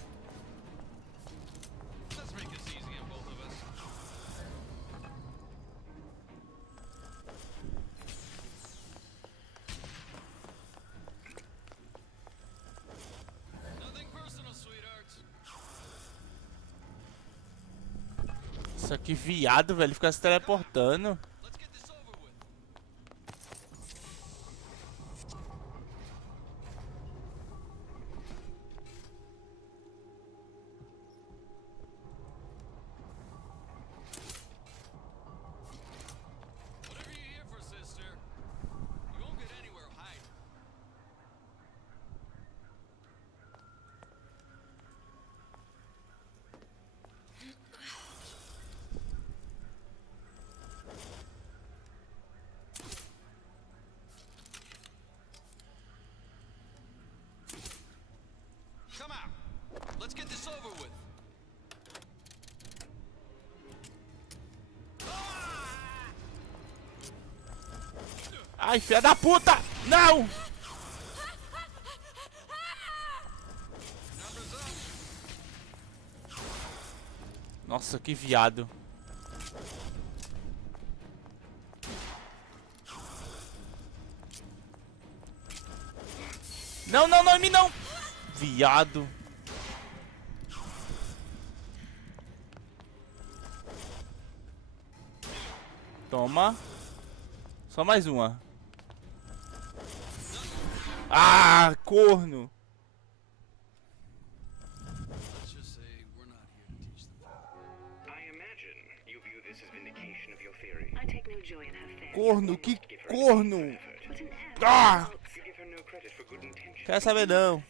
Isso aqui, viado, velho, fica se teleportando. Come out. Let's get this over with. Ai, filha da puta! Não! Nossa, que viado. Não, não, não, em mim não! Viado. Toma. Só mais uma. Ah, corno. Corno, que corno. Ah! Quer saber não.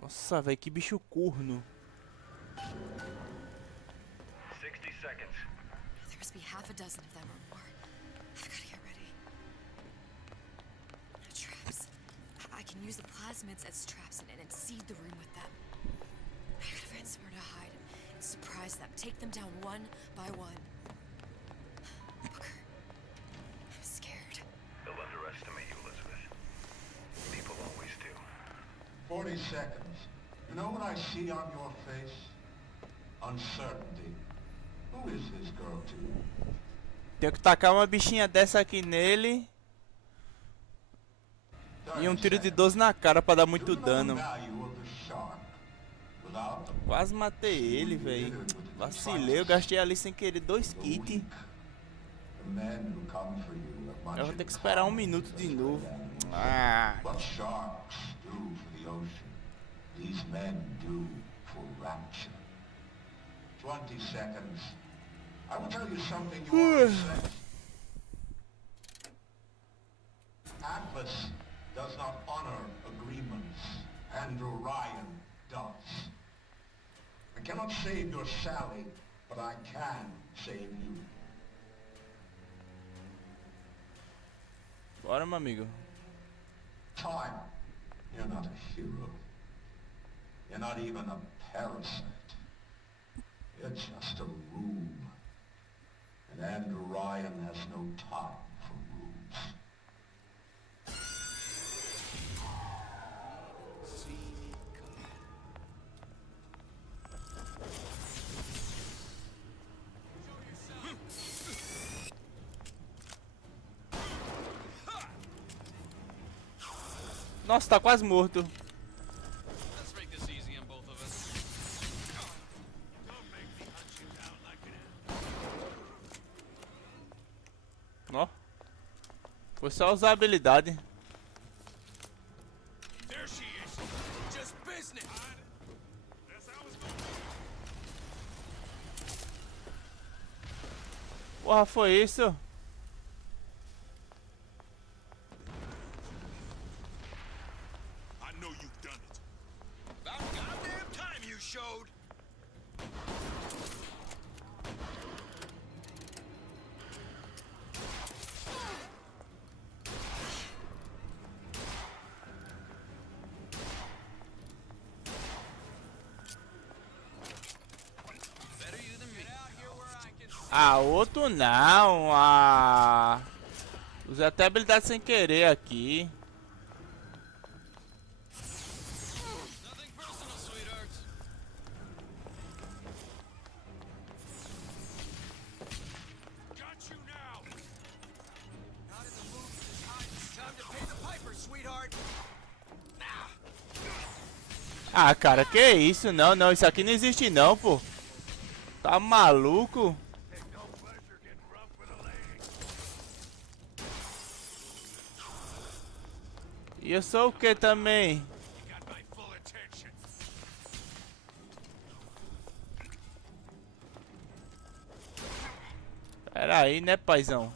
Nossa, velho, que bicho corno. 60 seconds. There must be half a dozen of them or more. I've got to get ready. No traps. I can use the plasmids as traps and seed the room with them. I gotta find somewhere to hide and surprise them. Take them down one by one. Booker, I'm scared. They'll underestimate you, Elizabeth. People always do. 40 seconds. You know what I see on your face? Uncertainty. Who is this girl to you? Tenho que tacar uma bichinha dessa aqui nele. E um tiro de 12 na cara pra dar muito dano. Quase matei ele, velho. Vacilei, eu gastei ali sem querer 2 kits. Eu vou ter que esperar 1 minuto de novo. Ah. These men do for rapture. 20 seconds. I will tell you something you already said. Atlas does not honor agreements, and Orion does. I cannot save your Sally, but I can save you. Bora, meu amigo. Time. You're not a hero. You're not even a parasite. You're just a room. And Andrew Ryan has no time for rooms. Nossa, tá quase morto. Ó, foi só usar a habilidade. Porra, foi isso? Ah, outro não. Ah, usei até habilidade sem querer aqui. Ah, cara, que isso? Não, não, isso aqui não existe não, pô. Tá maluco? E eu sou o que também? Pera aí, né, paizão?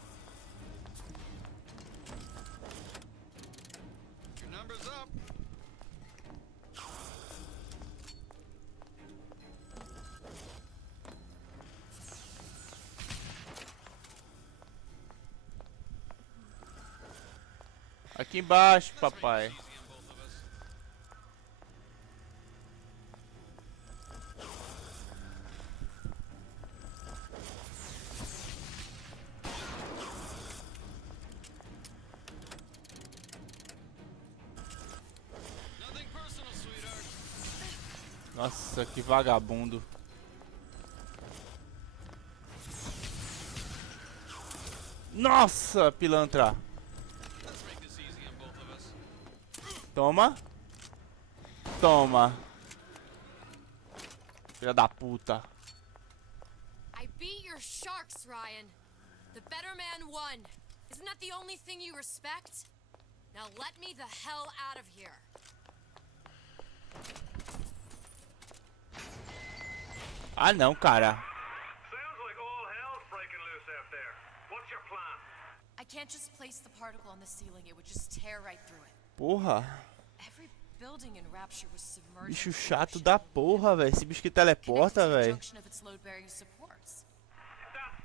Aqui embaixo, papai. Nossa, que vagabundo. Nossa, pilantra. Toma. Toma. Filha da puta. I beat your sharks, Ryan. The better man won. Isn't that the only thing you respect? Now let me the hell out of here. Ah não, cara. Sounds like all hell's breaking loose out there. What's your plan? I can't just place the particle on the ceiling. It would just tear right through it. Porra. Every building in Rapture was submerged. Bicho chato da porra, velho. Esse bicho que teleporta, velho. That's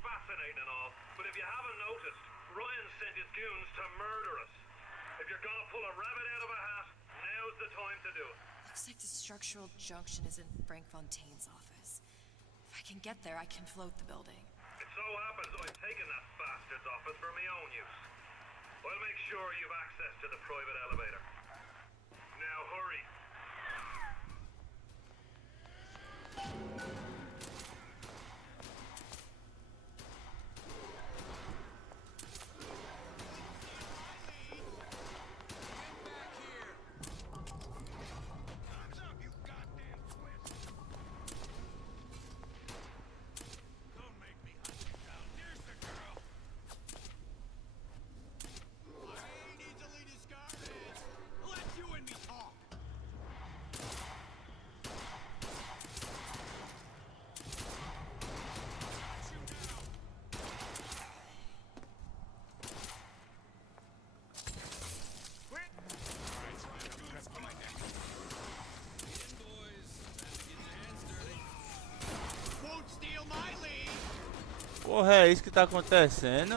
fascinating and all, but if you haven't noticed, Ryan sent his goons to murder us. If you're gonna pull a rabbit out of a hat, now's the time to do it. Looks like the structural junction is in Frank Fontaine's office. If I can get there, I can float the building. It so happens I've taken that bastard's office for my own use. I'll make sure you've access to the private elevator. Now hurry. Porra, é isso que tá acontecendo?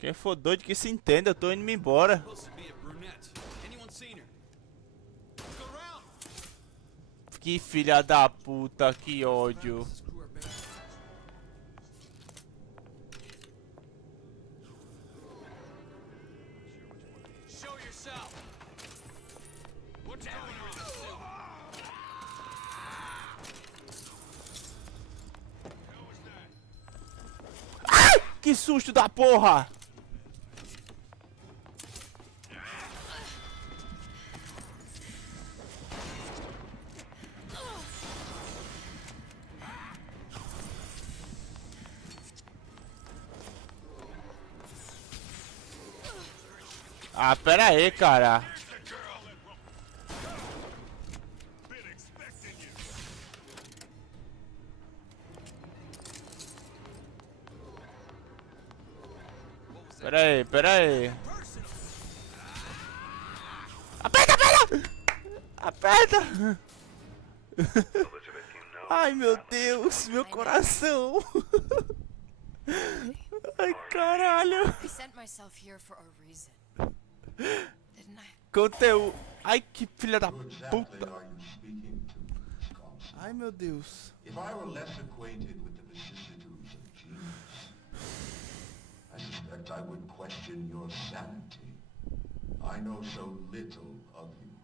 Quem for doido que se entenda, eu tô indo embora. Que filha da puta, que ódio. Ah! Que susto da porra! Ah, pera aí, cara. Pera aí. Aperta, aperta! Aperta! Ai, meu Deus, meu coração. Ai, caralho. I sent myself here for a reason. Conteúdo. Ai, que filha da puta. Ai, meu Deus. If I were less acquainted with the vicissitudes of genius, I suspect I would question your sanity. I know so little of you,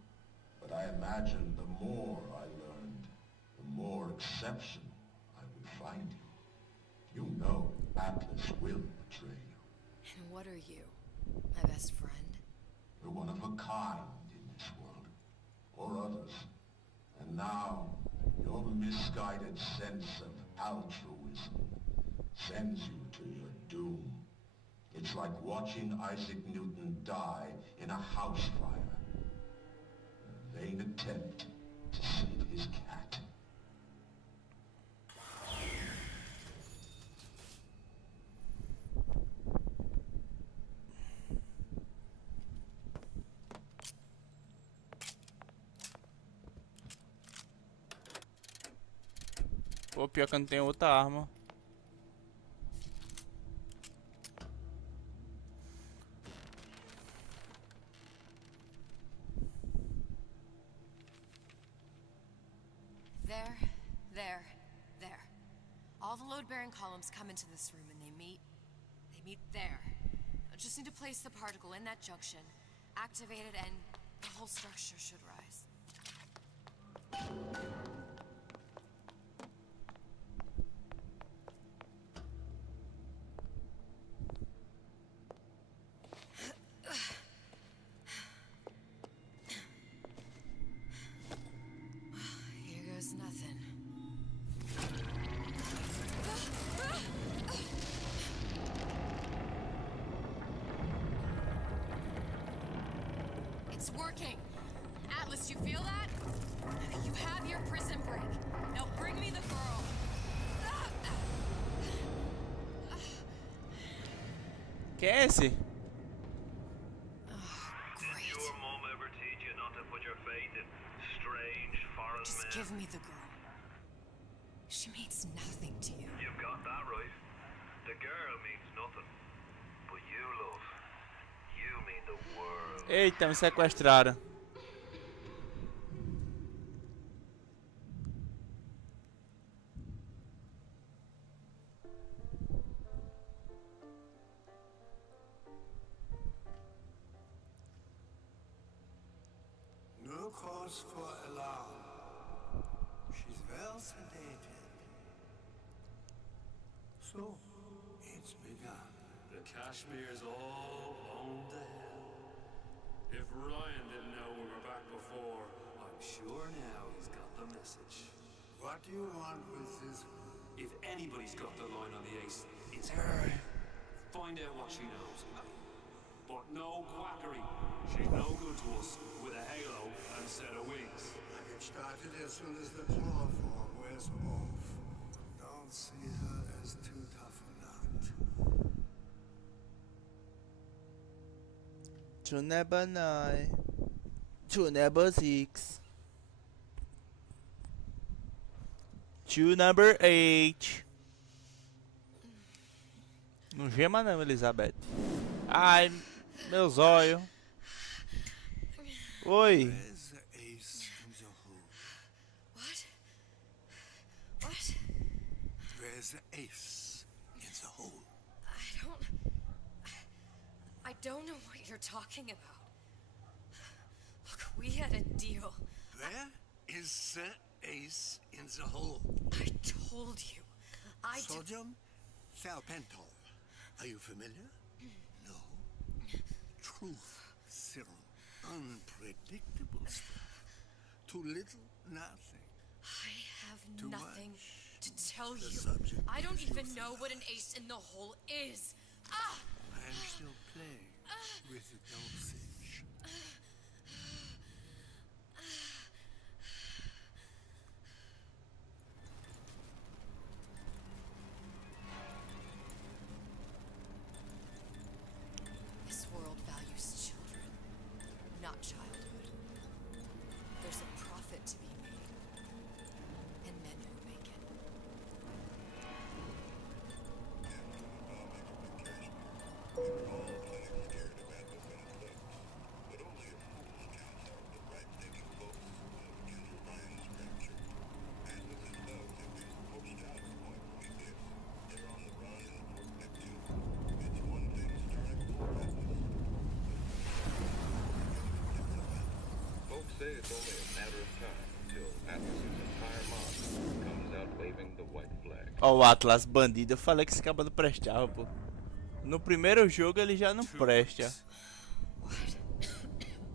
but I imagine the more I learned, the more exceptional I would find you. You know Atlas will betray you. And what are you? My best friend? You're one of a kind in this world, or others. And now, your misguided sense of altruism sends you to your doom. It's like watching Isaac Newton die in a house fire. A vain attempt to save his cat. Pô, pior que eu não tenho outra arma. There. All the load-bearing columns come into this room and they meet there. I just need to place the particle in that junction, activate it, and the whole structure should rise. Here goes nothing. It's working. Atlas, you feel that? You have your prison break. Now bring me the girl. Quem é esse? Your mom ever teach you not to put your faith in strange foreign Just men? give me the girl. She means nothing to you. You've got that right. The girl means nothing. But you, love, you mean the world. Eita, me sequestraram. No cause for alarm. She's well sedated. So, it's begun. The Kashmir's all blown to hell. If Ryan didn't know we were back before, I'm sure now he's got the message. What do you want with this? If anybody's got the line on the ace, it's her. Find out what she knows. But no quackery. She's no good to us with a halo and a set of wings. I get started as soon as the chloroform wears off. Don't see her as too tough a nut. To number 9. To number 6. To number 8. Não gema não, Elizabeth. Ai, meu zóio. Oi. Where's the ace in the hole? What? What? Where's the ace in the hole? I don't know what you're talking about. Look, we had a deal. Where is the ace in the hole? I told you. Sodium salpental. Are you familiar? No. Truth serum. Unpredictable stuff. Too little, nothing. I have Too nothing much. to tell The you. subject I don't is even euthanasia. know what an ace in the hole is. Ah! I'm still playing with the dosage. This world values children, not childhood. There's a profit to be made, and men who make it. Folks say it's only a matter of time until Atlas's entire mob comes out waving the white flag. Ó, o Atlas bandido. Eu falei que esse cabelo prestava, pô. No primeiro jogo ele já não presta.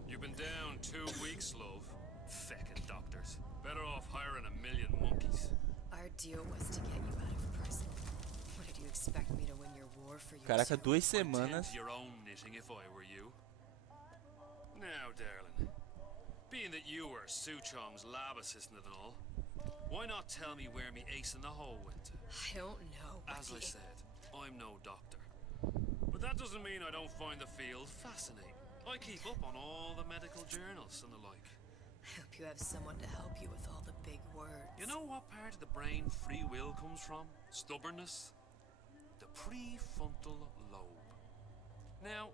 You've been down 2 weeks, love. Feckin' doctors. Better off hiring a million monkeys. Our deal was to get you out of prison. What did you expect me to win your war for you? Caraca, too? 2 semanas. Tend to your own knitting if I were you. Now, darling, being that you were Suchong's lab assistant and all, why not tell me where me ace in the hole went to? I don't know. As I said, I'm no doctor. But that doesn't mean I don't find the field fascinating. I keep up on all the medical journals and the like. I hope you have someone to help you with all the big words. You know what part of the brain free will comes from? Stubbornness? The prefrontal lobe. Now,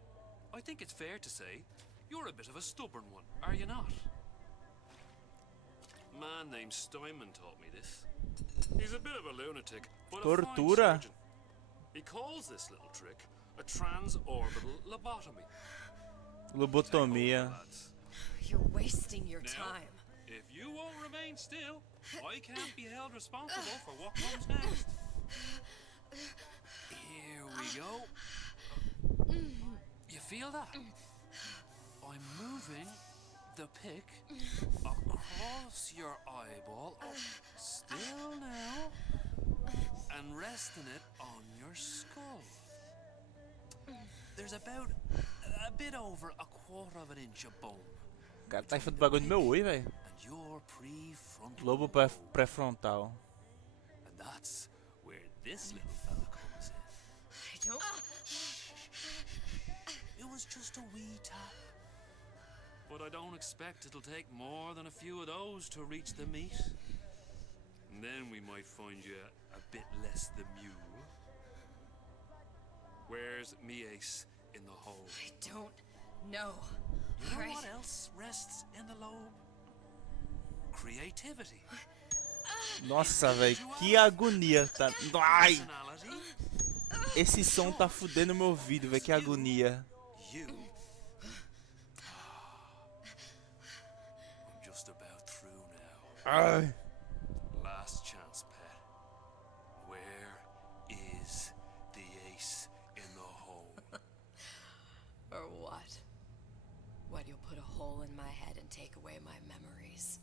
I think it's fair to say you're a bit of a stubborn one, are you not? Man man named Steinman taught me this. He's a bit of a lunatic, but a fine Tortura? surgeon. He calls this little trick a transorbital lobotomy. Lobotomia. You're wasting your Now, time. if you won't remain still, I can't be held responsible for what comes next. Here we go. You feel that? I'm moving the pick across your eyeball, still now, and resting it on your skull. There's about a bit over a quarter of an inch of bone. O cara tá enfiando bagulho no meu olho, velho. And your prefrontal Lobo pré-frontal. And that's where this little fella comes in. I don't. It was just a wee tap. But I don't expect it'll take more than a few of those to reach the meat. And then we might find you a bit less the mule. Where's me ace in the hole? I don't know. You know Right. what else rests in the lobe? Creativity. Nossa, velho, que agonia. Tá... Ai! Esse som tá fudendo meu ouvido, velho, que agonia. You. I'm just about through now. Ai. Last chance, pet. Where is the ace in the hole? Or what? What, you'll put a hole in my head and take away my memories?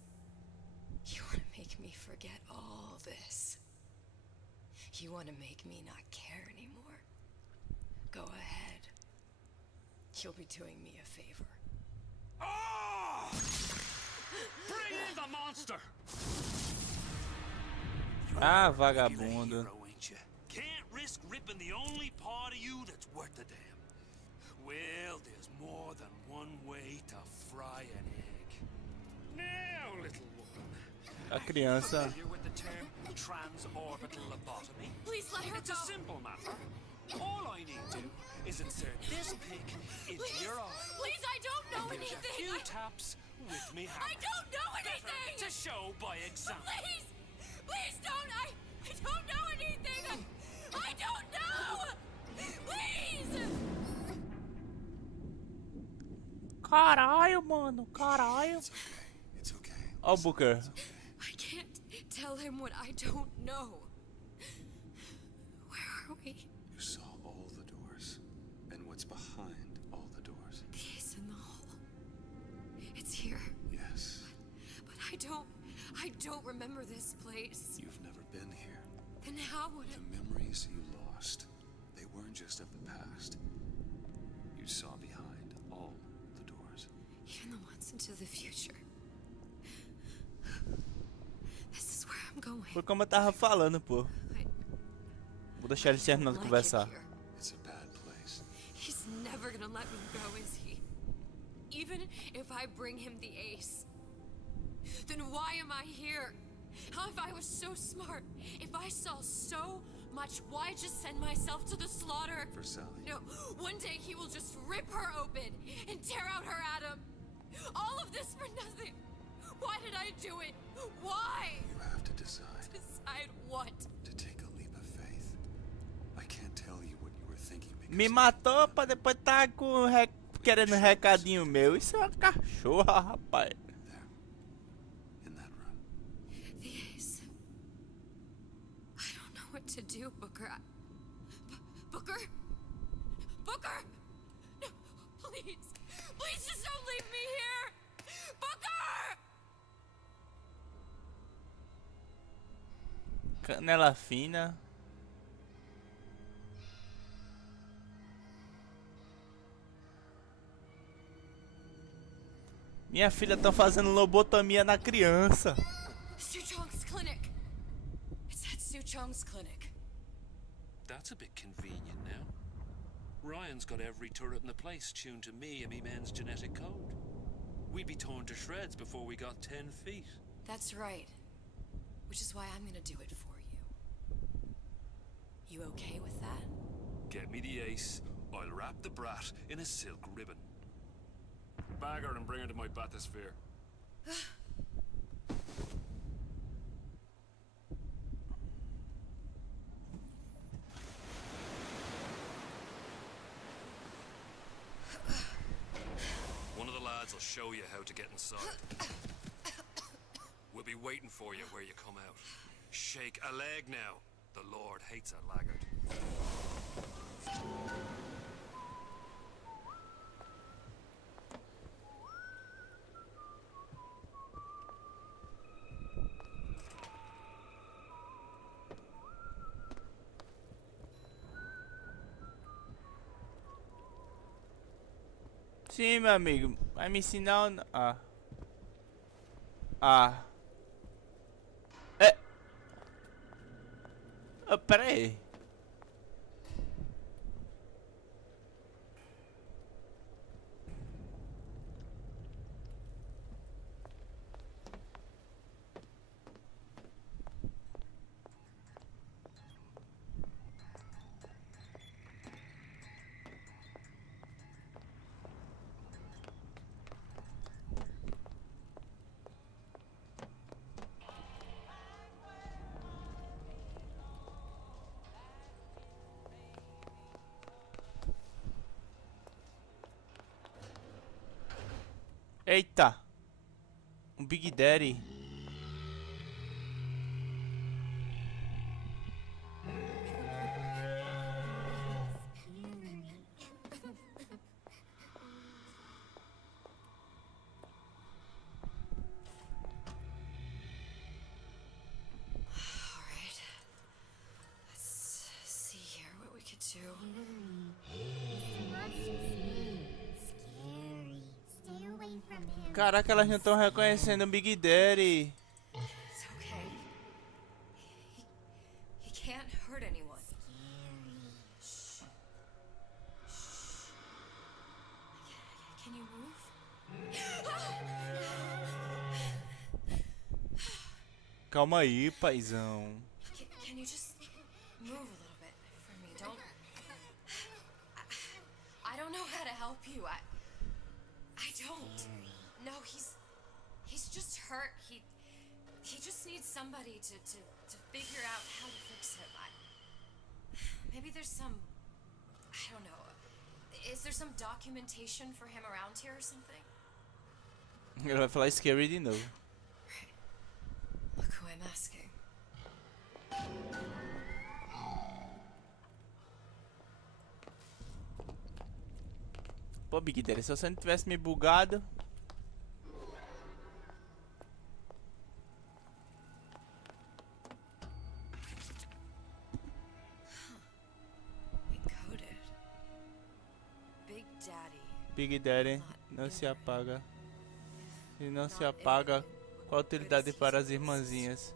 You want to make me forget all this? You want to make me not care anymore? Go ahead. You'll be doing me a favor. Oh! Bring in the monster! Ah, vagabundo. Hero, ain't you? Can't risk ripping the only part of you that's worth a damn. Well, there's more than one way to fry an egg. Now, little woman. A criança. Familiar with the term transorbital lobotomy? Please let her It's go. a simple matter. All I need to is insert this pick into your eye. Please, I don't know Give you anything. a few taps with me hammer. I don't know anything. To show by example. Please, please don't. I don't know anything. I don't know. Please. Caralho, mano, caralho. It's okay. Ó o Booker. I can't tell him what I don't know. Where are we? You saw all the doors, and what's behind all the doors. The ace in the hole. It's here. Yes. But I don't remember this place. You've never been here. Then how would it? The memories you lost, they weren't just of the past. You saw behind all the doors. Even the ones into the future. This is where I'm going. Foi como eu tava falando, pô. Vou deixar eles terminando de conversar. It's a bad place. He's never gonna let me go, is he? Even if I bring him the ace, then why am I here? How if I was so smart? If I saw so much, why just send myself to the slaughter? For Sally. No, one day he will just rip her open and tear out her atom. All of this for nothing. Why did I do it? Why? You have to decide. Decide what? To take a leap of faith. I can't tell you what you were thinking because Me matou pra depois tá com querendo recadinho meu. Isso é uma cachorra, rapaz. in that room. The ace. I don't know what to do, Booker. Booker? Booker! No, please. Please just don't leave me here! Booker! Canela fina. Minha filha tá fazendo lobotomia na criança. Suchong's clinic. It's at Suchong's clinic. That's a bit convenient now. Ryan's got every turret in the place tuned to me and me men's genetic code. We'd be torn to shreds before we got 10 feet. That's right. Which is why I'm gonna do it for you. You okay with that? Get me the ace, I'll wrap the brat in a silk ribbon. Bag her and bring her to my bathysphere. guards will show you how to get inside. We'll be waiting for you where you come out. Shake a leg now. The Lord hates a laggard. Sim, meu amigo. Vai me ensinar o... É. Pera aí. Eita! Um Big Daddy. Caraca, elas não estão reconhecendo o Big Daddy. It's okay. He can't hurt anyone. Shh. Shh. Can you move? Calma aí, paizão. Can you just move a little bit for me? Don't. I don't know how to help you. I don't. No, he's just hurt. He just needs somebody to figure out how to fix him. Maybe there's some, I don't know. Is there some documentation for him around here or something? Ele vai falar scary de novo. Look who I'm asking. Pô, Big Daddy, se você não tivesse me bugado. Big Daddy não se apaga. Se não se apaga, qual a utilidade para as irmãzinhas?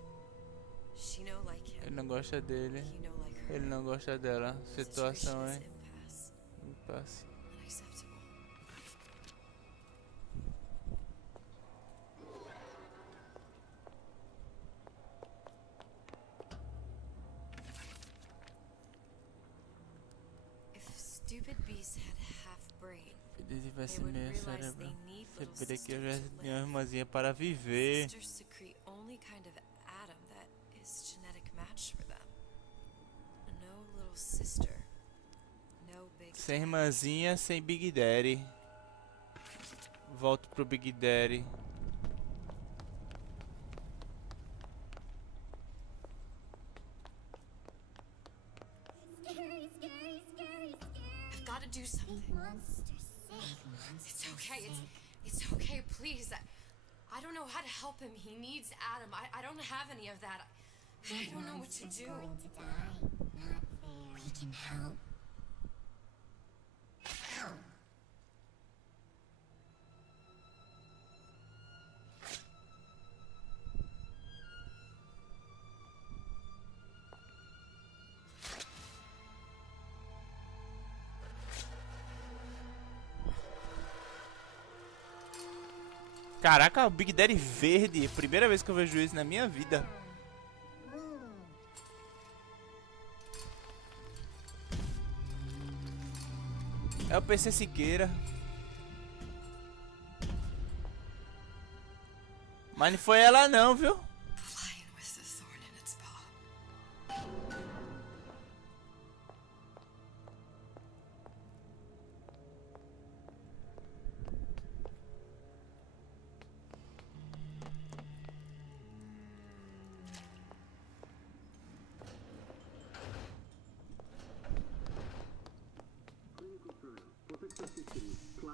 Ele não gosta dele. Ele não gosta dela. Situação é impasse. Se ele tivesse meio cérebro, saberia que eu já tinha uma irmãzinha para viver. Sem irmãzinha, sem Big Daddy. Volto pro Big Daddy. I've got to do something. It's okay. It's okay. Please. I don't know how to help him. He needs Adam. I don't have any of that. I don't know what to do. We can help. Caraca, o Big Daddy verde. Primeira vez que eu vejo isso na minha vida. É o PC Siqueira. Mas não foi ela não, viu?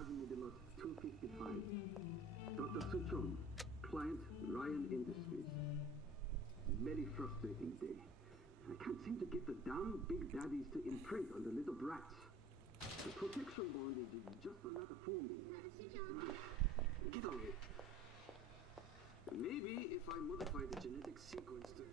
Quasimodo lot 255. Dr. Suchong, client Ryan Industries. Very frustrating day. I can't seem to get the damn big daddies to imprint on the little brats. The protection bondage is just another forming. Get on it. Maybe if I modify the genetic sequence to...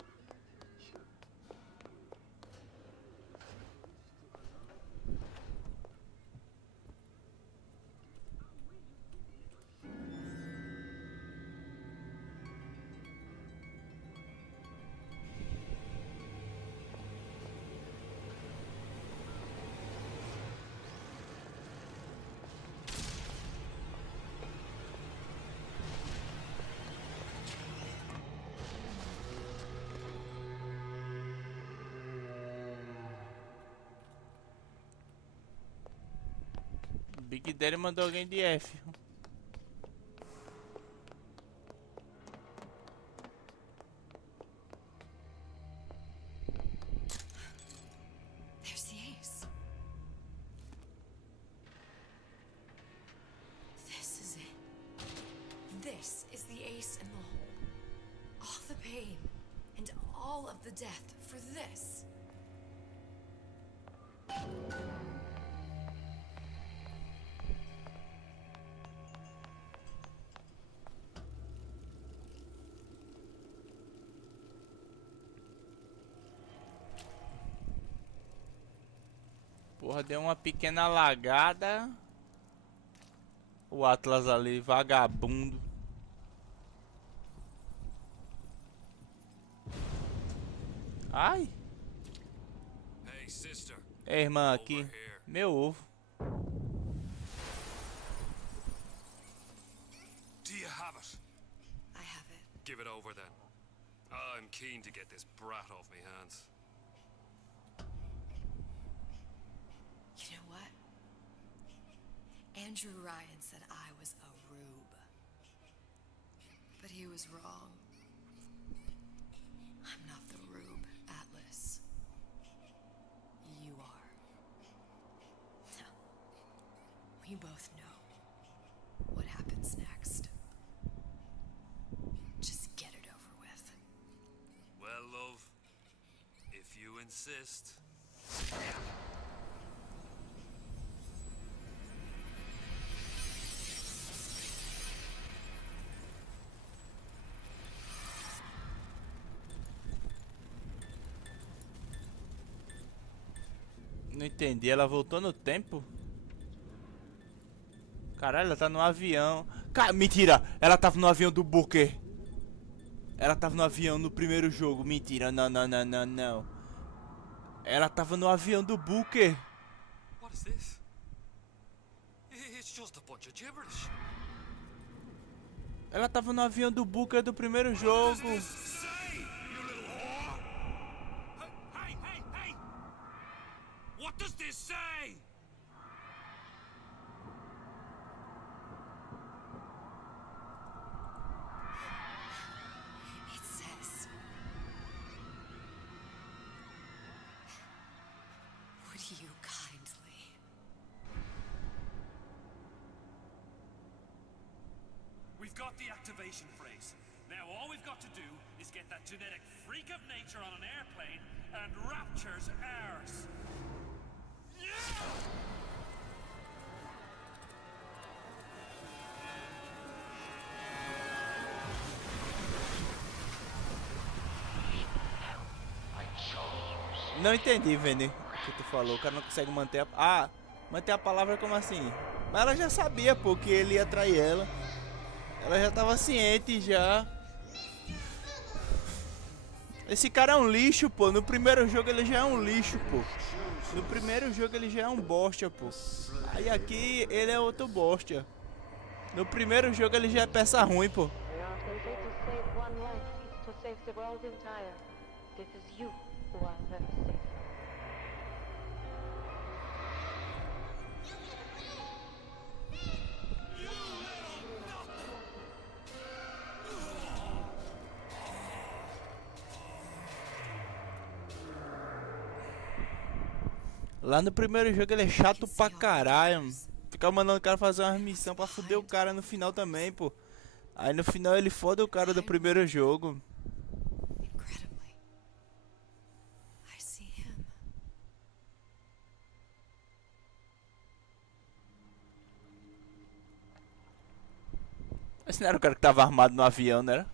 Big Daddy mandou alguém de F. There's the ace. This is it. This is the ace in the hole. All the pain and all of the death for this. Porra, deu uma pequena lagada. O Atlas ali, vagabundo. Ai. Hey, sister. É, irmã, aqui. Meu ovo. Do you have it? I have it. Give it over then. I'm keen to get this brat off me hands. You know what? Andrew Ryan said I was a rube. But he was wrong. I'm not the rube, Atlas. You are. Now, we both know what happens next. Just get it over with. Well, love, if you insist. Não entendi, ela voltou no tempo? Caralho, ela tá no avião. Mentira, ela tava no avião do Booker. Ela tava no avião no primeiro jogo. Mentira, não. Ela tava no avião do Booker. What is this? It's just a bunch of gibberish. Ela tava no avião do Booker do primeiro jogo. What does this say? It says, would you kindly? We've got the activation phrase. Now all we've got to do is get that genetic freak of nature on an airplane and Rapture's ours. Não entendi, Vene, o que tu falou. O cara não consegue manter a... manter a palavra como assim? Mas ela já sabia, pô, que ele ia trair ela. Ela já tava ciente, já. Esse cara é um lixo, pô. No primeiro jogo ele já é um lixo, pô. No primeiro jogo ele já é um bosta, pô. Aí aqui ele é outro bosta. No primeiro jogo ele já é peça ruim, pô. Lá no primeiro jogo ele é chato pra caralho. Ficar mandando o cara fazer uma missão pra foder o cara no final também, pô. Aí no final ele foda o cara do primeiro jogo. Incredibly, I see him. Esse não era o cara que tava armado no avião, né?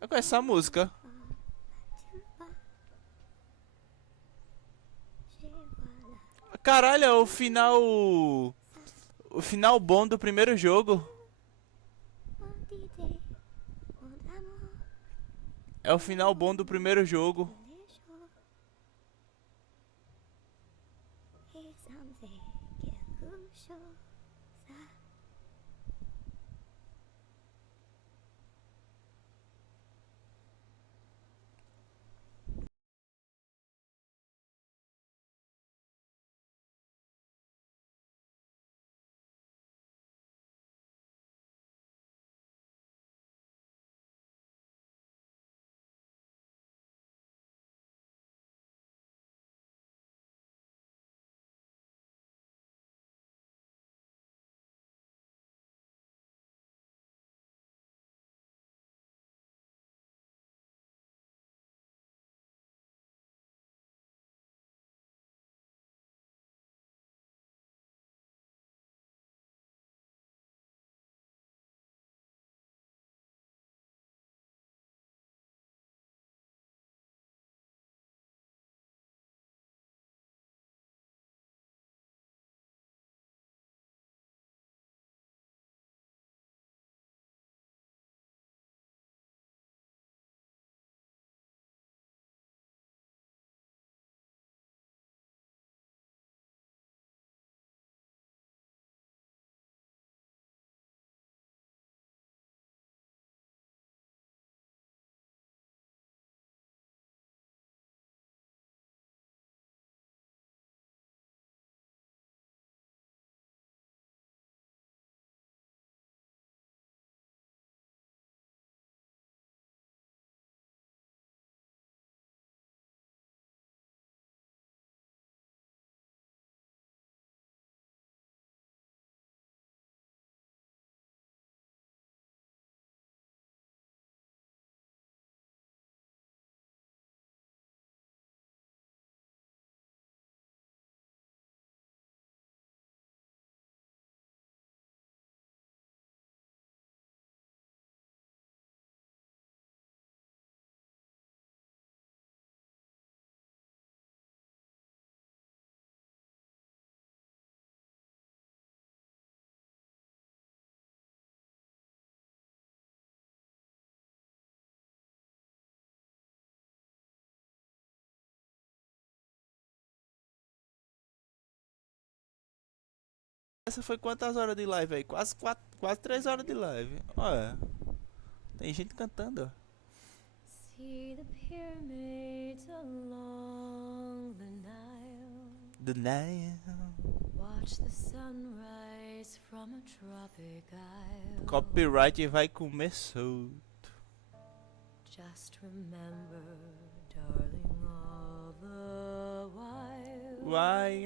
Eu conheço essa música. Caralho, é o final... O final bom do primeiro jogo. É o final bom do primeiro jogo. Essa foi quantas horas de live aí? Quase 3 horas de live. Olha, tem gente cantando, ó. See the pyramids along the Nile. The Nile. Watch the sunrise from a tropic isle. Copyright vai comer solto. Just remember, darling, all the while. Why,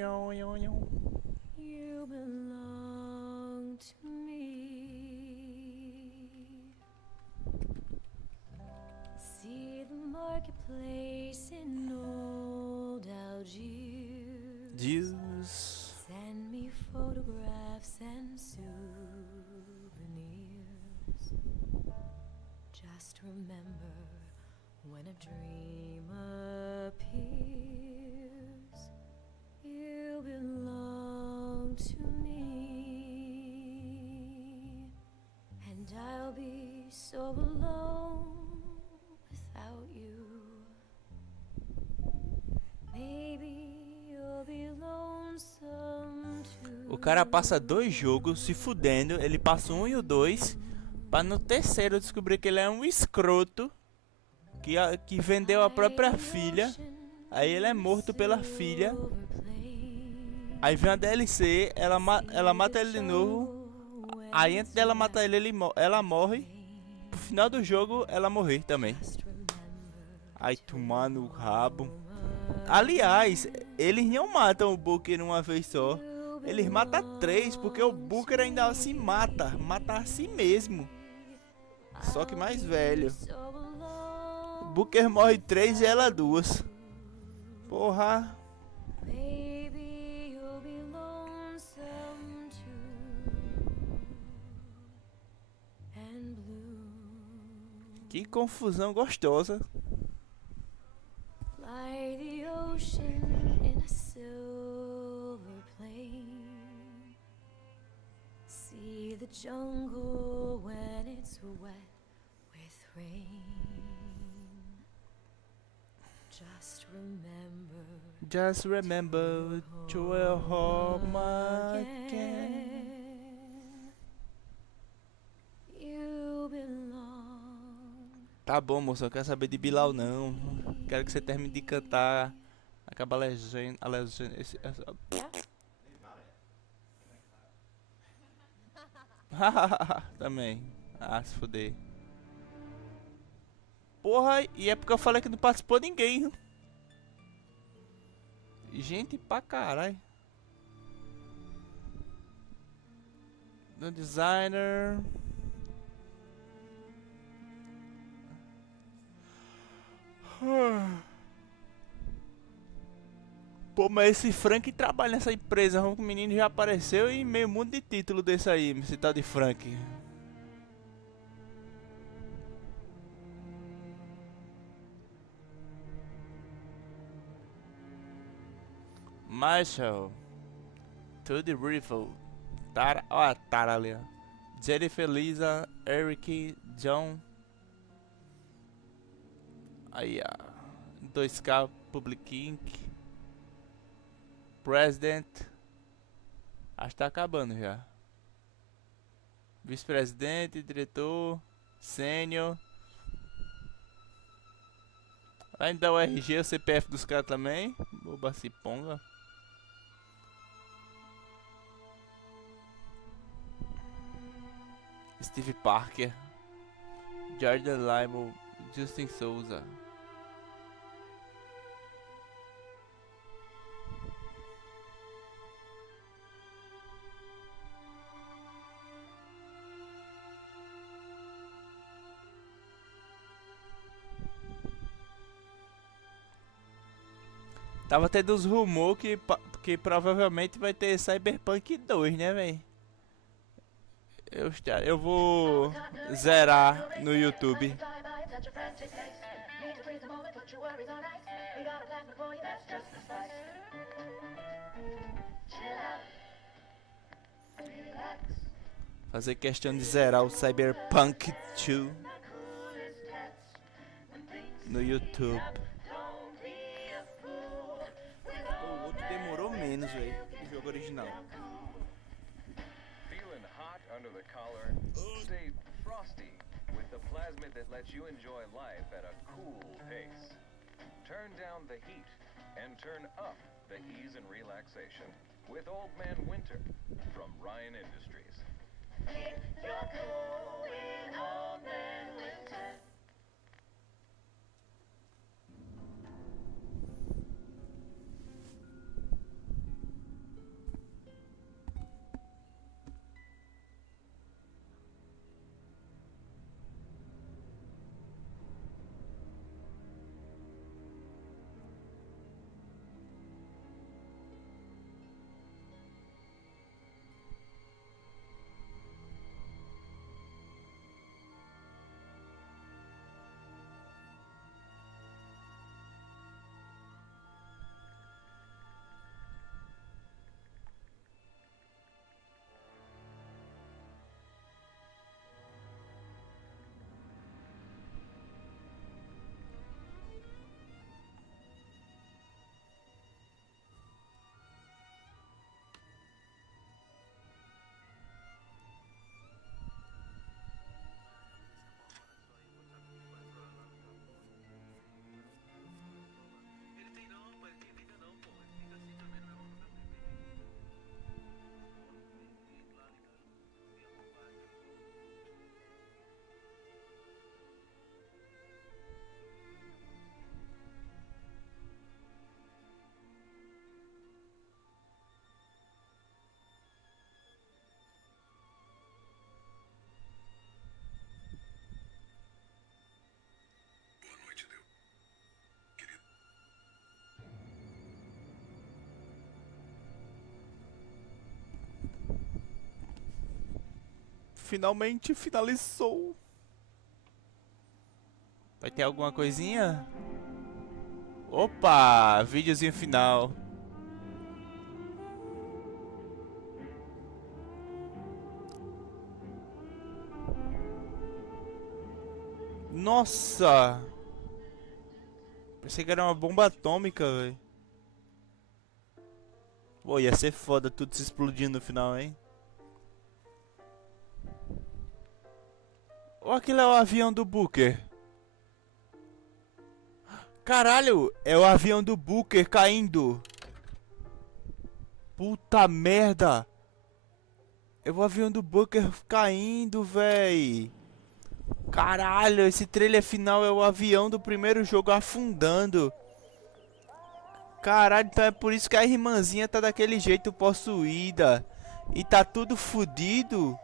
You belong to me. See the marketplace in old Algiers. Juice. Send me photographs and souvenirs. Just remember, when a dream appears, you belong to me, and I'll be so alone without you. Maybe you'll be lonesome too. O cara passa 2 jogos se fudendo. Ele passa o 1 e o 2 pra no terceiro descobrir que ele é um escroto que vendeu a própria filha. Aí ele é morto pela filha. Aí vem a DLC, ela mata ele de novo. Aí antes dela matar ele, ela morre. No final do jogo, ela morrer também. Aí tomar no rabo. Aliás, eles não matam o Booker uma vez só. Eles matam 3, porque o Booker ainda se mata. Mata a si mesmo. Só que mais velho. O Booker morre 3 e ela 2. Porra. Que confusão gostosa. Like the ocean in a silver plain. See the jungle when it's wet with rain. Just remember to will home again. You belong. Tá bom, moça, eu quero saber de Bilal não. Quero que você termine de cantar. Acaba a legenda. Também. Ah, se fuder. Porra, e é porque eu falei que não participou ninguém. Gente pra caralho. Do designer. Pô, mas esse Frank trabalha nessa empresa. O menino já apareceu em meio mundo de título desse aí, esse tal de Frank. Marshall. Tudo Riffle. Tara. Ó a Tara ali, ó. Jennifer, Lisa, Eric, John. Aí, ó. 2K Public Inc. President. Acho que tá acabando já. Vice-presidente, diretor, sênior. Vai me dar o RG, o CPF dos caras também. Boba ciponga. Steve Parker. Jordan Limo. Justin Souza. Tava tendo uns rumores que provavelmente vai ter Cyberpunk 2, né, véi? Eu vou zerar no YouTube. Fazer questão de zerar o Cyberpunk 2 no YouTube. O outro demorou menos, velho, o jogo original. Feeling hot under the collar? Stay frosty with the plasmid that lets you enjoy life at a cool pace. Turn down the heat and turn up the ease and relaxation with Old Man Winter from Ryan Industries. You're cool with Old Man Winter. finalmente finalizou. Vai ter alguma coisinha? Opa, videozinho final. Nossa! Pensei que era uma bomba atômica, velho. Pô, ia ser foda tudo se explodindo no final, hein? Ou aquilo é o avião do Booker? Caralho, é o avião do Booker caindo. Puta merda. É o avião do Booker caindo, véi. Caralho, esse trailer final é o avião do primeiro jogo afundando. Caralho, então é por isso que a irmãzinha tá daquele jeito possuída. E tá tudo fudido.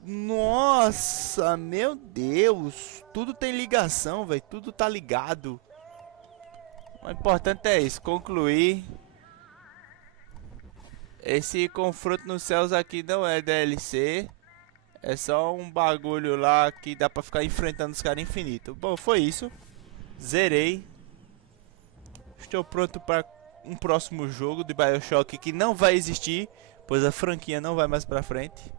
Nossa, meu Deus. Tudo tem ligação, velho. Tudo tá ligado. O importante é isso, concluir. Esse confronto nos céus aqui não é DLC. É só um bagulho lá que dá pra ficar enfrentando os caras infinito. Bom, foi isso. Zerei. Estou pronto para um próximo jogo de Bioshock que não vai existir, pois a franquia não vai mais pra frente.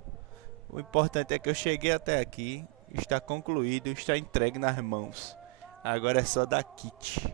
O importante é que eu cheguei até aqui. Está concluído, está entregue nas mãos. Agora é só dar kit.